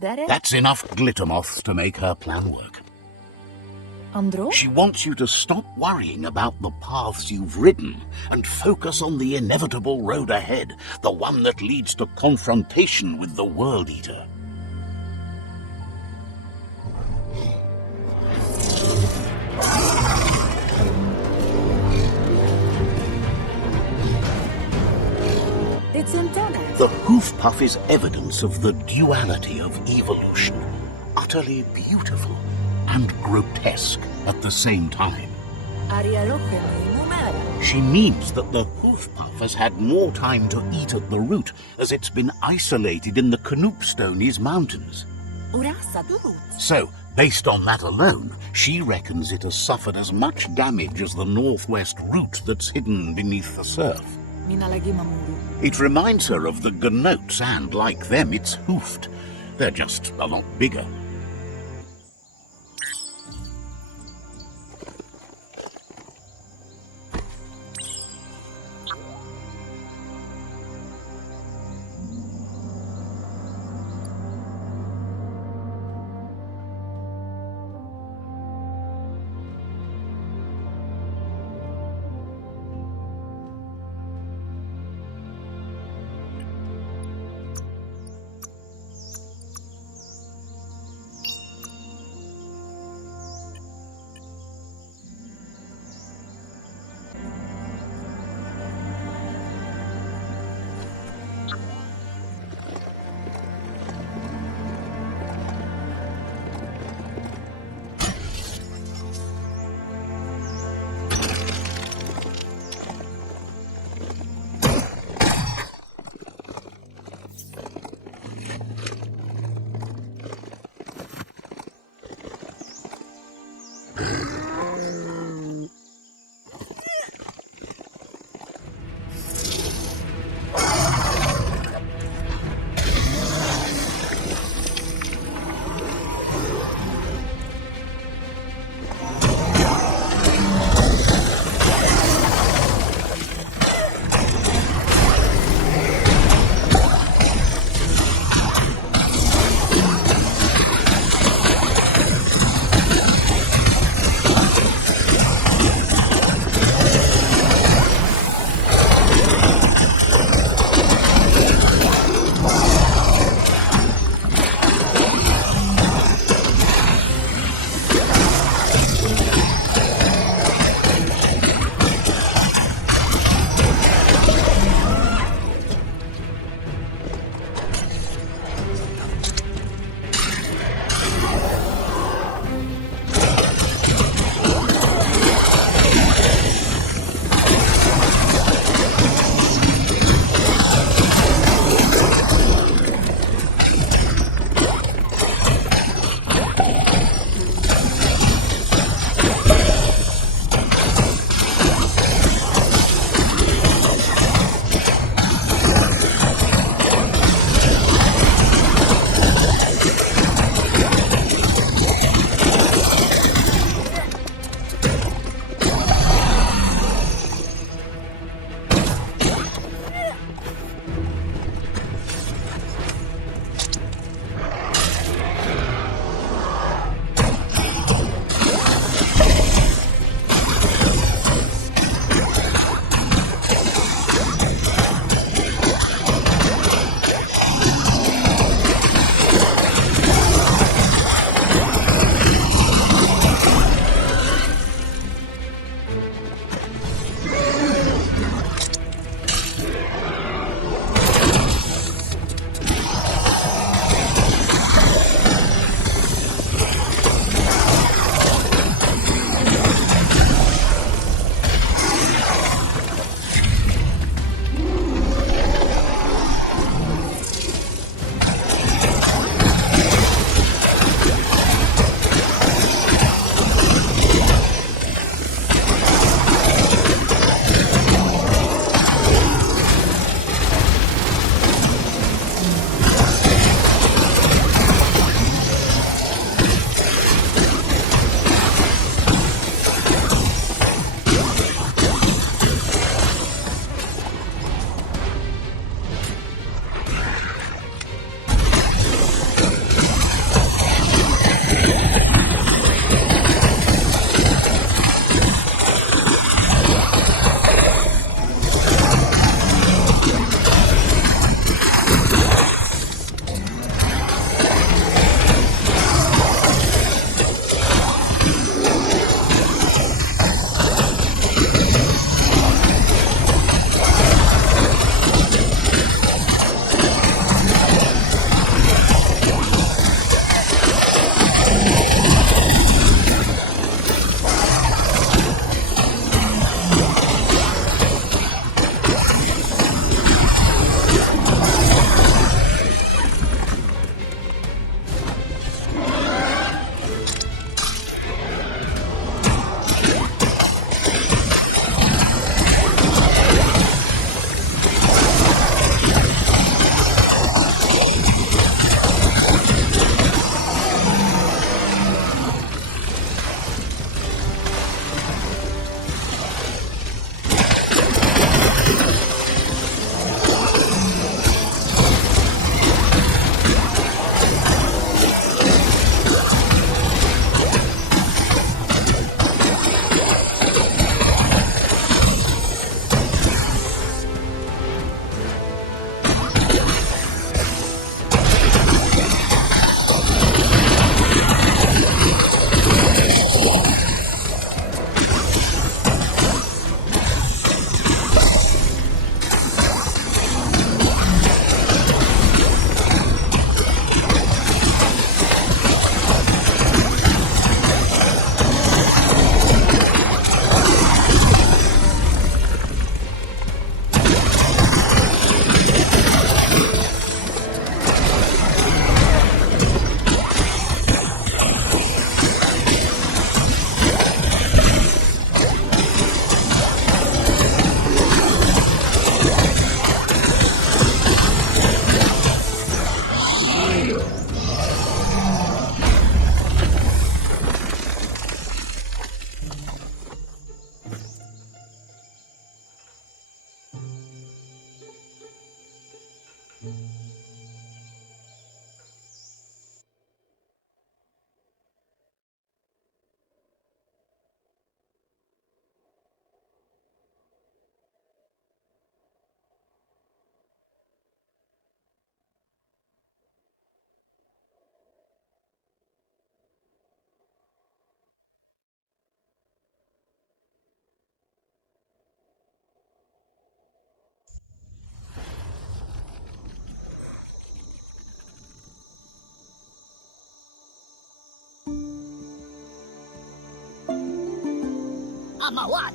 That's enough glittermoths to make her plan work. Andro? She wants you to stop worrying about the paths you've ridden and focus on the inevitable road ahead, the one that leads to confrontation with the World Eater. The hoof puff is evidence of the duality of evolution, utterly beautiful and grotesque at the same time. She means that the hoof puff has had more time to eat at the root, as it's been isolated in the Knoopstonies mountains. So, based on that alone, she reckons it has suffered as much damage as the northwest root that's hidden beneath the surf. It reminds her of the gnotes, and, like them, it's hoofed. They're just a lot bigger.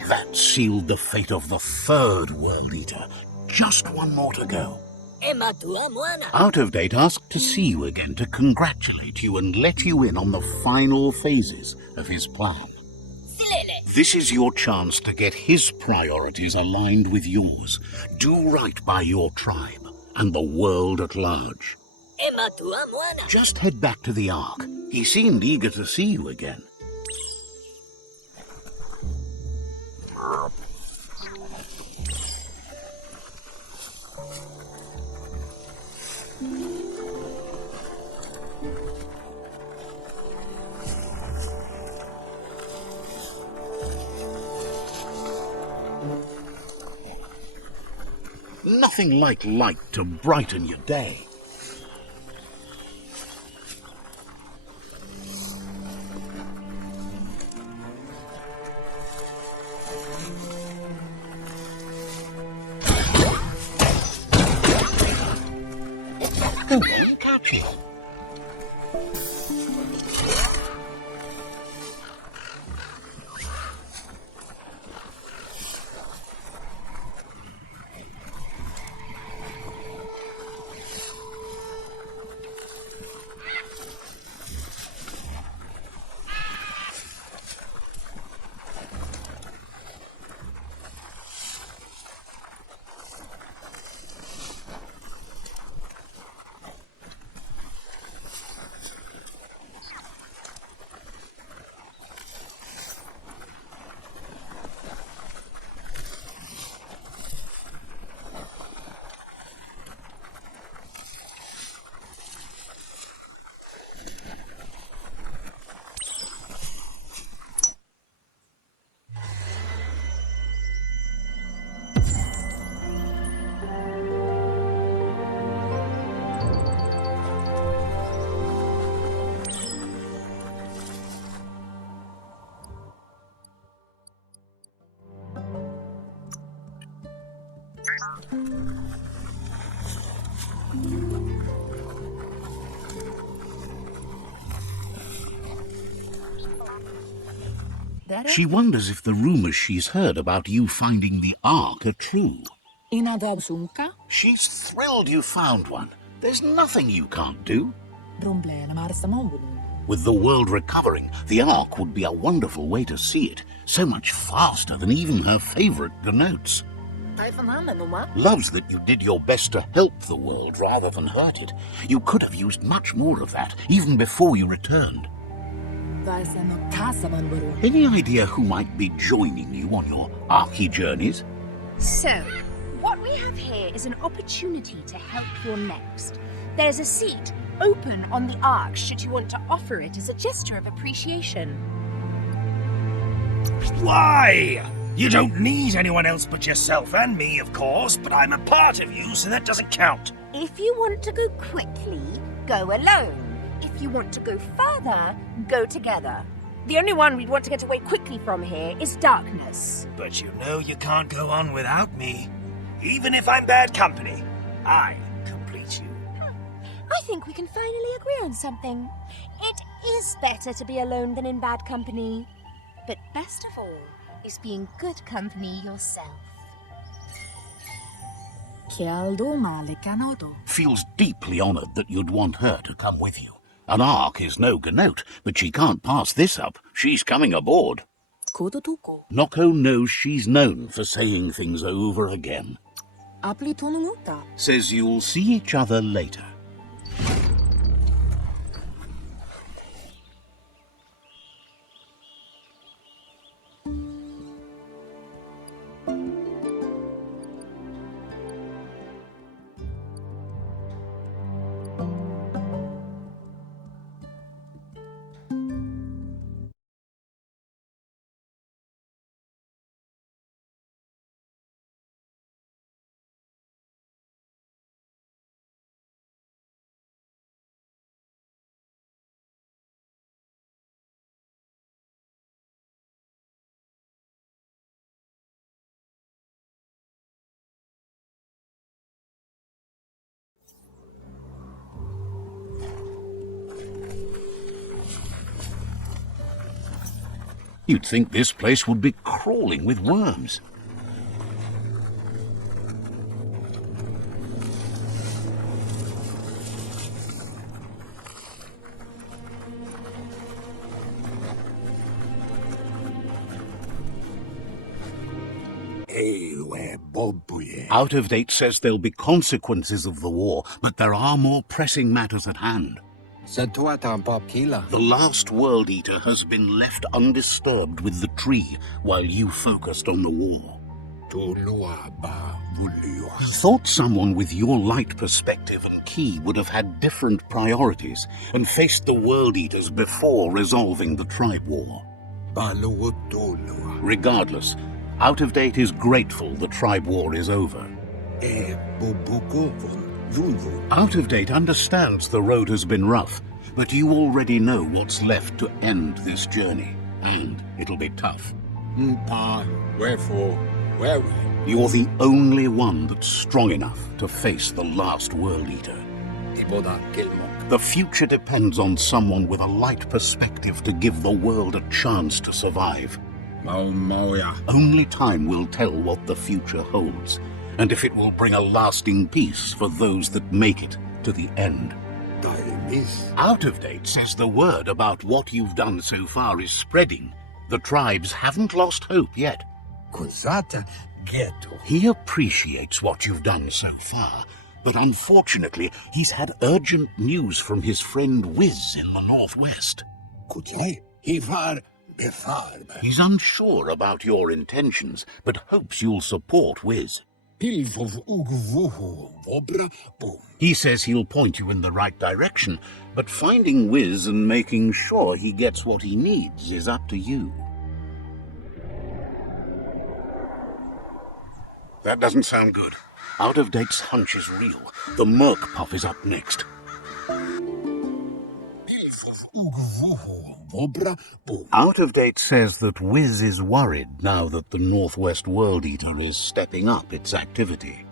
That sealed the fate of the third World Eater. Just one more to go. Out of Date asked to see you again to congratulate you and let you in on the final phases of his plan. This is your chance to get his priorities aligned with yours. Do right by your tribe and the world at large. Just head back to the Ark. He seemed eager to see you again. Nothing like light to brighten your day. Oh, catch it. She wonders if the rumors she's heard about you finding the Ark are true. She's thrilled you found one. There's nothing you can't do. With the world recovering, the Ark would be a wonderful way to see it. So much faster than even her favorite denotes. Loves that you did your best to help the world rather than hurt it. You could have used much more of that, even before you returned. Any idea who might be joining you on your Arky journeys? So, what we have here is an opportunity to help your next. There's a seat open on the Ark should you want to offer it as a gesture of appreciation. Why? You don't need anyone else but yourself and me, of course, but I'm a part of you, so that doesn't count. If you want to go quickly, go alone. If you want to go further, go together. The only one we'd want to get away quickly from here is darkness. But you know you can't go on without me. Even if I'm bad company, I complete you. I think we can finally agree on something. It is better to be alone than in bad company. But best of all is being good company yourself. Feels deeply honored that you'd want her to come with you. An Ark is no ganote, but she can't pass this up. She's coming aboard. Noko knows she's known for saying things over again. Says you'll see each other later. You'd think this place would be crawling with worms. Out of Date says there'll be consequences of the war, but there are more pressing matters at hand. The last World Eater has been left undisturbed with the tree while you focused on the war. Thought someone with your light perspective and key would have had different priorities and faced the World Eaters before resolving the tribe war. Regardless, Out of Date is grateful the tribe war is over. Out of Date understands the road has been rough, but you already know what's left to end this journey, and it'll be tough. You're the only one that's strong enough to face the last World Eater. The future depends on someone with a light perspective to give the world a chance to survive. Only time will tell what the future holds, and if it will bring a lasting peace for those that make it to the end. Out of Date says the word about what you've done so far is spreading. The tribes haven't lost hope yet. He appreciates what you've done so far, but unfortunately he's had urgent news from his friend Wiz in the northwest. He's unsure about your intentions, but hopes you'll support Wiz. He says he'll point you in the right direction, but finding Wiz and making sure he gets what he needs is up to you. That doesn't sound good. Out of Date's hunch is real. The Merc Puff is up next. Out of Date says that Wiz is worried now that the Northwest World Eater is stepping up its activity.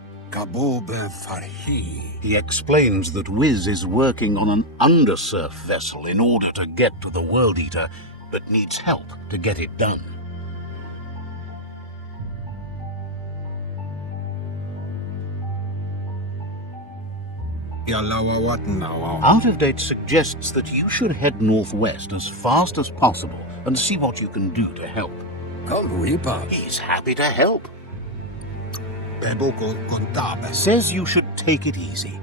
He explains that Wiz is working on an undersurf vessel in order to get to the World Eater, but needs help to get it done. Out of Date suggests that you should head northwest as fast as possible and see what you can do to help. He's happy to help. Says you should take it easy.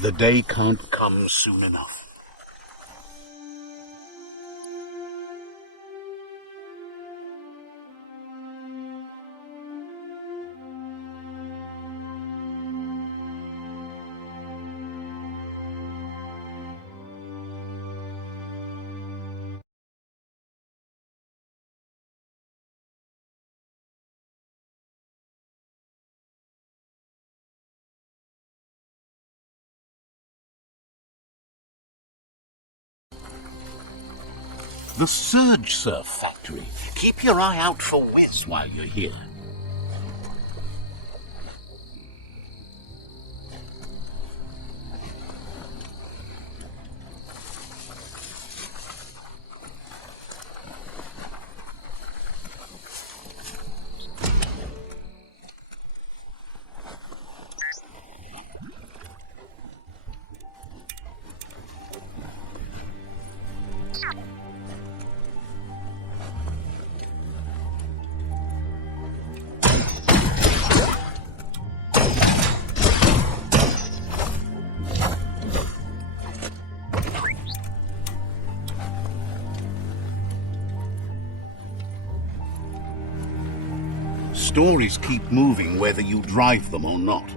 The day can't come soon enough. The Surge Surf Factory. Keep your eye out for Wiz while you're here. Stories keep moving whether you drive them or not.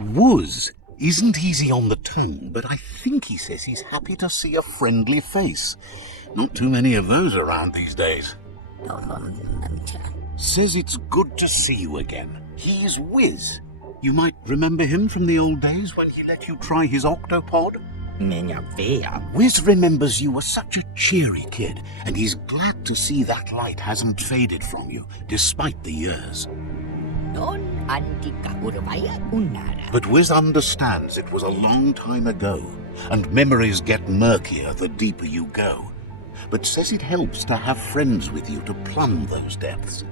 Wuz isn't easy on the tongue, but I think he says he's happy to see a friendly face. Not too many of those around these days. Says it's good to see you again. He's Wiz. You might remember him from the old days when he let you try his octopod. Wiz remembers you were such a cheery kid, and he's glad to see that light hasn't faded from you, despite the years. But Wiz understands it was a long time ago, and memories get murkier the deeper you go. But says it helps to have friends with you to plumb those depths.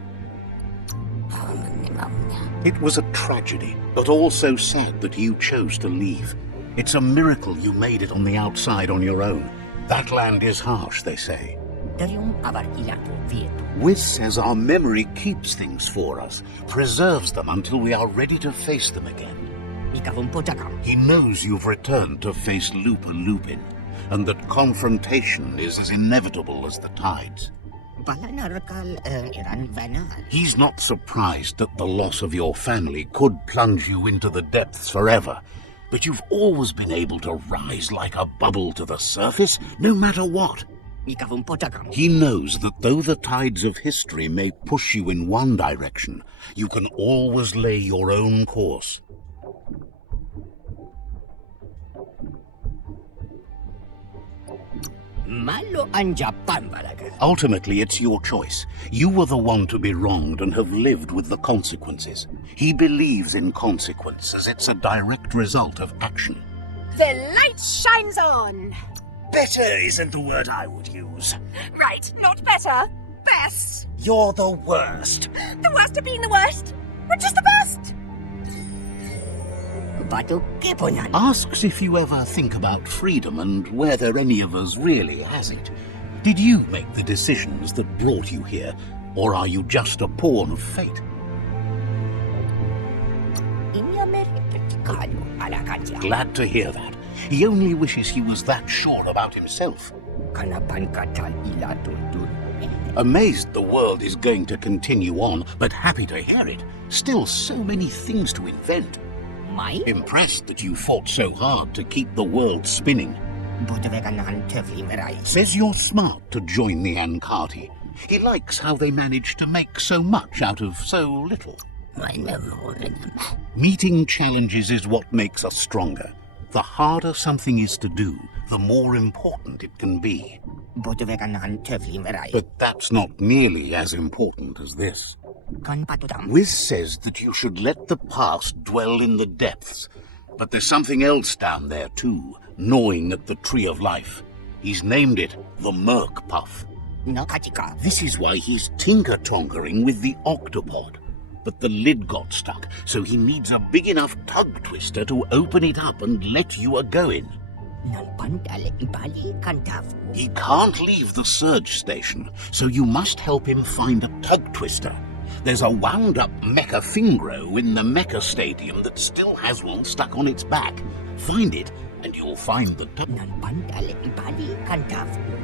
It was a tragedy, but also sad that you chose to leave. It's a miracle you made it on the outside on your own. That land is harsh, they say. Wiz says our memory keeps things for us, preserves them until we are ready to face them again. He knows you've returned to face Lupin, and that confrontation is as inevitable as the tides. He's not surprised that the loss of your family could plunge you into the depths forever, but you've always been able to rise like a bubble to the surface, no matter what. He knows that though the tides of history may push you in one direction, you can always lay your own course. Ultimately, it's your choice. You were the one to be wronged and have lived with the consequences. He believes in consequence as it's a direct result of action. The light shines on! Better isn't the word I would use. Right, not better. Best. You're the worst. The worst of being the worst. We're just the best. Asks if you ever think about freedom and whether any of us really has it. Did you make the decisions that brought you here, or are you just a pawn of fate? Glad to hear that. He only wishes he was that sure about himself. Amazed the world is going to continue on, but happy to hear it. Still so many things to invent. Impressed that you fought so hard to keep the world spinning. Says you're smart to join the Ankati. He likes how they manage to make so much out of so little. Meeting challenges is what makes us stronger. The harder something is to do, the more important it can be. But that's not nearly as important as this. Wiz says that you should let the past dwell in the depths. But there's something else down there too, gnawing at the Tree of Life. He's named it the Merc Puff. This is why he's tinker-tonkering with the octopod. But the lid got stuck, so he needs a big enough tug twister to open it up and let you a-going. He can't leave the surge station, so you must help him find a tug twister. There's a wound-up mecha Fingro in the mecha stadium that still has one stuck on its back. Find it, and you'll find the tug.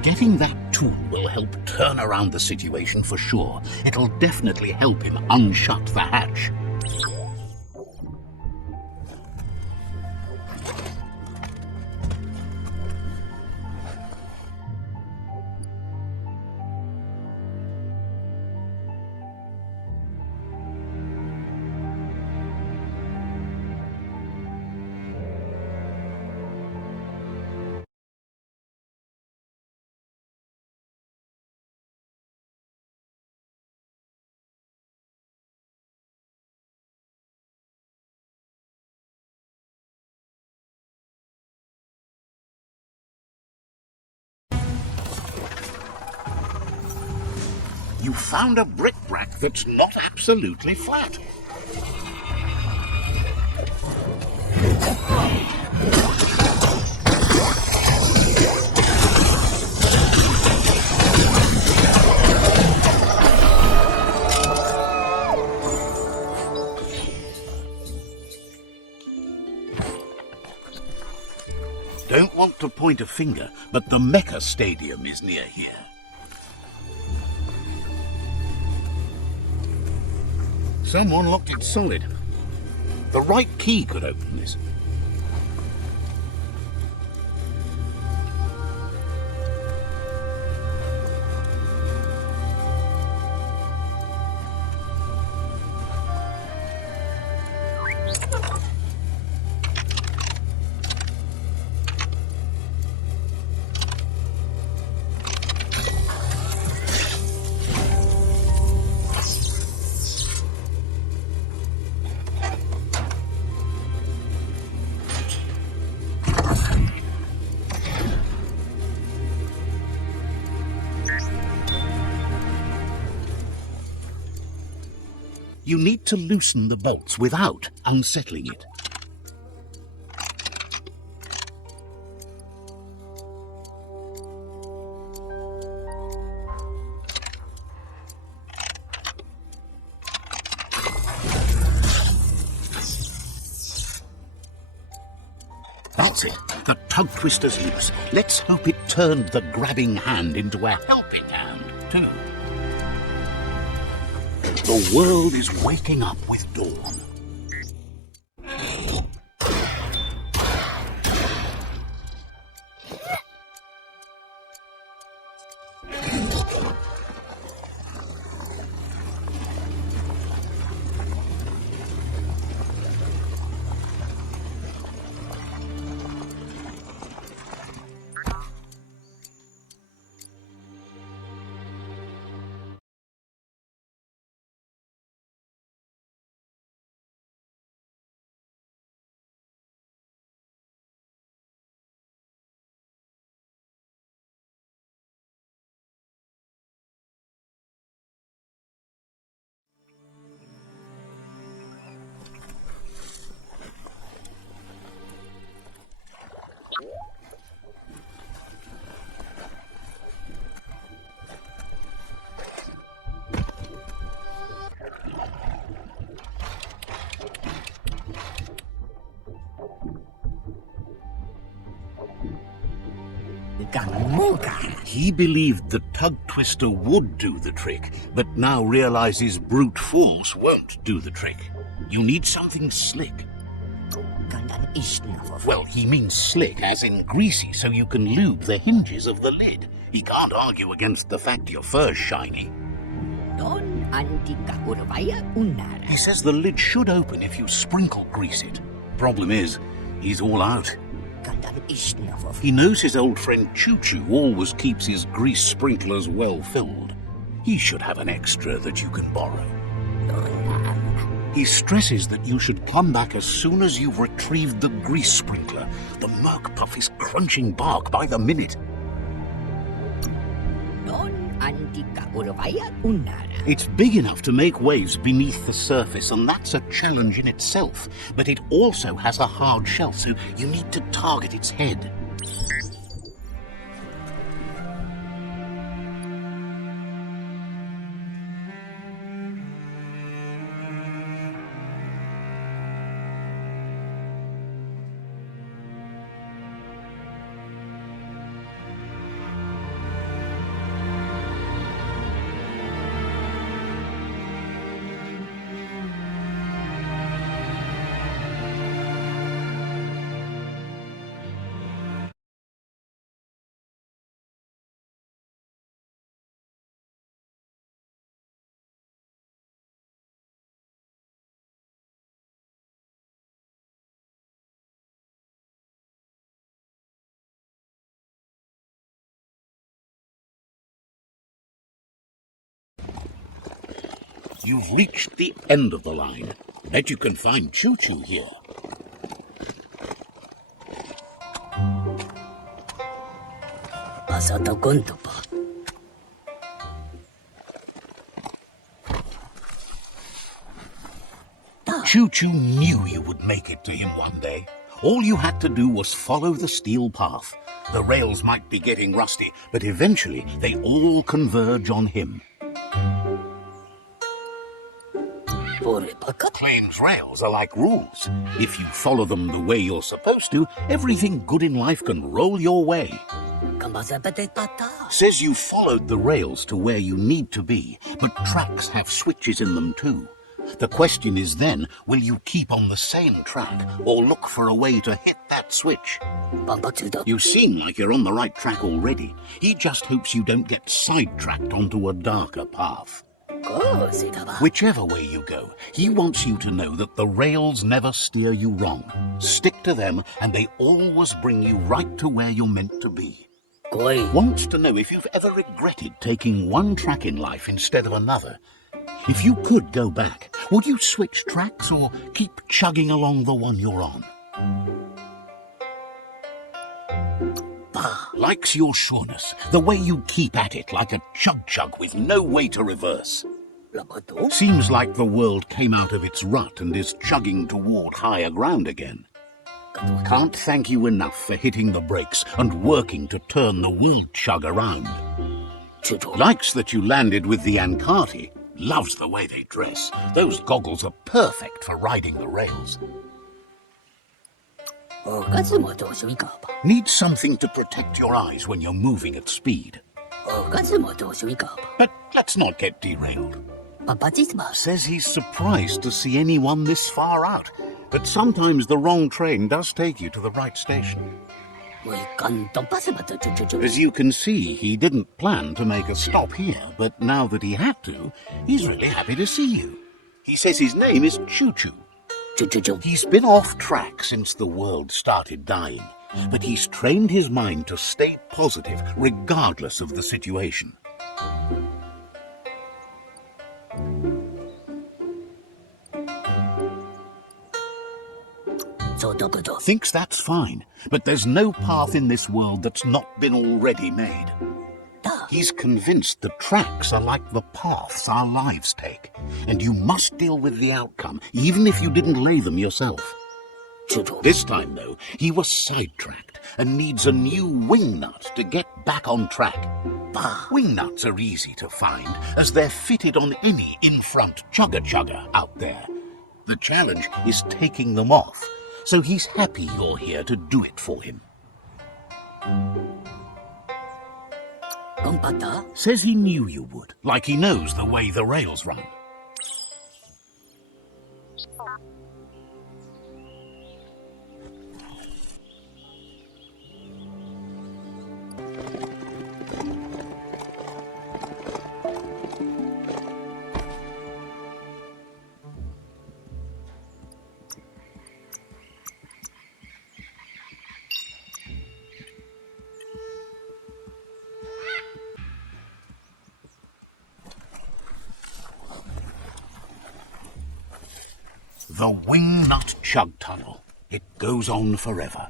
Getting that tool will help turn around the situation for sure. It'll definitely help him unshut the hatch. You found a bric-brac that's not absolutely flat. Don't want to point a finger, but the Mecha Stadium is near here. Someone locked it solid. The right key could open this. You need to loosen the bolts without unsettling it. That's it. The tug twister's loose. Let's hope it turned the grabbing hand into a helping hand, too. The world is waking up with dawn. He believed the tug twister would do the trick, but now realizes brute force won't do the trick. You need something slick. Well, he means slick, as in greasy, so you can lube the hinges of the lid. He can't argue against the fact your fur's shiny. He says the lid should open if you sprinkle grease it. Problem is, he's all out. He knows his old friend Choo-Choo always keeps his grease sprinklers well filled. He should have an extra that you can borrow. He stresses that you should come back as soon as you've retrieved the grease sprinkler. The Merc Puff is crunching bark by the minute. It's big enough to make waves beneath the surface, and that's a challenge in itself. But it also has a hard shell, so you need to target its head. You've reached the end of the line. Bet you can find Choo-Choo here. Choo-Choo knew you would make it to him one day. All you had to do was follow the steel path. The rails might be getting rusty, but eventually they all converge on him. Plains rails are like rules. If you follow them the way you're supposed to, everything good in life can roll your way. Says you followed the rails to where you need to be, but tracks have switches in them too. The question is then, will you keep on the same track or look for a way to hit that switch? You seem like you're on the right track already. He just hopes you don't get sidetracked onto a darker path. Whichever way you go, he wants you to know that the rails never steer you wrong. Stick to them and they always bring you right to where you're meant to be. Wants to know if you've ever regretted taking one track in life instead of another. If you could go back, would you switch tracks or keep chugging along the one you're on? Likes your sureness, the way you keep at it like a chug-chug with no way to reverse. Seems like the world came out of its rut and is chugging toward higher ground again. Can't thank you enough for hitting the brakes and working to turn the world chug around. Likes that you landed with the Ankati. Loves the way they dress. Those goggles are perfect for riding the rails. Need something to protect your eyes when you're moving at speed. But let's not get derailed. Says he's surprised to see anyone this far out. But sometimes the wrong train does take you to the right station. As you can see, he didn't plan to make a stop here, but now that he had to, he's really happy to see you. He says his name is Choo-Choo. He's been off track since the world started dying, but he's trained his mind to stay positive regardless of the situation. Thinks that's fine, but there's no path in this world that's not been already made. He's convinced the tracks are like the paths our lives take, and you must deal with the outcome, even if you didn't lay them yourself. This time, though, he was sidetracked and needs a new wing nut to get back on track. Wing nuts are easy to find, as they're fitted on any in-front chugga-chugga out there. The challenge is taking them off, so he's happy you're here to do it for him. Says he knew you would, like he knows the way the rails run. The Wingnut Chug Tunnel. It goes on forever.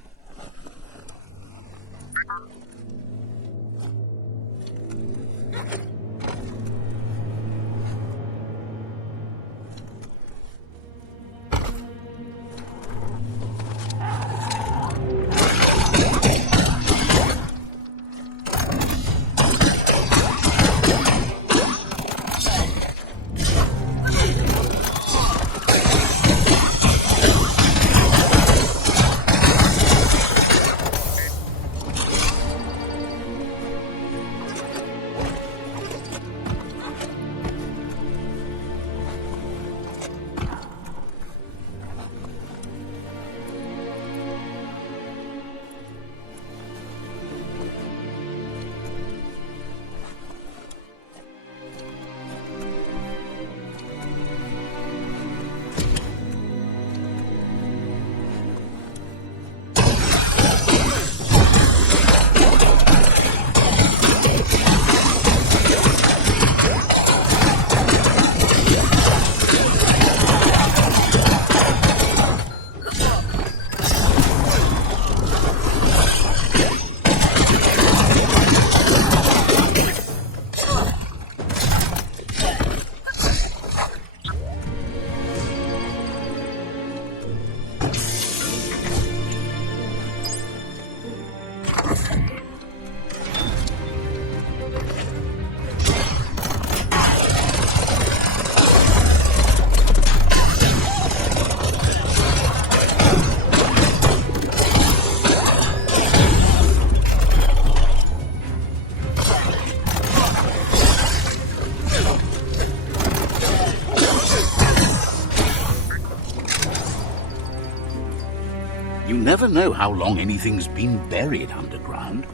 never know how long anything's been buried underground.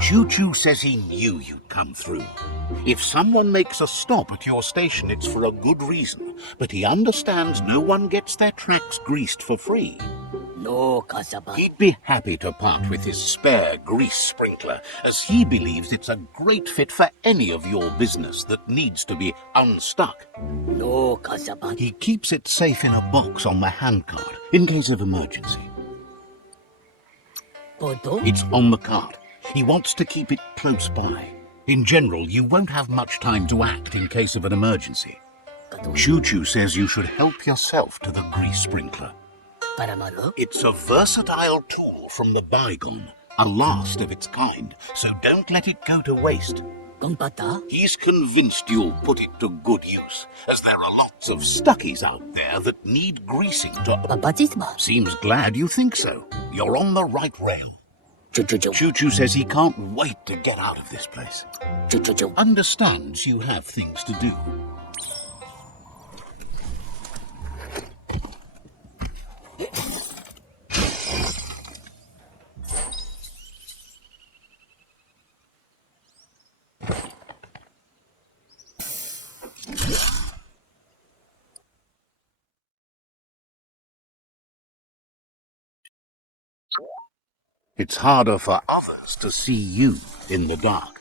Choo-Choo says he knew you'd come through. If someone makes a stop at your station, it's for a good reason. But he understands no one gets their tracks greased for free. He'd be happy to part with his spare grease sprinkler, as he believes it's a great fit for any of your business that needs to be unstuck. He keeps it safe in a box on the handcart, in case of emergency. It's on the cart. He wants to keep it close by. In general, you won't have much time to act in case of an emergency. Choo-Choo says you should help yourself to the grease sprinkler. It's a versatile tool from the bygone, a last of its kind, so don't let it go to waste. He's convinced you'll put it to good use, as there are lots of stuckies out there that need greasing to... Seems glad you think so. You're on the right rail. Choo-Choo says he can't wait to get out of this place. Understands you have things to do. It's harder for others to see you in the dark.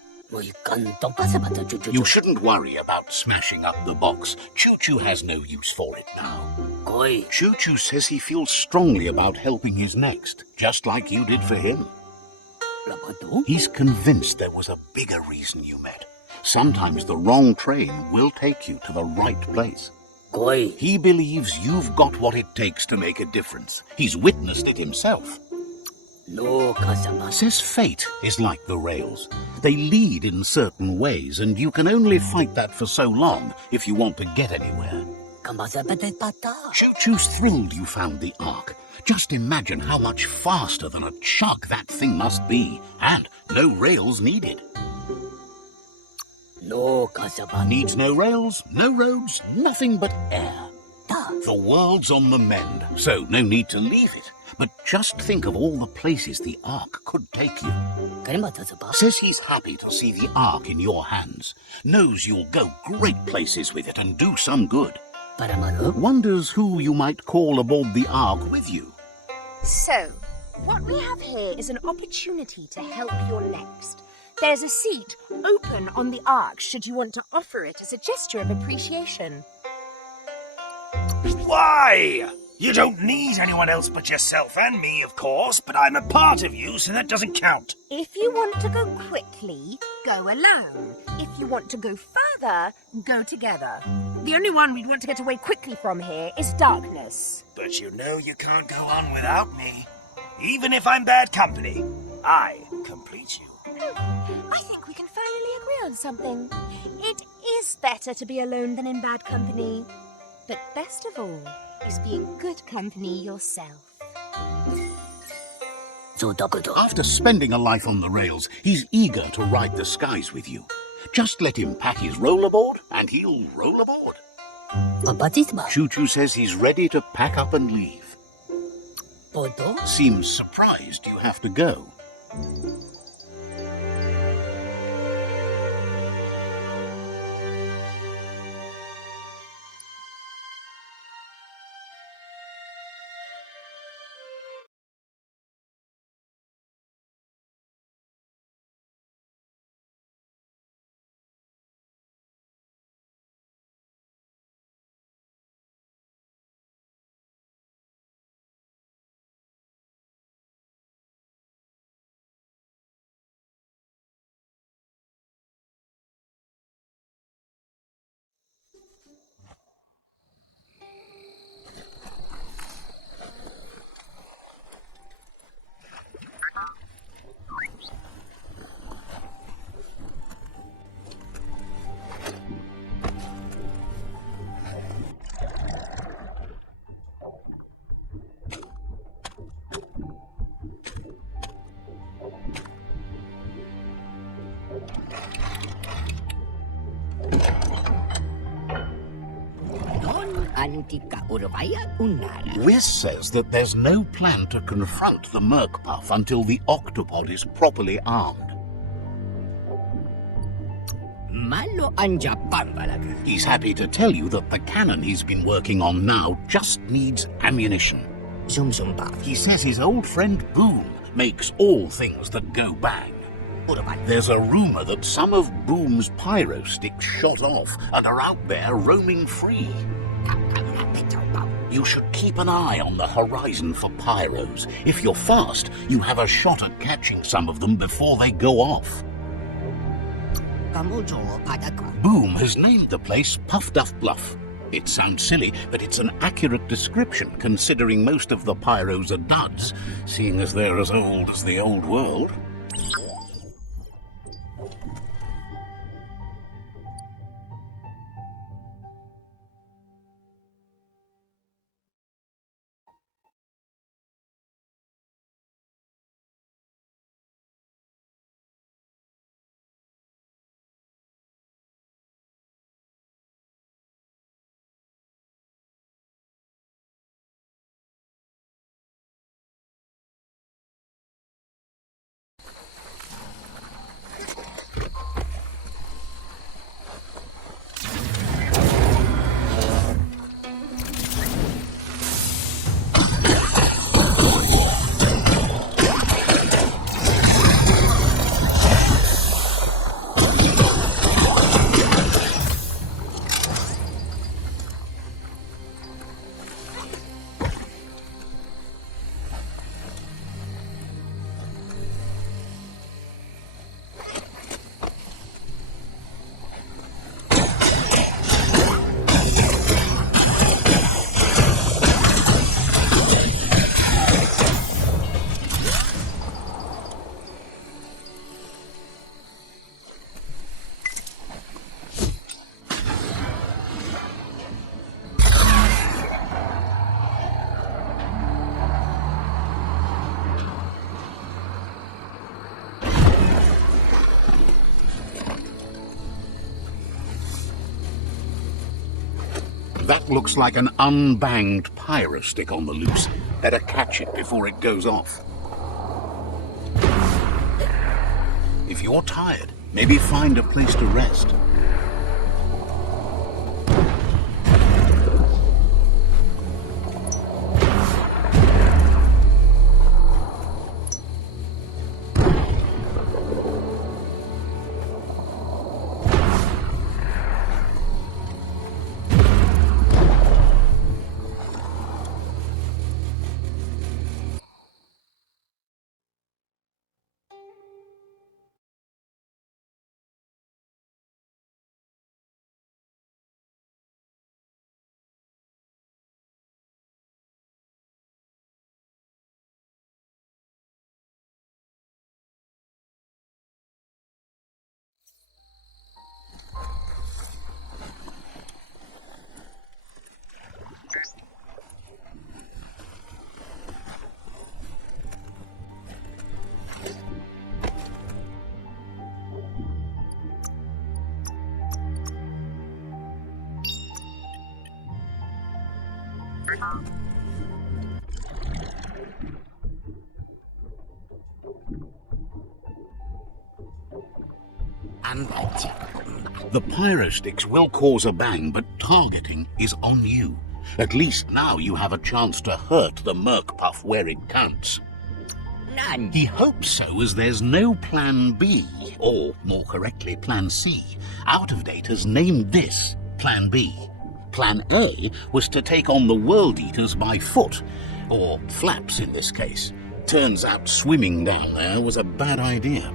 You shouldn't worry about smashing up the box. Choo-Choo has no use for it now. Choo-Choo says he feels strongly about helping his next, just like you did for him. He's convinced there was a bigger reason you met. Sometimes the wrong train will take you to the right place. He believes you've got what it takes to make a difference. He's witnessed it himself. Says fate is like the rails. They lead in certain ways, and you can only fight that for so long if you want to get anywhere. Choo-Choo's thrilled you found the Ark. Just imagine how much faster than a chug that thing must be, and no rails needed. Needs no rails, no roads, nothing but air. The world's on the mend, so no need to leave it. But just think of all the places the Ark could take you. Says he's happy to see the Ark in your hands. Knows you'll go great places with it and do some good. Wonders who you might call aboard the Ark with you. So, what we have here is an opportunity to help your next. There's a seat open on the Ark should you want to offer it as a gesture of appreciation. Why? You don't need anyone else but yourself and me, of course, but I'm a part of you, so that doesn't count. If you want to go quickly, go alone. If you want to go further, go together. The only one we'd want to get away quickly from here is darkness. But you know you can't go on without me. Even if I'm bad company, I complete you. I think we can finally agree on something. It is better to be alone than in bad company. But best of all, Please be in good company yourself. After spending a life on the rails, he's eager to ride the skies with you. Just let him pack his rollerboard, and he'll roll aboard. Choo Choo says he's ready to pack up and leave. Seems surprised you have to go. Whis says that there's no plan to confront the Merkpuff until the octopod is properly armed. He's happy to tell you that the cannon he's been working on now just needs ammunition. He says his old friend Boom makes all things that go bang. There's a rumor that some of Boom's pyro sticks shot off and are out there roaming free. You should keep an eye on the horizon for pyros. If you're fast, you have a shot at catching some of them before they go off. Boom has named the place Puff Duff Bluff. It sounds silly, but it's an accurate description considering most of the pyros are duds, seeing as they're as old as the old world. That looks like an unbanged pyro stick on the loose. Better catch it before it goes off. If you're tired, maybe find a place to rest. The pyrosticks will cause a bang, but targeting is on you. At least now you have a chance to hurt the Merc Puff where it counts. None. He hopes so, as there's no Plan B, or more correctly, Plan C. Out of Date has named this Plan B. Plan A was to take on the World Eaters by foot, or flaps in this case. Turns out swimming down there was a bad idea.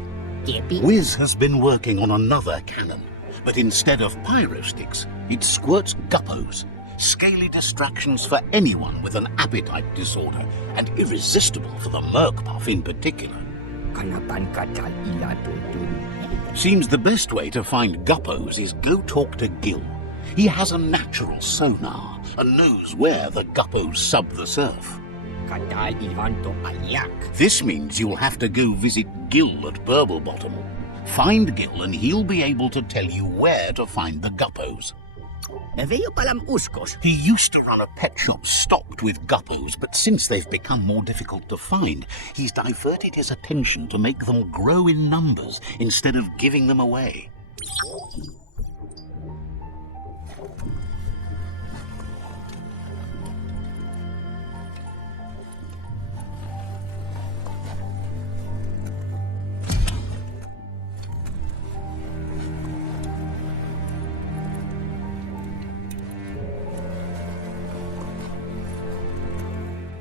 Wiz has been working on another cannon, but instead of pyrosticks, it squirts guppos. Scaly distractions for anyone with an appetite disorder, and irresistible for the Merc Puff in particular. Seems the best way to find guppos is go talk to Gil. He has a natural sonar and knows where the guppos sub the surf. This means you'll have to go visit Gil at Burblebottom. Find Gil and he'll be able to tell you where to find the guppos. He used to run a pet shop stocked with guppos, but since they've become more difficult to find, he's diverted his attention to make them grow in numbers instead of giving them away.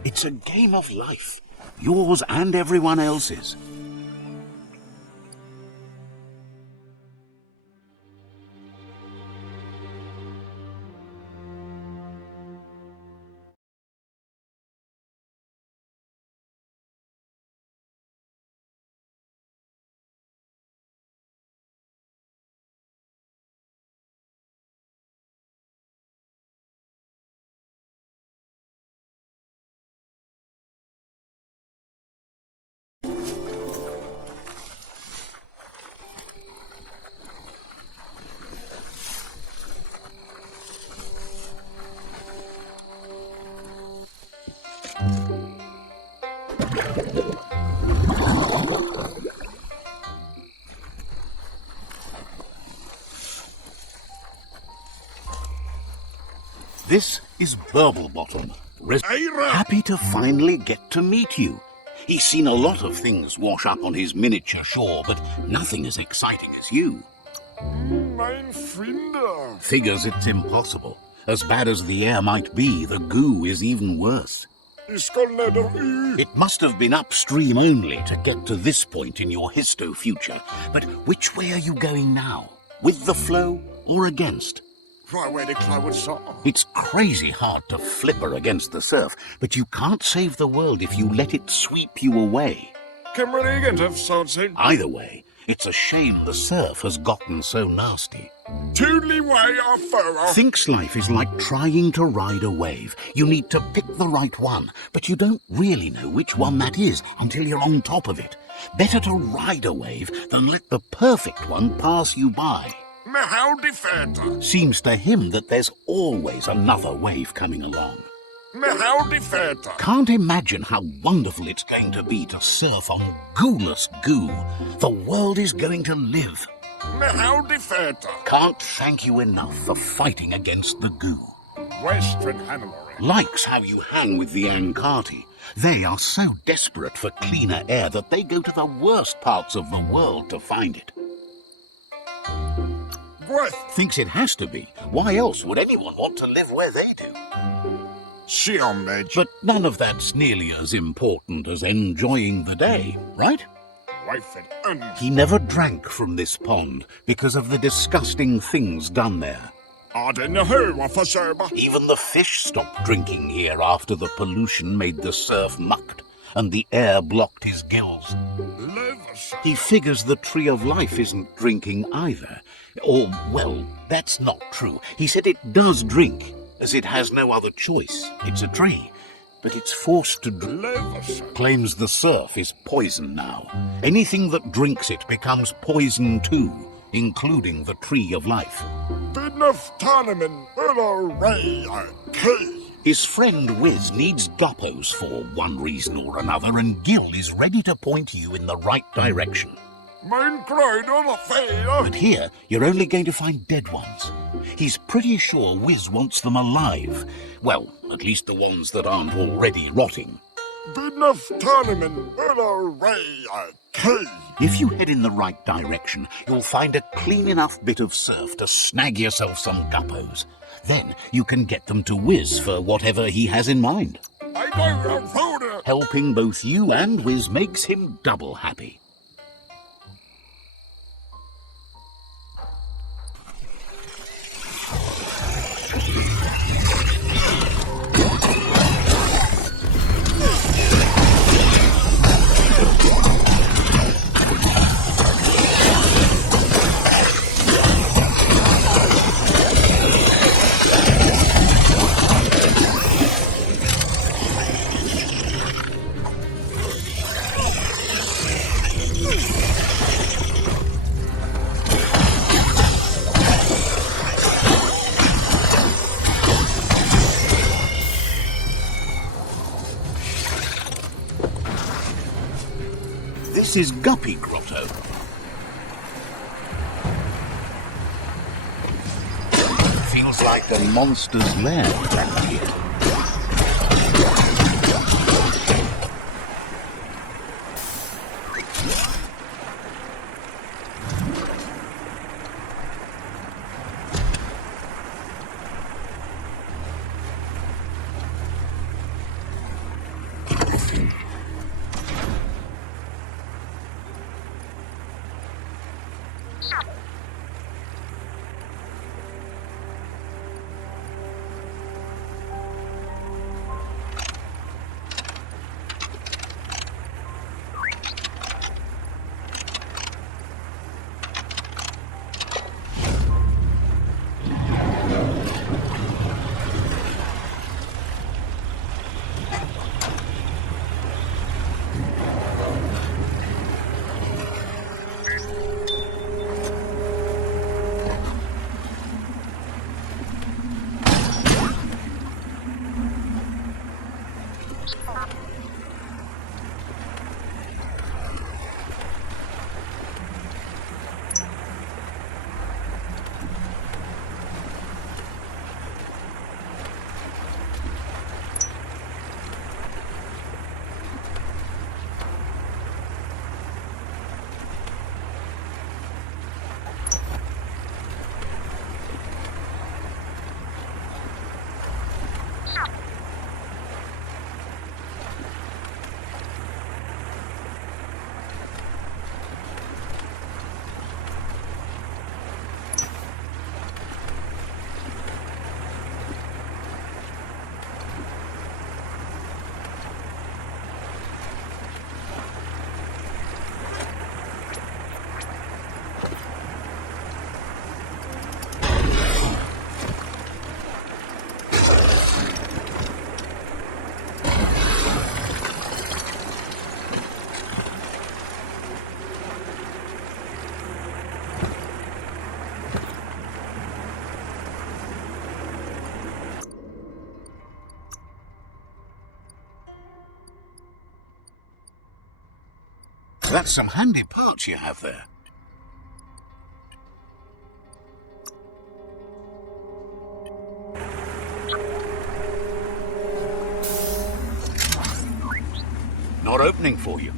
It's a game of life, yours and everyone else's. This is Burblebottom. Happy to finally get to meet you. He's seen a lot of things wash up on his miniature shore, but nothing as exciting as you. Mein Finder. Figures it's impossible. As bad as the air might be, the goo is even worse. It must have been upstream only to get to this point in your histo-future. But which way are you going now? With the flow or against? It's crazy hard to flipper against the surf, but you can't save the world if you let it sweep you away. Either way, it's a shame the surf has gotten so nasty. Thinks life is like trying to ride a wave. You need to pick the right one, but you don't really know which one that is until you're on top of it. Better to ride a wave than let the perfect one pass you by. Seems to him that there's always another wave coming along. Can't imagine how wonderful it's going to be to surf on gooless goo. The world is going to live. Can't thank you enough for fighting against the goo. Likes how you hang with the Ankati. They are so desperate for cleaner air that they go to the worst parts of the world to find it. Thinks it has to be. Why else would anyone want to live where they do? But none of that's nearly as important as enjoying the day, right? He never drank from this pond because of the disgusting things done there. Even the fish stopped drinking here after the pollution made the surf mucked and the air blocked his gills. He figures the Tree of Life isn't drinking either. Or, well, that's not true. He said it does drink, as it has no other choice. It's a tree, but it's forced to drink. Claims the surf is poison now. Anything that drinks it becomes poison too, including the Tree of Life. His friend Wiz needs guppos for one reason or another, and Gil is ready to point you in the right direction. But here, you're only going to find dead ones. He's pretty sure Wiz wants them alive. Well, at least the ones that aren't already rotting. If you head in the right direction, you'll find a clean enough bit of surf to snag yourself some guppos. Then you can get them to Wiz for whatever he has in mind. Helping both you and Wiz makes him double happy. This is Guppy Grotto. Feels like the monster's lair around here. That's some handy parts you have there. Not opening for you.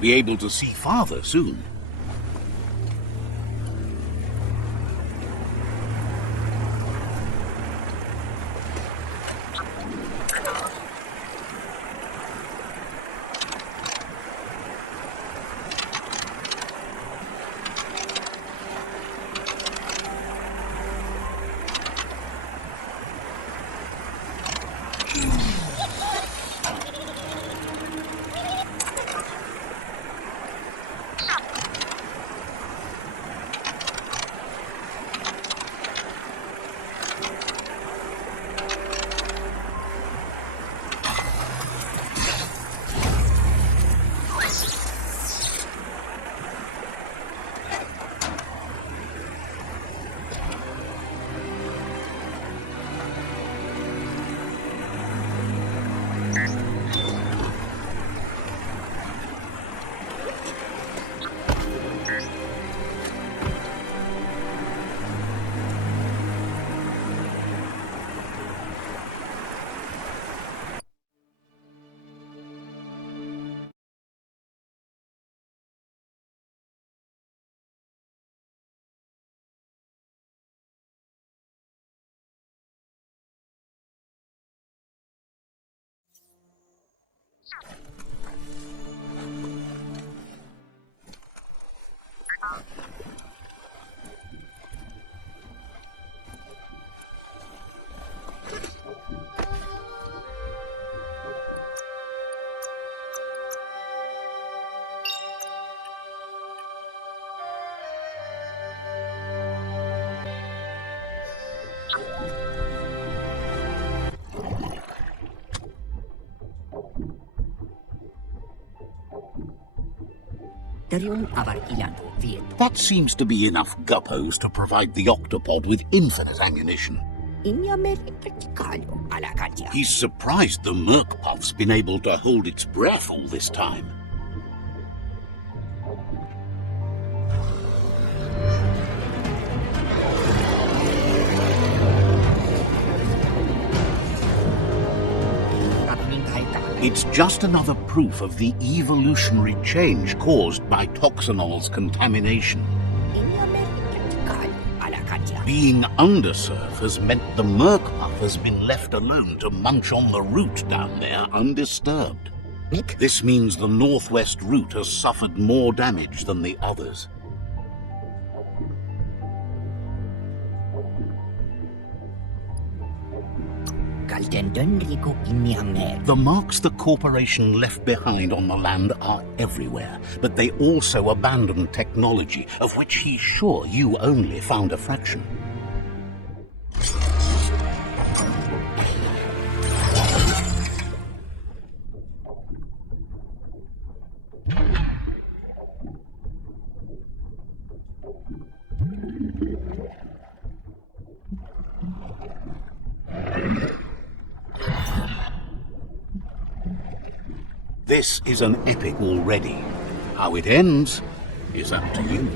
Be able to see farther soon. That seems to be enough guppos to provide the octopod with infinite ammunition. He's surprised the Merc Puff's been able to hold its breath all this time. It's just another proof of the evolutionary change caused by Toxanol's contamination. Being undersurf has meant the Merc Puff has been left alone to munch on the route down there undisturbed. This means the northwest route has suffered more damage than the others. The marks the corporation left behind on the land are everywhere, but they also abandoned technology, of which he's sure you only found a fraction. This is an epic already. How it ends is up to you.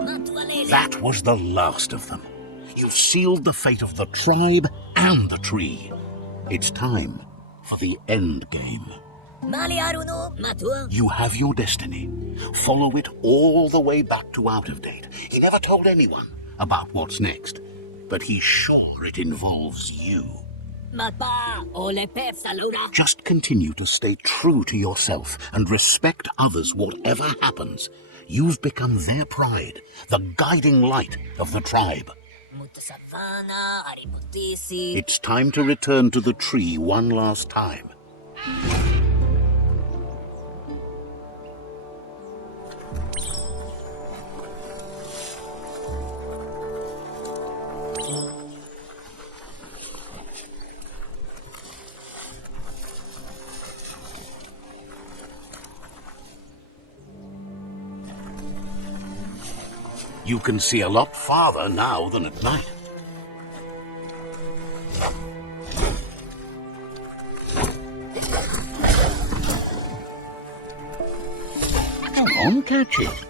That was the last of them. You've sealed the fate of the tribe and the tree. It's time for the end game. You have your destiny. Follow it all the way back to out of date. He never told anyone about what's next, but he's sure it involves you. Just continue to stay true to yourself and respect others whatever happens. You've become their pride, the guiding light of the tribe. It's time to return to the tree one last time. You can see a lot farther now than at night. Come on, catch it.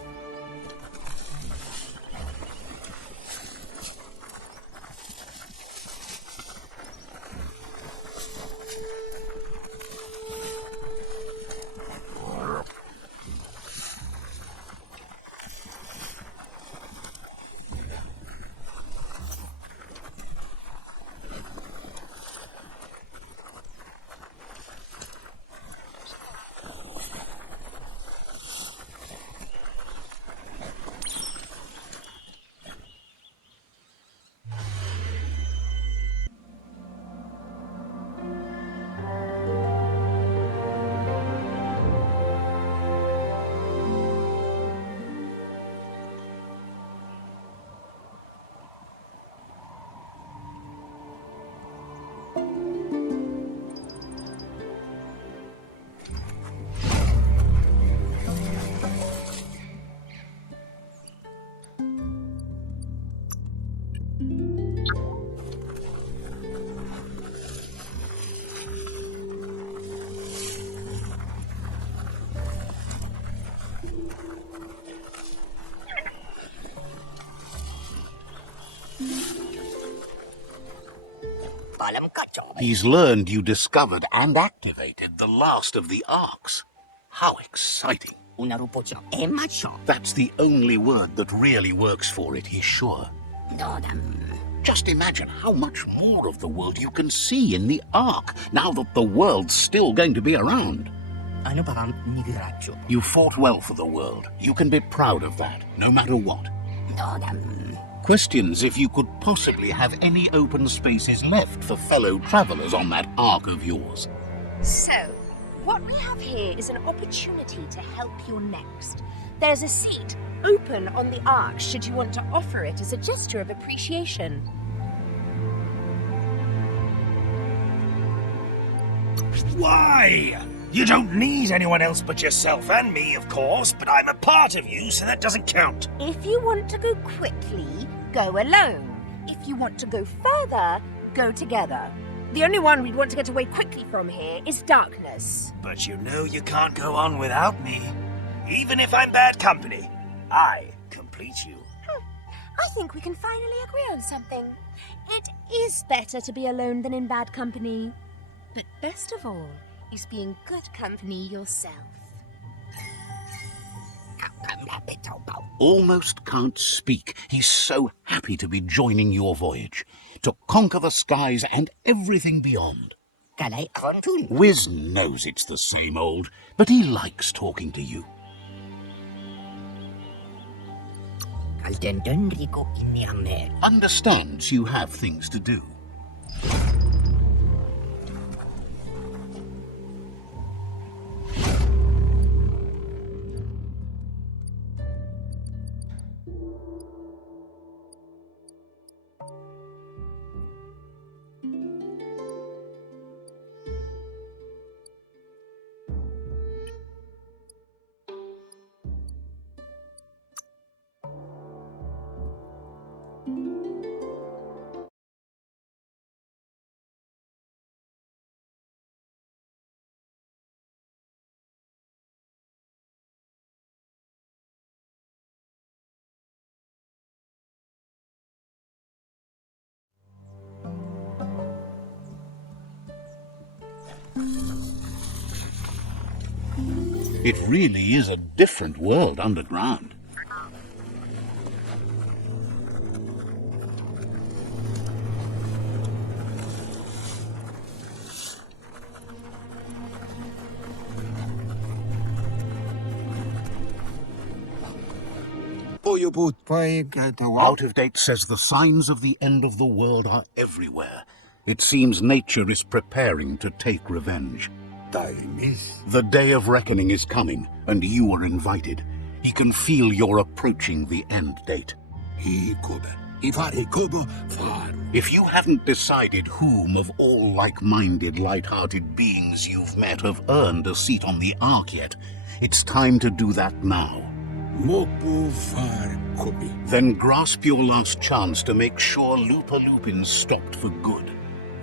He's learned you discovered and activated the last of the arcs. How exciting. That's the only word that really works for it, he's sure. Just imagine how much more of the world you can see in the arc, now that the world's still going to be around. You fought well for the world. You can be proud of that, no matter what. Questions if you could possibly have any open spaces left for fellow travelers on that arc of yours. So, what we have here is an opportunity to help your next. There's a seat open on the ark should you want to offer it as a gesture of appreciation. Why? You don't need anyone else but yourself and me, of course, but I'm a part of you, so that doesn't count. If you want to go quickly, go alone. If you want to go further, go together. The only one we'd want to get away quickly from here is darkness. But you know you can't go on without me. Even if I'm bad company, I complete you. I think we can finally agree on something. It is better to be alone than in bad company. But best of all is being good company yourself. Almost can't speak. He's so happy to be joining your voyage, to conquer the skies and everything beyond. Wiz knows it's the same old, but he likes talking to you. Understands you have things to do. It really is a different world underground. Out of Date says the signs of the end of the world are everywhere. It seems nature is preparing to take revenge. The day of reckoning is coming, and you are invited. He can feel you're approaching the end date. If you haven't decided whom of all like-minded, light-hearted beings you've met have earned a seat on the Ark yet, it's time to do that now. Then grasp your last chance to make sure Lupa Lupin's stopped for good.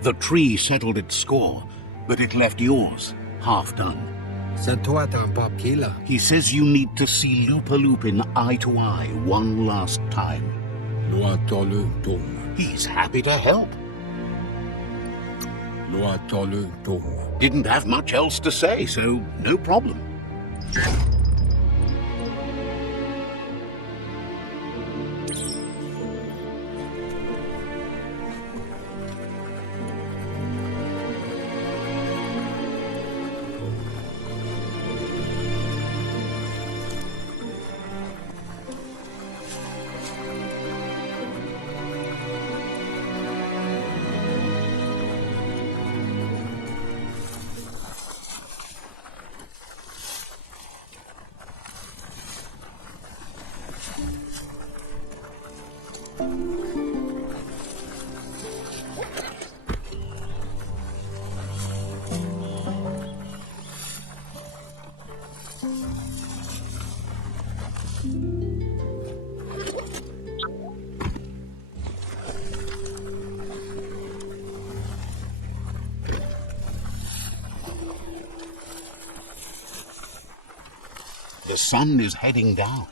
The tree settled its score, but it left yours half done. He says you need to see Lupa Lupin eye to eye one last time. He's happy to help. Didn't have much else to say, so no problem. The sun is heading down.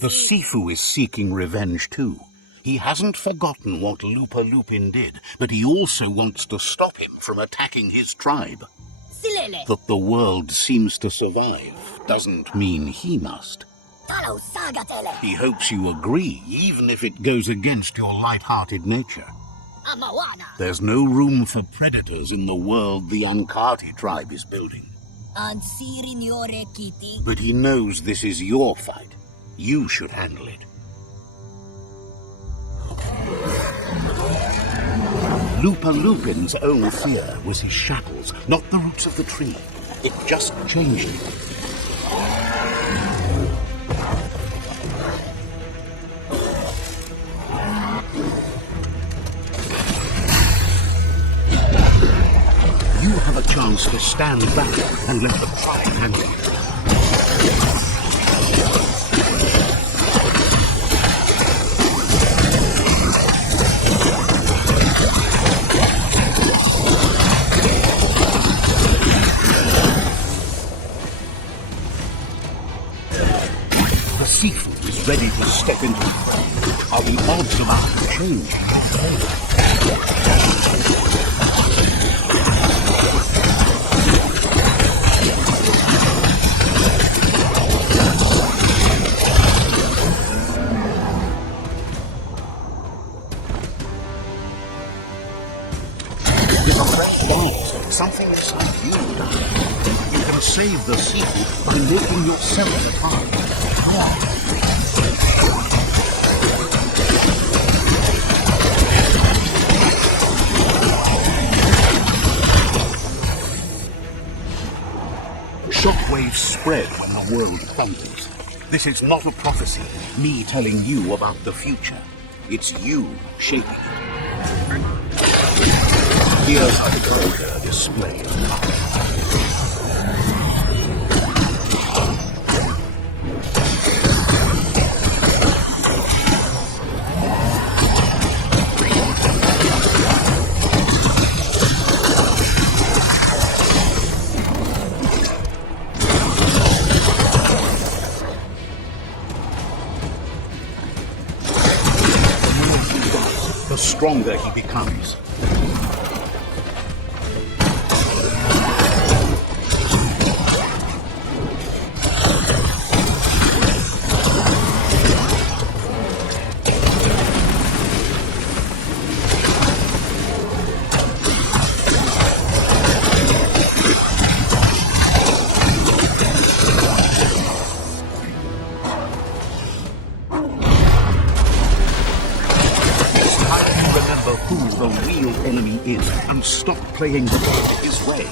The Sifu is seeking revenge too. He hasn't forgotten what Lupa Lupin did, but he also wants to stop him from attacking his tribe. That the world seems to survive doesn't mean he must. He hopes you agree, even if it goes against your light-hearted nature. There's no room for predators in the world the Ankati tribe is building. But he knows this is your fight. You should handle it. Lupa Lupin's own fear was his shackles, not the roots of the tree. It just changed him. You have a chance to stand back and let the tribe handle it. Sifu is ready to step into the fray. Are the odds about to change? With a fresh bond, something inside you can save the sequel by making yourself a target. Shockwaves spread when the world thunders. This is not a prophecy, me telling you about the future. It's you shaping it. Here's a vulgar display of power. The stronger he becomes. Remember who the real enemy is and stop playing the game his way.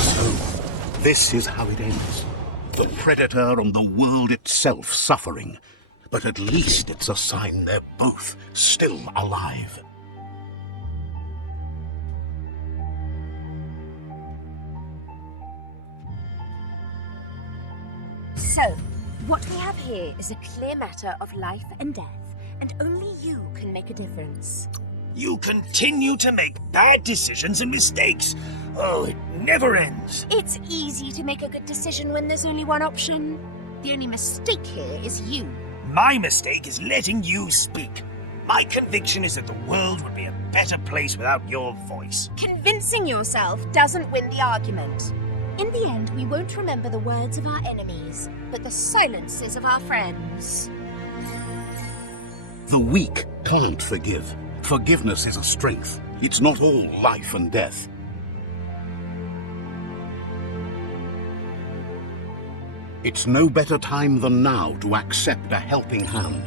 So, this is how it ends. The Predator and the world itself suffering. But at least it's a sign they're both still alive. So, what we have here is a clear matter of life and death, and only you can make a difference. You continue to make bad decisions and mistakes. Oh, it never ends. It's easy to make a good decision when there's only one option. The only mistake here is you. My mistake is letting you speak. My conviction is that the world would be a better place without your voice. Convincing yourself doesn't win the argument. In the end, we won't remember the words of our enemies, but the silences of our friends. The weak can't forgive. Forgiveness is a strength. It's not all life and death. It's no better time than now to accept a helping hand.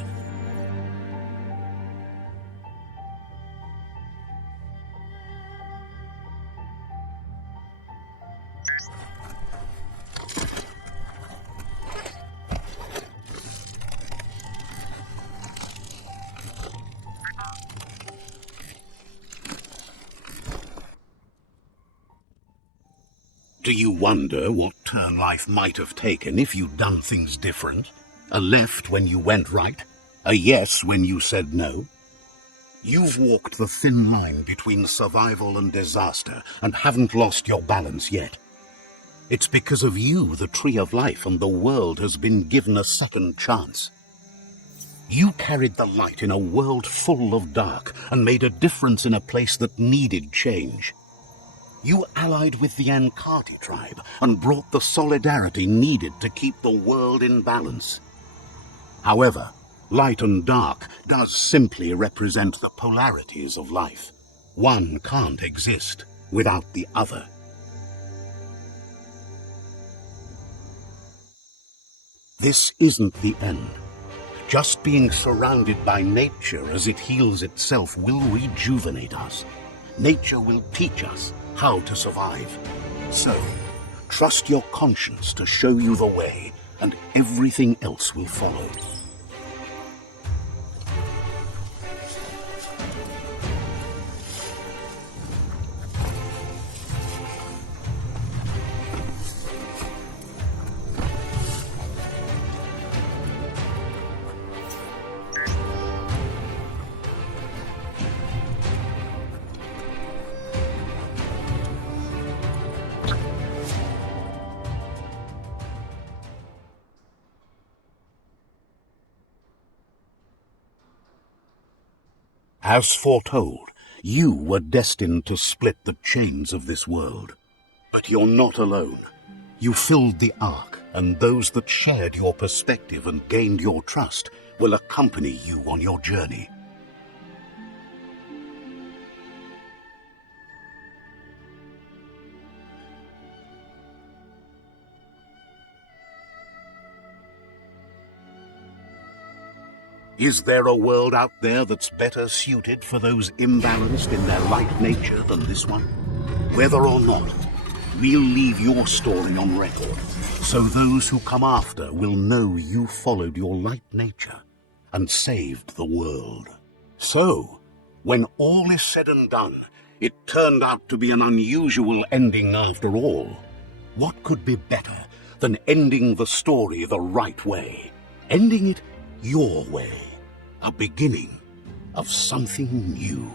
Do you wonder what turn life might have taken if you'd done things different? A left when you went right? A yes when you said no? You've walked the thin line between survival and disaster and haven't lost your balance yet. It's because of you the Tree of Life and the world has been given a second chance. You carried the light in a world full of dark and made a difference in a place that needed change. You allied with the Ankati tribe and brought the solidarity needed to keep the world in balance. However, light and dark does simply represent the polarities of life. One can't exist without the other. This isn't the end. Just being surrounded by nature as it heals itself will rejuvenate us. Nature will teach us how to survive. So, trust your conscience to show you the way, and everything else will follow. As foretold, You were destined to split the chains of this world. But you're not alone. You filled the ark, and those that shared your perspective and gained your trust will accompany you on your journey. Is there a world out there that's better suited for those imbalanced in their light nature than this one? Whether or not, we'll leave your story on record, so those who come after will know you followed your light nature and saved the world. So, when all is said and done, it turned out to be an unusual ending after all. What could be better than ending the story the right way? Ending it your way. A beginning of something new.